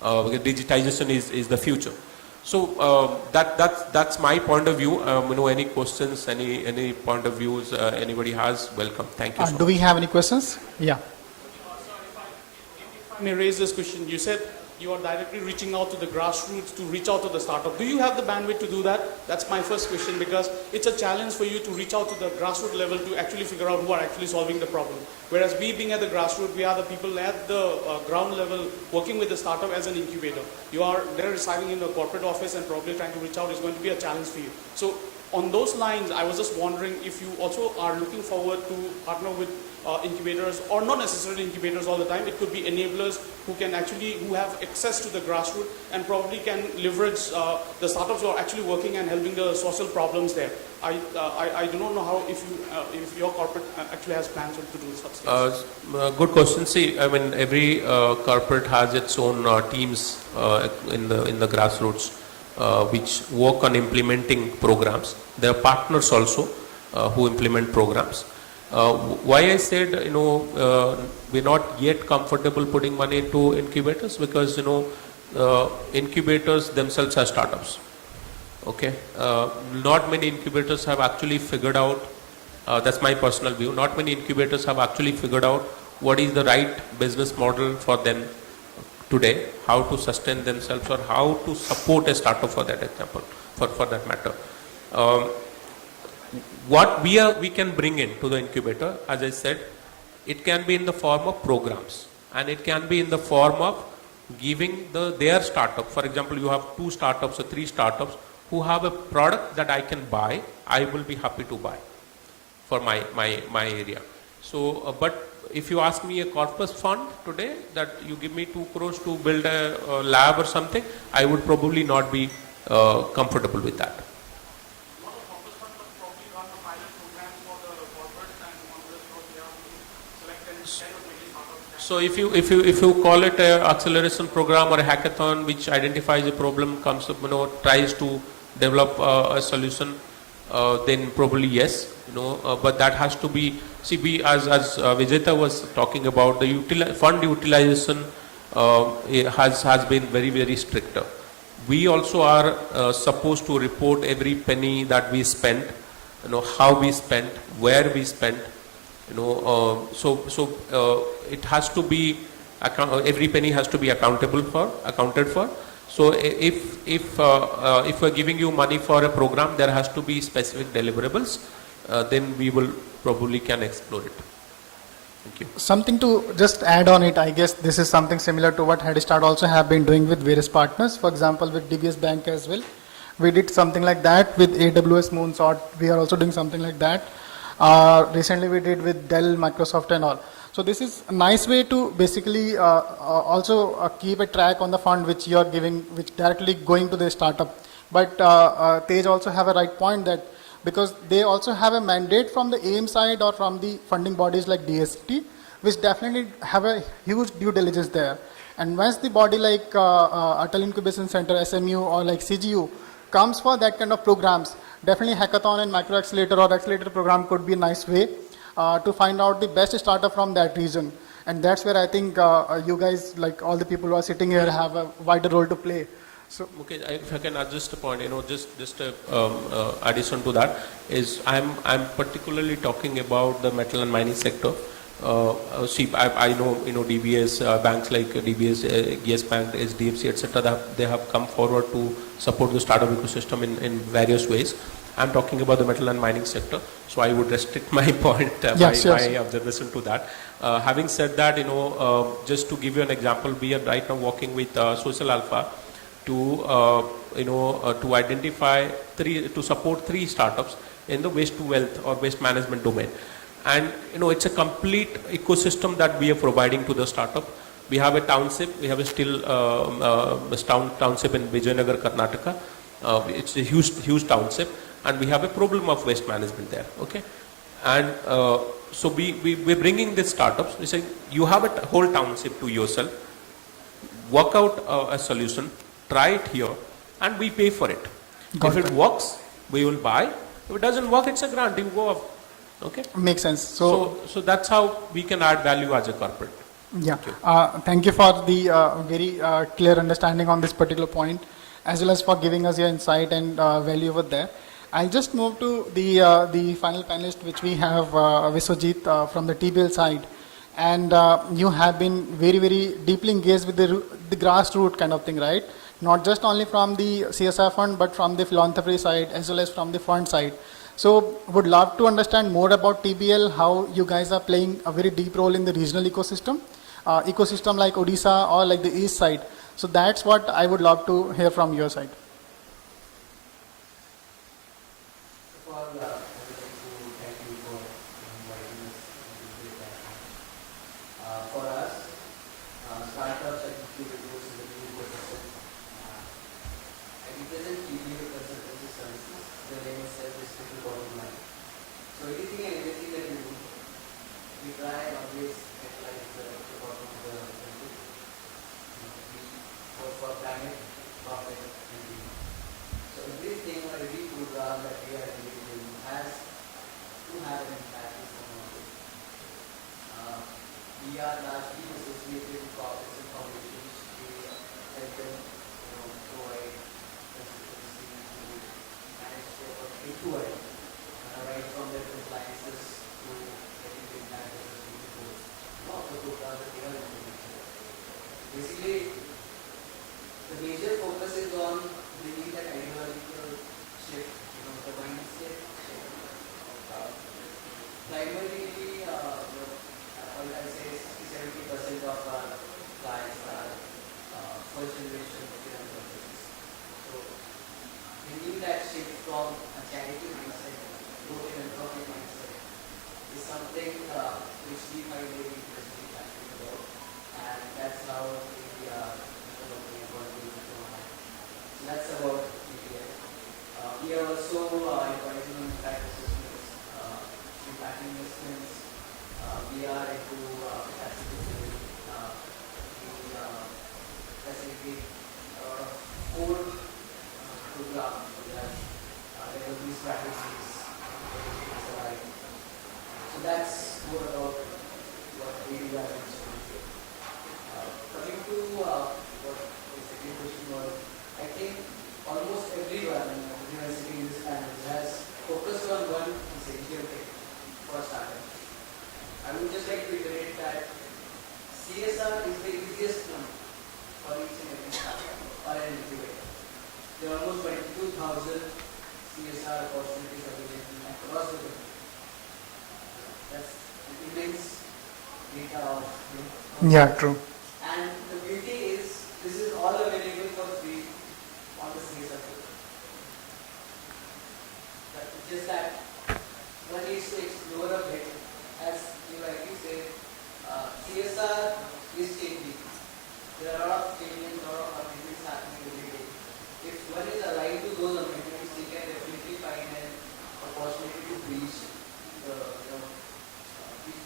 Because digitization is the future. So that's my point of view. Any questions, any point of views anybody has, welcome. Thank you. So do we have any questions? Yeah. If I may raise this question, you said you are directly reaching out to the grassroots to reach out to the startup. Do you have the bandwidth to do that? That's my first question, because it's a challenge for you to reach out to the grassroots level to actually figure out who are actually solving the problem. Whereas we being at the grassroots, we are the people at the ground level working with the startup as an incubator. You are there residing in the corporate office and probably trying to reach out is going to be a challenge for you. So on those lines, I was just wondering if you also are looking forward to partner with incubators, or not necessarily incubators all the time. It could be enablers who have access to the grassroots and probably can leverage the startups who are actually working and helping the social problems there. I do not know how if your corporate actually has plans to do such things. Good question. See, I mean, every corporate has its own teams in the grassroots which work on implementing programs. There are partners also who implement programs. Why I said, we're not yet comfortable putting money into incubators, because, incubators themselves are startups. Okay. Not many incubators have actually figured out, that's my personal view, not many incubators have actually figured out what is the right business model for them today, how to sustain themselves or how to support a startup for that example, for that matter. What we can bring in to the incubator, as I said, it can be in the form of programs, and it can be in the form of giving their startup. For example, you have 2 startups or 3 startups who have a product that I can buy, I will be happy to buy for my area. So, but if you ask me a corpus fund today that you give me 2 crores to build a lab or something, I would probably not be comfortable with that. So if you call it an acceleration program or a hackathon which identifies a problem, comes up, tries to develop a solution, then probably yes, but that has to be, see, as Vijeta was talking about, the fund utilization has been very, very stricter. We also are supposed to report every penny that we spent, how we spent, where we spent, so it has to be, every penny has to be accounted for. So if we're giving you money for a program, there has to be specific deliverables, then we will probably can explore it. Thank you. Something to just add on it, I guess this is something similar to what Headstart also have been doing with various partners. For example, with DBS Bank as well. We did something like that with AWS Moonshot. We are also doing something like that. Recently we did with Dell, Microsoft and all. So this is a nice way to basically also keep a track on the fund which you are giving, which directly going to the startup. But Tej also have a right point that because they also have a mandate from the AIM side or from the funding bodies like DST, which definitely have a huge due diligence there. And once the body like Atal Incubation Center, SMU, or like CGU comes for that kind of programs, definitely hackathon and micro accelerator or accelerator program could be a nice way to find out the best startup from that region. And that's where I think you guys, like all the people who are sitting here, have a wider role to play. So, okay, if I can add just a point, just a addition to that is I'm particularly talking about the metal and mining sector. See, I know DBS banks like DBS, Yes Bank, SDFC, etc. They have come forward to support the startup ecosystem in various ways. I'm talking about the metal and mining sector, so I would restrict my point, my observation to that. Having said that, just to give you an example, we are right now working with Social Alpha to to identify to support 3 startups in the waste to wealth or waste management domain. And it's a complete ecosystem that we are providing to the startup. We have a township, we have a still township in Vijayanagar, Karnataka. It's a huge township, and we have a problem of waste management there. Okay, and so we're bringing these startups. We say you have a whole township to yourself. Work out a solution. Try it here, and we pay for it. If it works, we will buy. If it doesn't work, it's a grant. You go off. Okay. Makes sense. So that's how we can add value as a corporate. Yeah. Thank you for the very clear understanding on this particular point, as well as for giving us your insight and value over there. I'll just move to the final panelist, which we have Viswajit from the TBL side. And you have been very, very deeply engaged with the grassroots kind of thing, right? Not just only from the CSR fund, but from the philanthropy side, as well as from the fund side. So would love to understand more about TBL, how you guys are playing a very deep role in the regional ecosystem like Odisha or like the east side. So that's what I would love to hear from your side. Yeah, true. And the beauty is, this is all available for free on the CSR tool. Just that one needs to explore a bit. As you rightly say, CSR is changing. There are a lot of changes, a lot of amendments happening every day. If one is aligned to those amendments, he can definitely find an opportunity to breach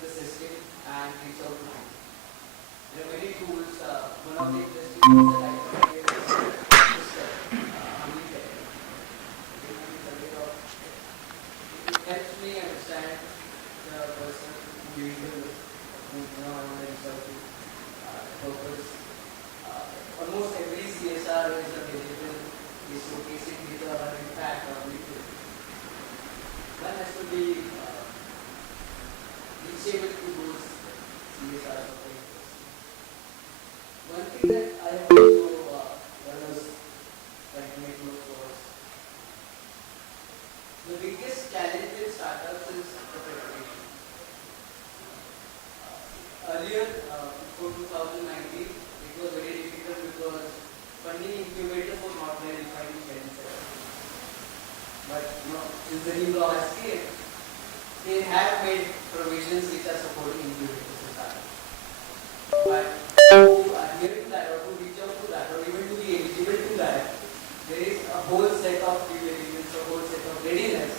the system and reach out to people. There are many showcasing the impact of liquid. One has to be reachable to those CSR objectives. One thing that I also was trying to make note was the biggest challenge in startups is the preparation. Earlier, before 2019, it was very difficult because funding incubators was not very defined in Odisha. But since the new law has came, they have made provisions which are supporting incubators and startups. But to adhere to that, or to reach out to that, or even to be eligible to that, there is a whole set of due diligence, a whole set of readiness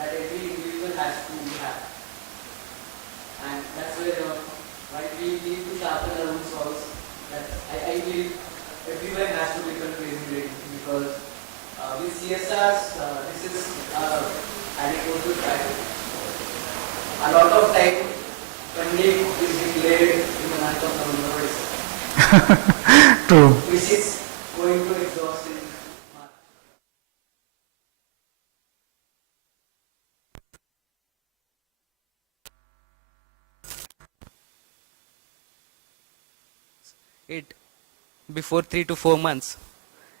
that every individual has to have. And that's where while we need to sharpen our own source, that I believe everyone has to become fundraising ready, because with CSRs, this is anecdotal fact. A lot of time funding is declared in the month of November, True. which is going to exhaust in March. It before 3 to 4 months,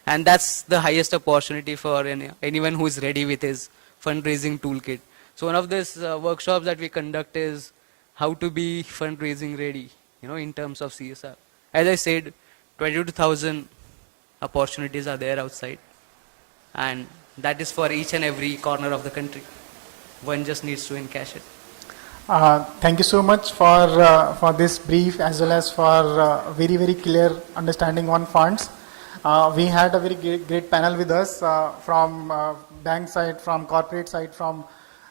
and that's the highest opportunity for anyone who is ready with his fundraising toolkit. So one of these workshops that we conduct is how to be fundraising ready, in terms of CSR. As I said, 22,000 opportunities are there outside, and that is for each and every corner of the country. One just needs to encash it. Thank you so much for this brief, as well as for very, very clear understanding on funds. We had a very great panel with us from bank side, from corporate side, from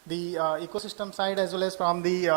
the ecosystem side, as well as from the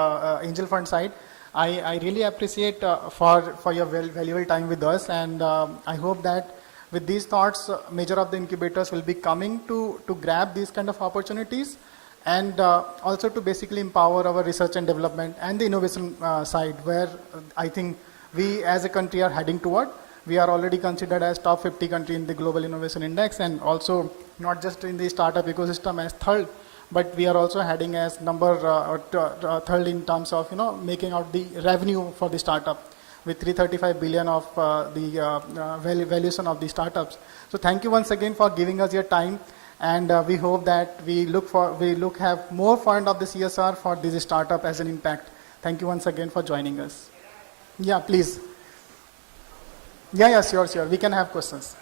angel fund side. I really appreciate for your valuable time with us, and I hope that with these thoughts, major of the incubators will be coming to grab these kind of opportunities, and also to basically empower our research and development and the innovation side, where I think we as a country are heading toward. We are already considered as top 50 country in the Global Innovation Index, and also not just in the startup ecosystem as third, but we are also heading as number third in terms of making out the revenue for the startup, with 335 billion of the valuation of the startups. So thank you once again for giving us your time. And we hope that we have more fund of the CSR for this startup as an impact. Thank you once again for joining us. Yeah, please. Yeah, sure. We can have questions.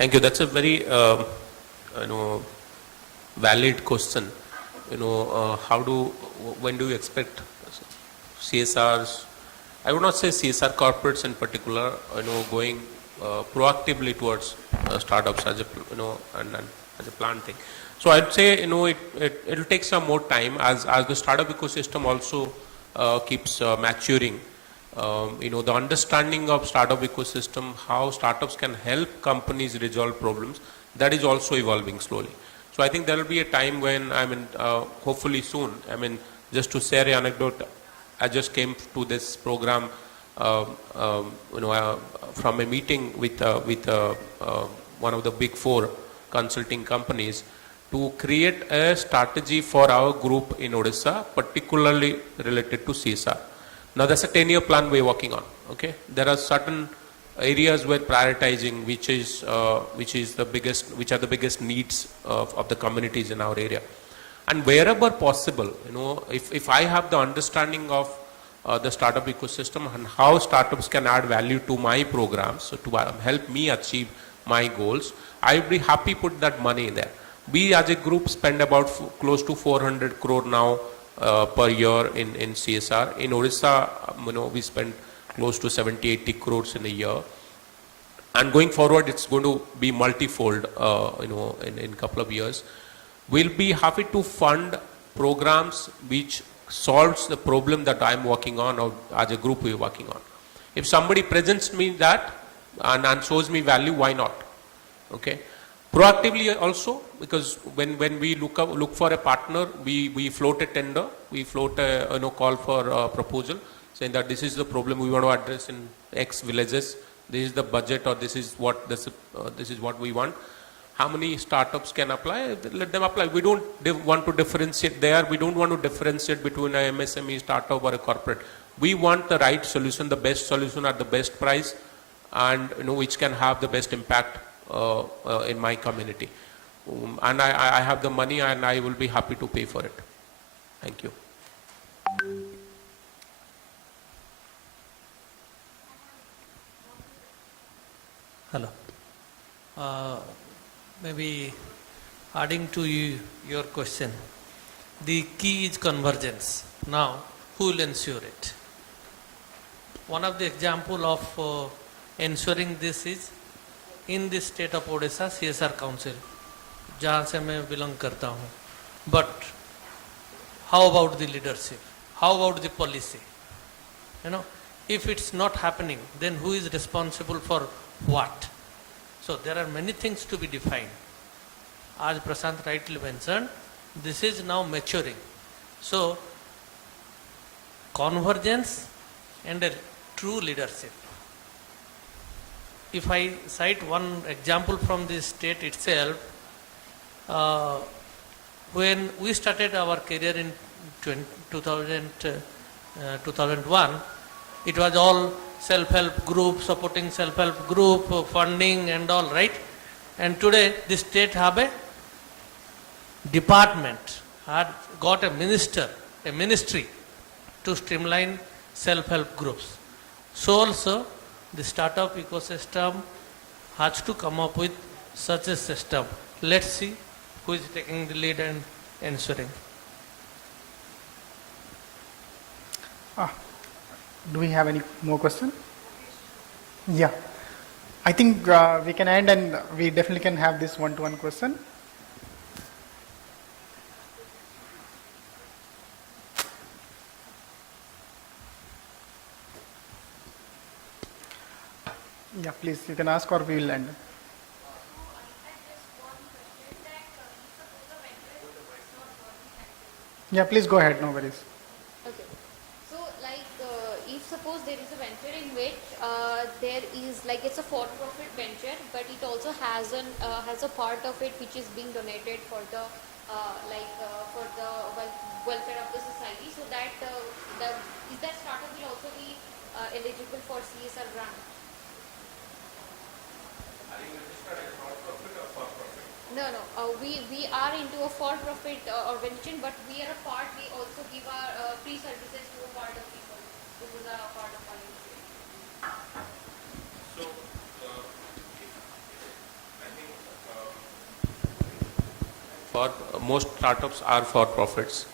Thank you. That's a very valid question. When do you expect CSRs? I would not say CSR corporates in particular, going proactively towards startups as a and as a planned thing. So I'd say it'll take some more time as the startup ecosystem also keeps maturing. The understanding of startup ecosystem, how startups can help companies resolve problems, that is also evolving slowly. So I think there will be a time when, hopefully soon, just to share an anecdote, I just came to this program, from a meeting with one of the big 4 consulting companies to create a strategy for our group in Odisha, particularly related to CSR. Now that's a 10-year plan we're working on. Okay, there are certain areas we're prioritizing, which are the biggest needs of the communities in our area, and wherever possible, if I have the understanding of the startup ecosystem and how startups can add value to my programs, so to help me achieve my goals, I would be happy put that money there. We as a group spend about close to 400 crore now per year in CSR. In Odisha, we spend close to 70-80 crores in a year. And going forward, it's going to be multifold, in a couple of years. We'll be happy to fund programs which solves the problem that I'm working on, or as a group we're working on. If somebody presents me that and shows me value, why not? Okay. Proactively also, because when we look for a partner, we float a tender, we float a call for a proposal, saying that this is the problem we want to address in X villages, this is the budget, or this is what we want. How many startups can apply? Let them apply. We don't want to differentiate there. We don't want to differentiate between an MSME startup or a corporate. We want the right solution, the best solution at the best price, and which can have the best impact in my community. And I have the money, and I will be happy to pay for it. Thank you. Hello. Maybe adding to your question, the key is convergence. Now, who will ensure it? One of the example of ensuring this is in the state of Odisha CSR Council, जहाँ से मैं belong करता हूँ. But how about the leadership? How about the policy? If it's not happening, then who is responsible for what? So there are many things to be defined. As Prashant rightly mentioned, this is now maturing. So convergence and a true leadership. If I cite one example from the state itself, when we started our career in 2001, it was all self-help group, supporting self-help group, funding and all, right? And today the state have a department, had got a ministry to streamline self-help groups. So also the startup ecosystem has to come up with such a system. Let's see who is taking the lead and ensuring. Do we have any more questions? Yeah. I think we can end, and we definitely can have this one-to-one question. Yeah, please, you can ask, or we will end. Yeah, please go ahead, no worries. Okay. So, if suppose there is a venture in which there is, it's a for-profit venture, but it also has a part of it which is being donated for the welfare of the society, so that is that startup will also be eligible for CSR grant. No, we are into a for-profit organization, but we are a part, we also give our free services to a part of people. This is a part of our initiative. So, I for most startups are for profits,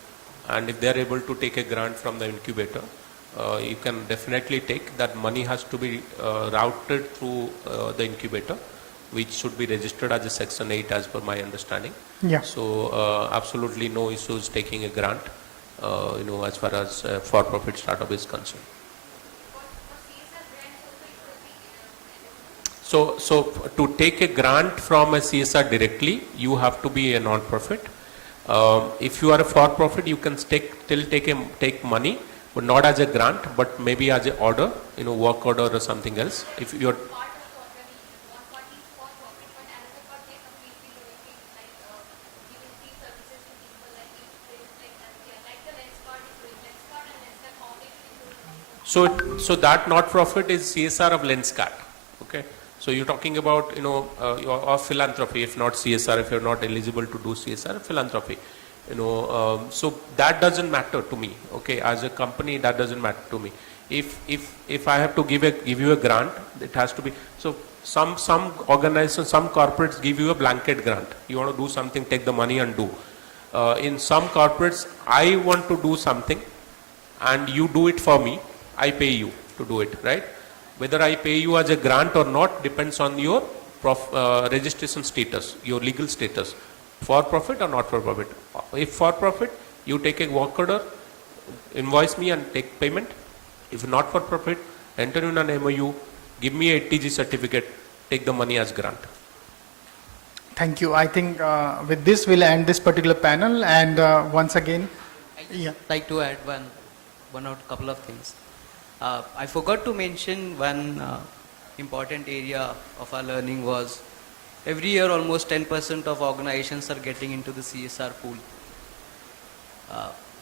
and if they are able to take a grant from the incubator, you can definitely take. That money has to be routed through the incubator, which should be registered as a Section 8 as per my understanding. Yeah. So absolutely no issues taking a grant, as far as for-profit startup is concerned. So to take a grant from a CSR directly, you have to be a non-profit. If you are a for-profit, you can still take money, but not as a grant, but maybe as an order, work order or something else. If you're so that not-profit is CSR of Lenskart. Okay. So you're talking about, of philanthropy, if not CSR, if you're not eligible to do CSR, philanthropy. So that doesn't matter to me. Okay, as a company, that doesn't matter to me. If I have to give you a grant, it has to be so. Some organizations, some corporates give you a blanket grant. You want to do something, take the money and do. In some corporates, I want to do something, and you do it for me. I pay you to do it, right? Whether I pay you as a grant or not depends on your registration status, your legal status, for profit or not for profit. If for profit, you take a work order, invoice me and take payment. If not for profit, enter in an MOU, give me a TG certificate, take the money as grant. Thank you. I think with this we'll end this particular panel, and once again, I'd like to add one or couple of things. I forgot to mention one important area of our learning was every year almost 10% of organizations are getting into the CSR pool.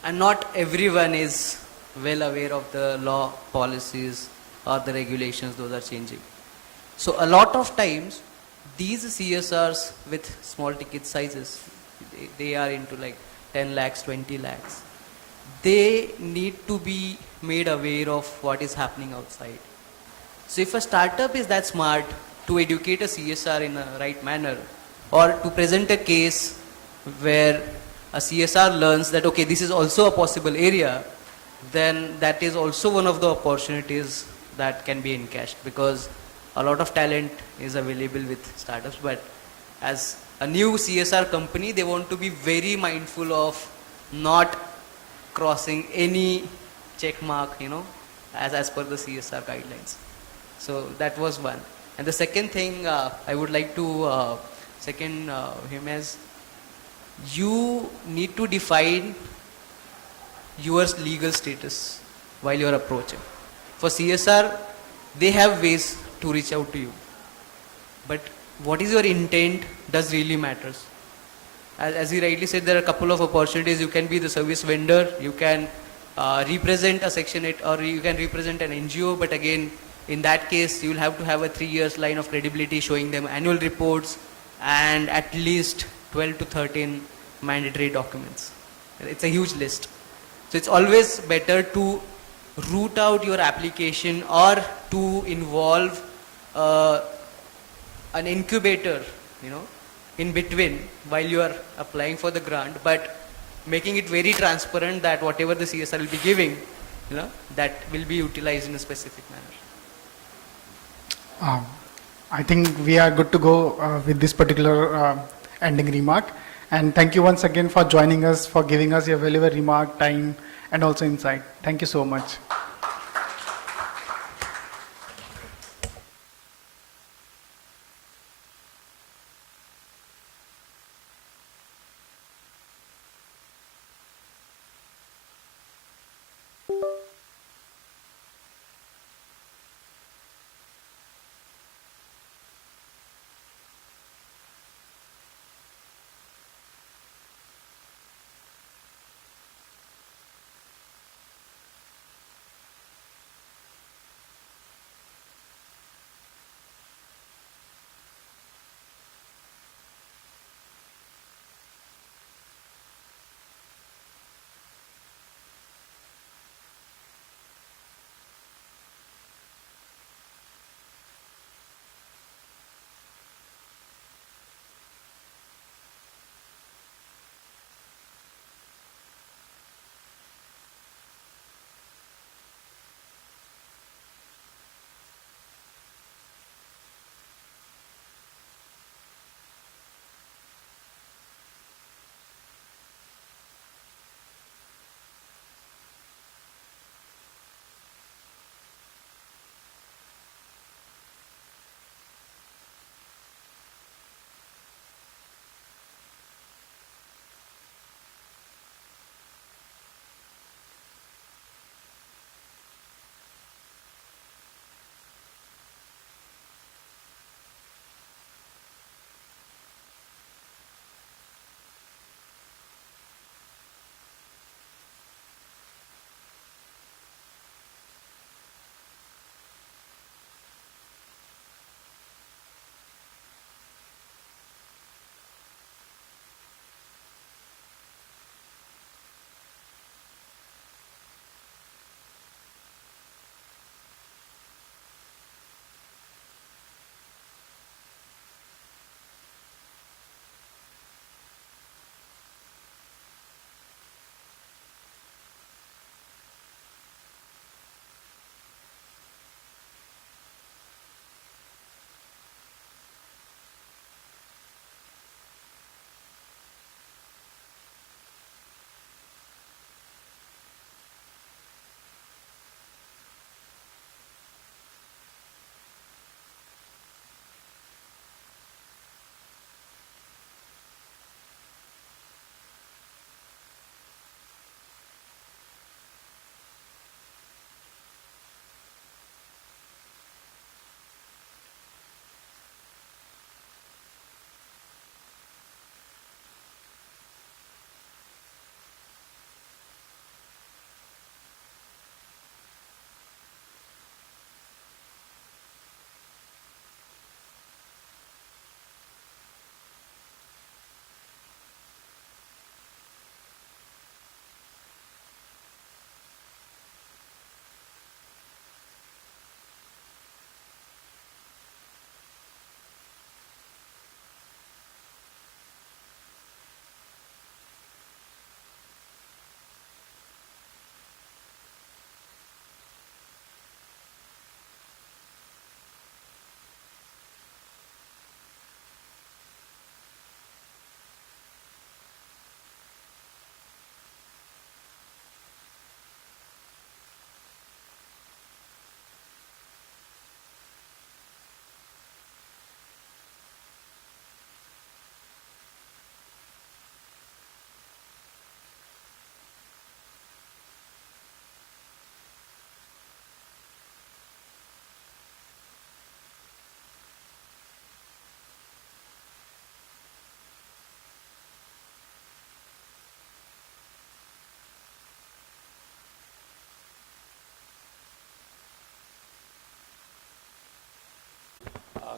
And not everyone is well aware of the law, policies or the regulations, those are changing. So a lot of times these CSRs with small ticket sizes, they are into like 10 lakhs, 20 lakhs. They need to be made aware of what is happening outside. So if a startup is that smart to educate a CSR in a right manner, or to present a case where a CSR learns that, okay, this is also a possible area, then that is also one of the opportunities that can be encashed, because a lot of talent is available with startups. But as a new CSR company, they want to be very mindful of not crossing any check mark, as per the CSR guidelines. So that was one. And the second thing I would like to second him as, you need to define your legal status while you are approaching. For CSR, they have ways to reach out to you. But what is your intent does really matters. As he rightly said, there are a couple of opportunities. You can be the service vendor, you can represent a Section 8, or you can represent an NGO, but again, in that case, you will have to have a 3 years line of credibility showing them annual reports and at least 12 to 13 mandatory documents. It's a huge list. So it's always better to root out your application or to involve an incubator, in between while you are applying for the grant, but making it very transparent that whatever the CSR will be giving, that will be utilized in a specific manner. I think we are good to go with this particular ending remark. And thank you once again for joining us, for giving us your valuable remark, time, and also insight. Thank you so much.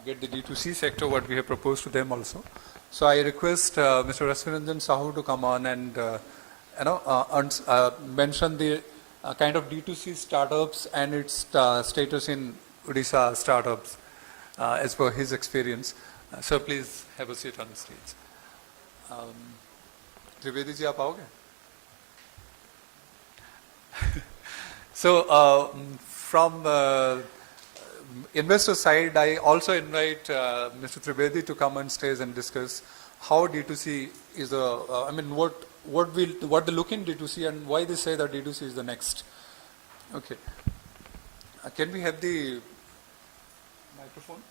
get the D2C sector, what we have proposed to them also. So I request Mr. Rasmiranjan Sahu to come on and mention the kind of D2C startups and its status in Odisha startups as per his experience. So please have a seat on the stage. Trivedi ji, aap आओगे? So from investor side, I also invite Mr. Trivedi to come on stage and discuss how D2C is what they look in D2C and why they say that D2C is the next. Okay. Can we have the microphone?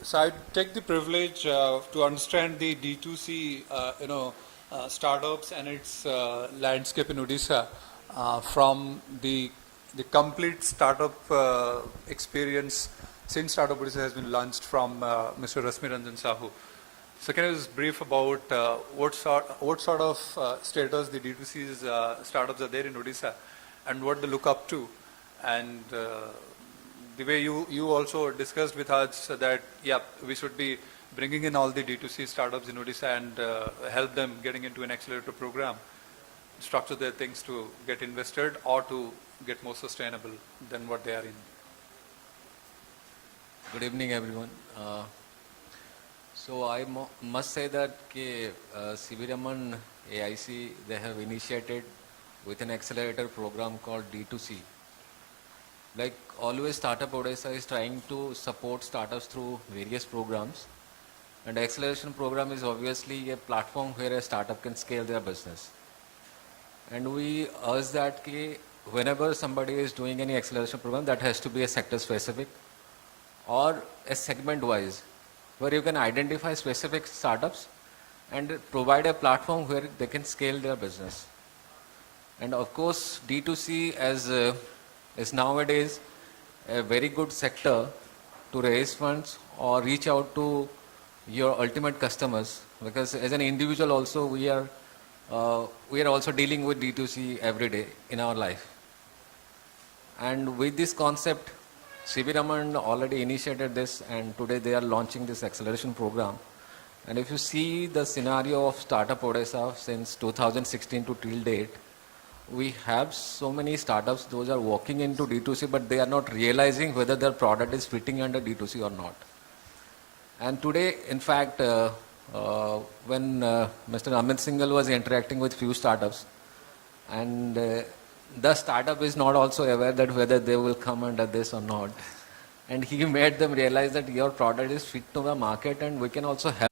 So I take the privilege to understand the D2C, startups and its landscape in Odisha from the complete startup experience since Startup Odisha has been launched from Mr. Rasmiranjan Sahu. So can you just brief about what sort of status the D2C startups are there in Odisha and what they look up to, and the way you also discussed with us that we should be bringing in all the D2C startups in Odisha and help them getting into an accelerator program, structure their things to get invested or to get more sustainable than what they are in. Good evening, everyone. So I must say that CV Raman AIC, they have initiated with an accelerator program called D2C. Like always, Startup Odisha is trying to support startups through various programs, and the acceleration program is obviously a platform where a startup can scale their business. And we urge that whenever somebody is doing any acceleration program, that has to be a sector specific or a segment wise, where you can identify specific startups and provide a platform where they can scale their business. And of course, D2C is nowadays a very good sector to raise funds or reach out to your ultimate customers, because as an individual also we are also dealing with D2C every day in our life. And with this concept, CV Raman already initiated this, and today they are launching this acceleration program. And if you see the scenario of Startup Odisha since 2016 to till date, we have so many startups, those are walking into D2C, but they are not realizing whether their product is fitting under D2C or not. And today, in fact, when Mr. Amit Singhal was interacting with few startups, and the startup is not also aware that whether they will come under this or not. And he made them realize that your product is fit to the market and we can also help.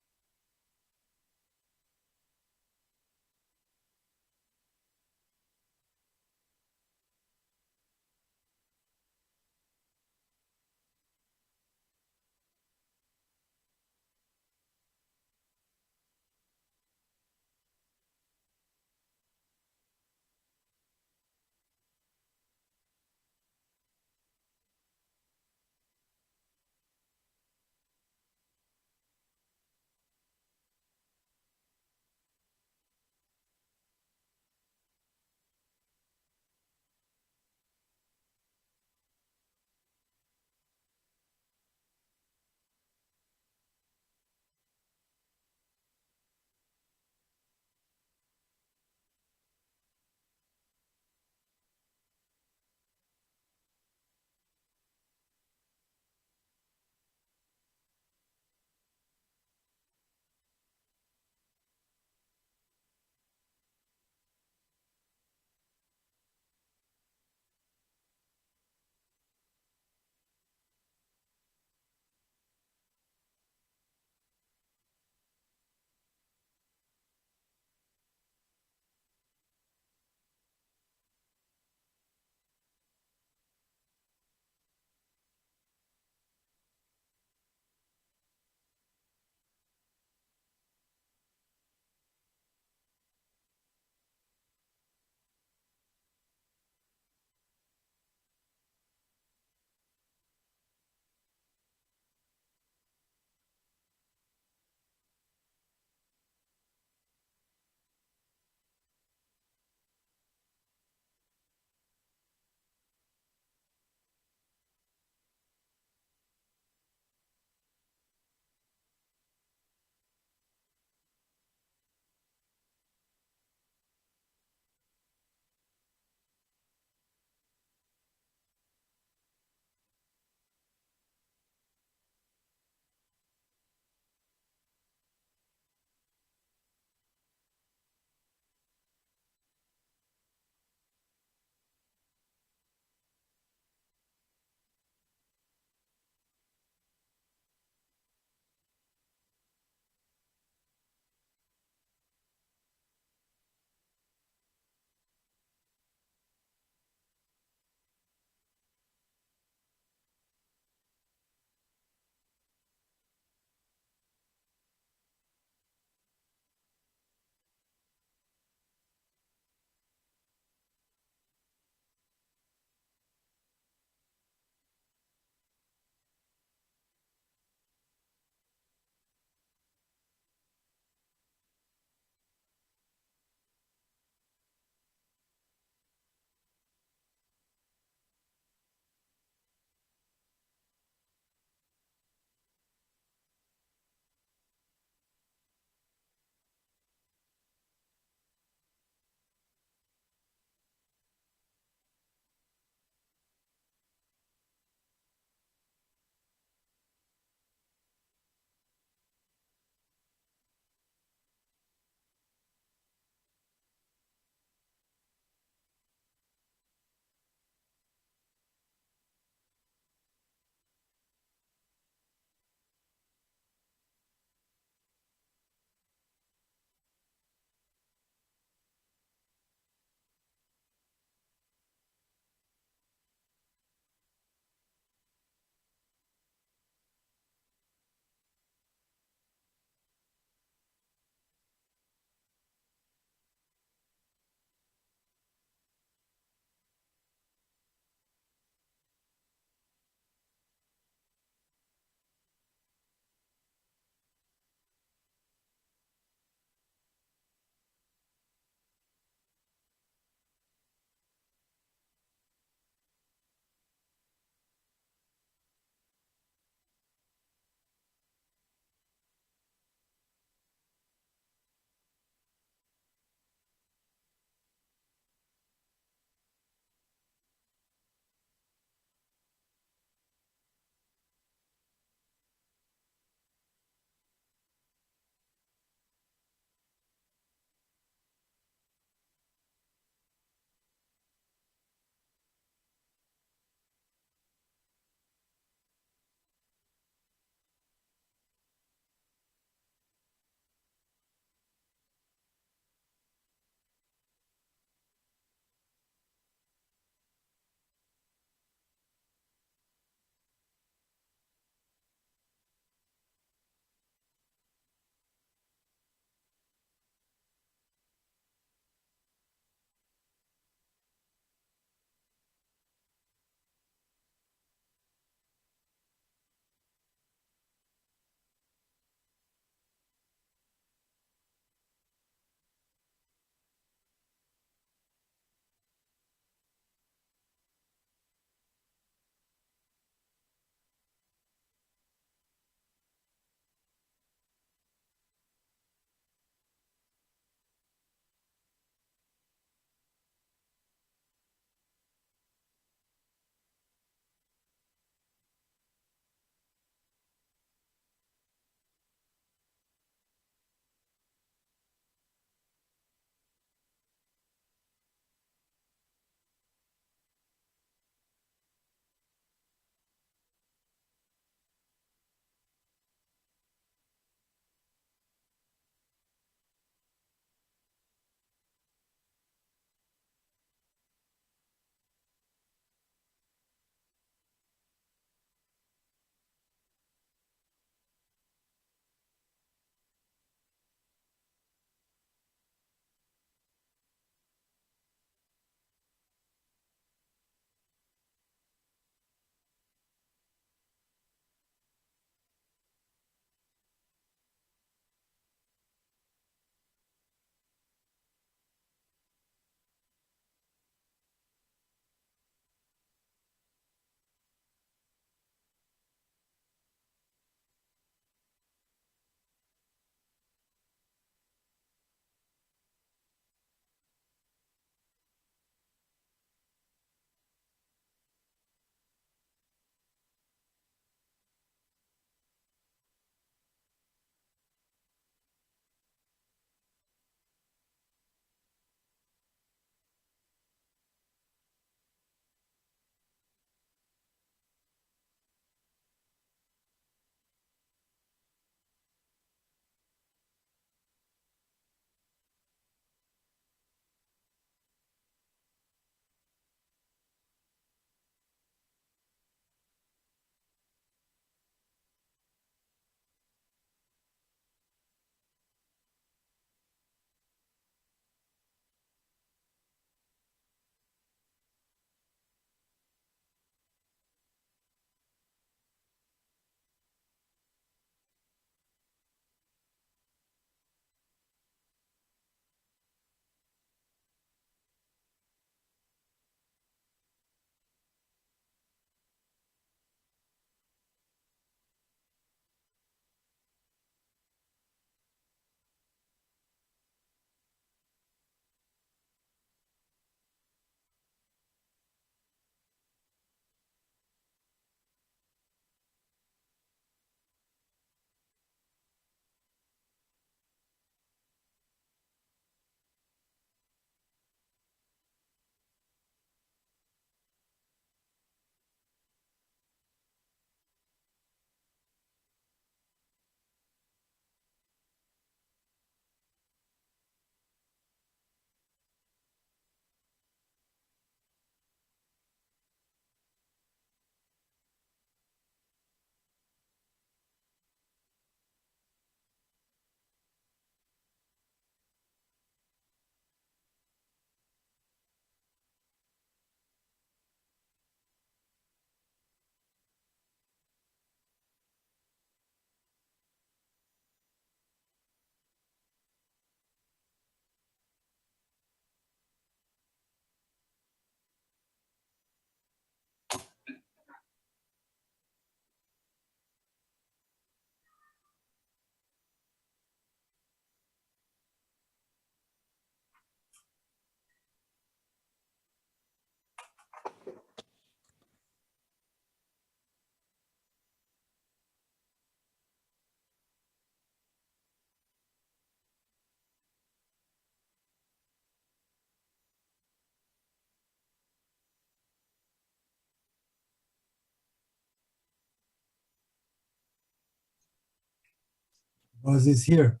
Buzz is here.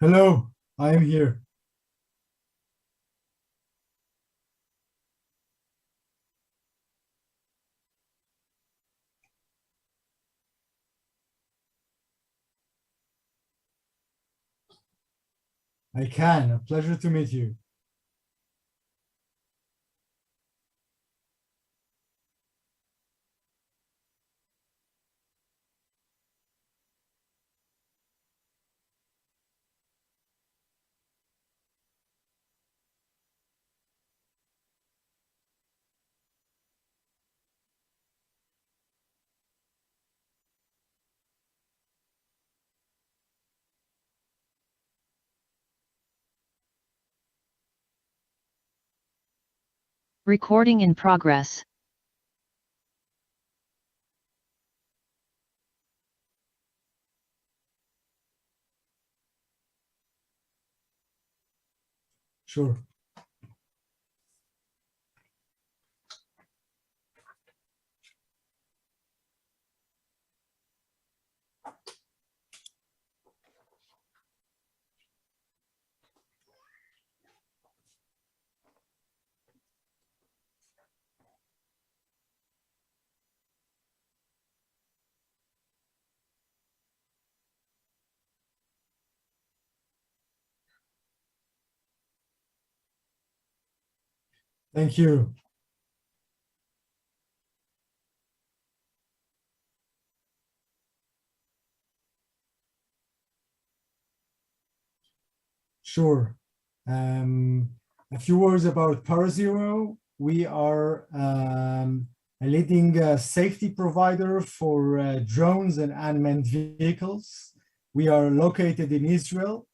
Hello, I am here. I can. A pleasure to meet you. Recording in progress. Sure. Thank you. Sure. A few words about ParaZero. We are a leading safety provider for drones and unmanned vehicles. We are located in Israel,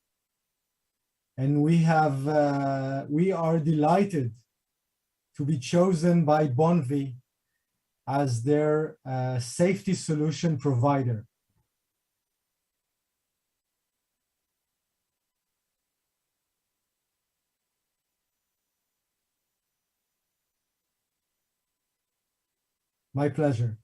and we are delighted to be chosen by Bonvi as their safety solution provider. My pleasure.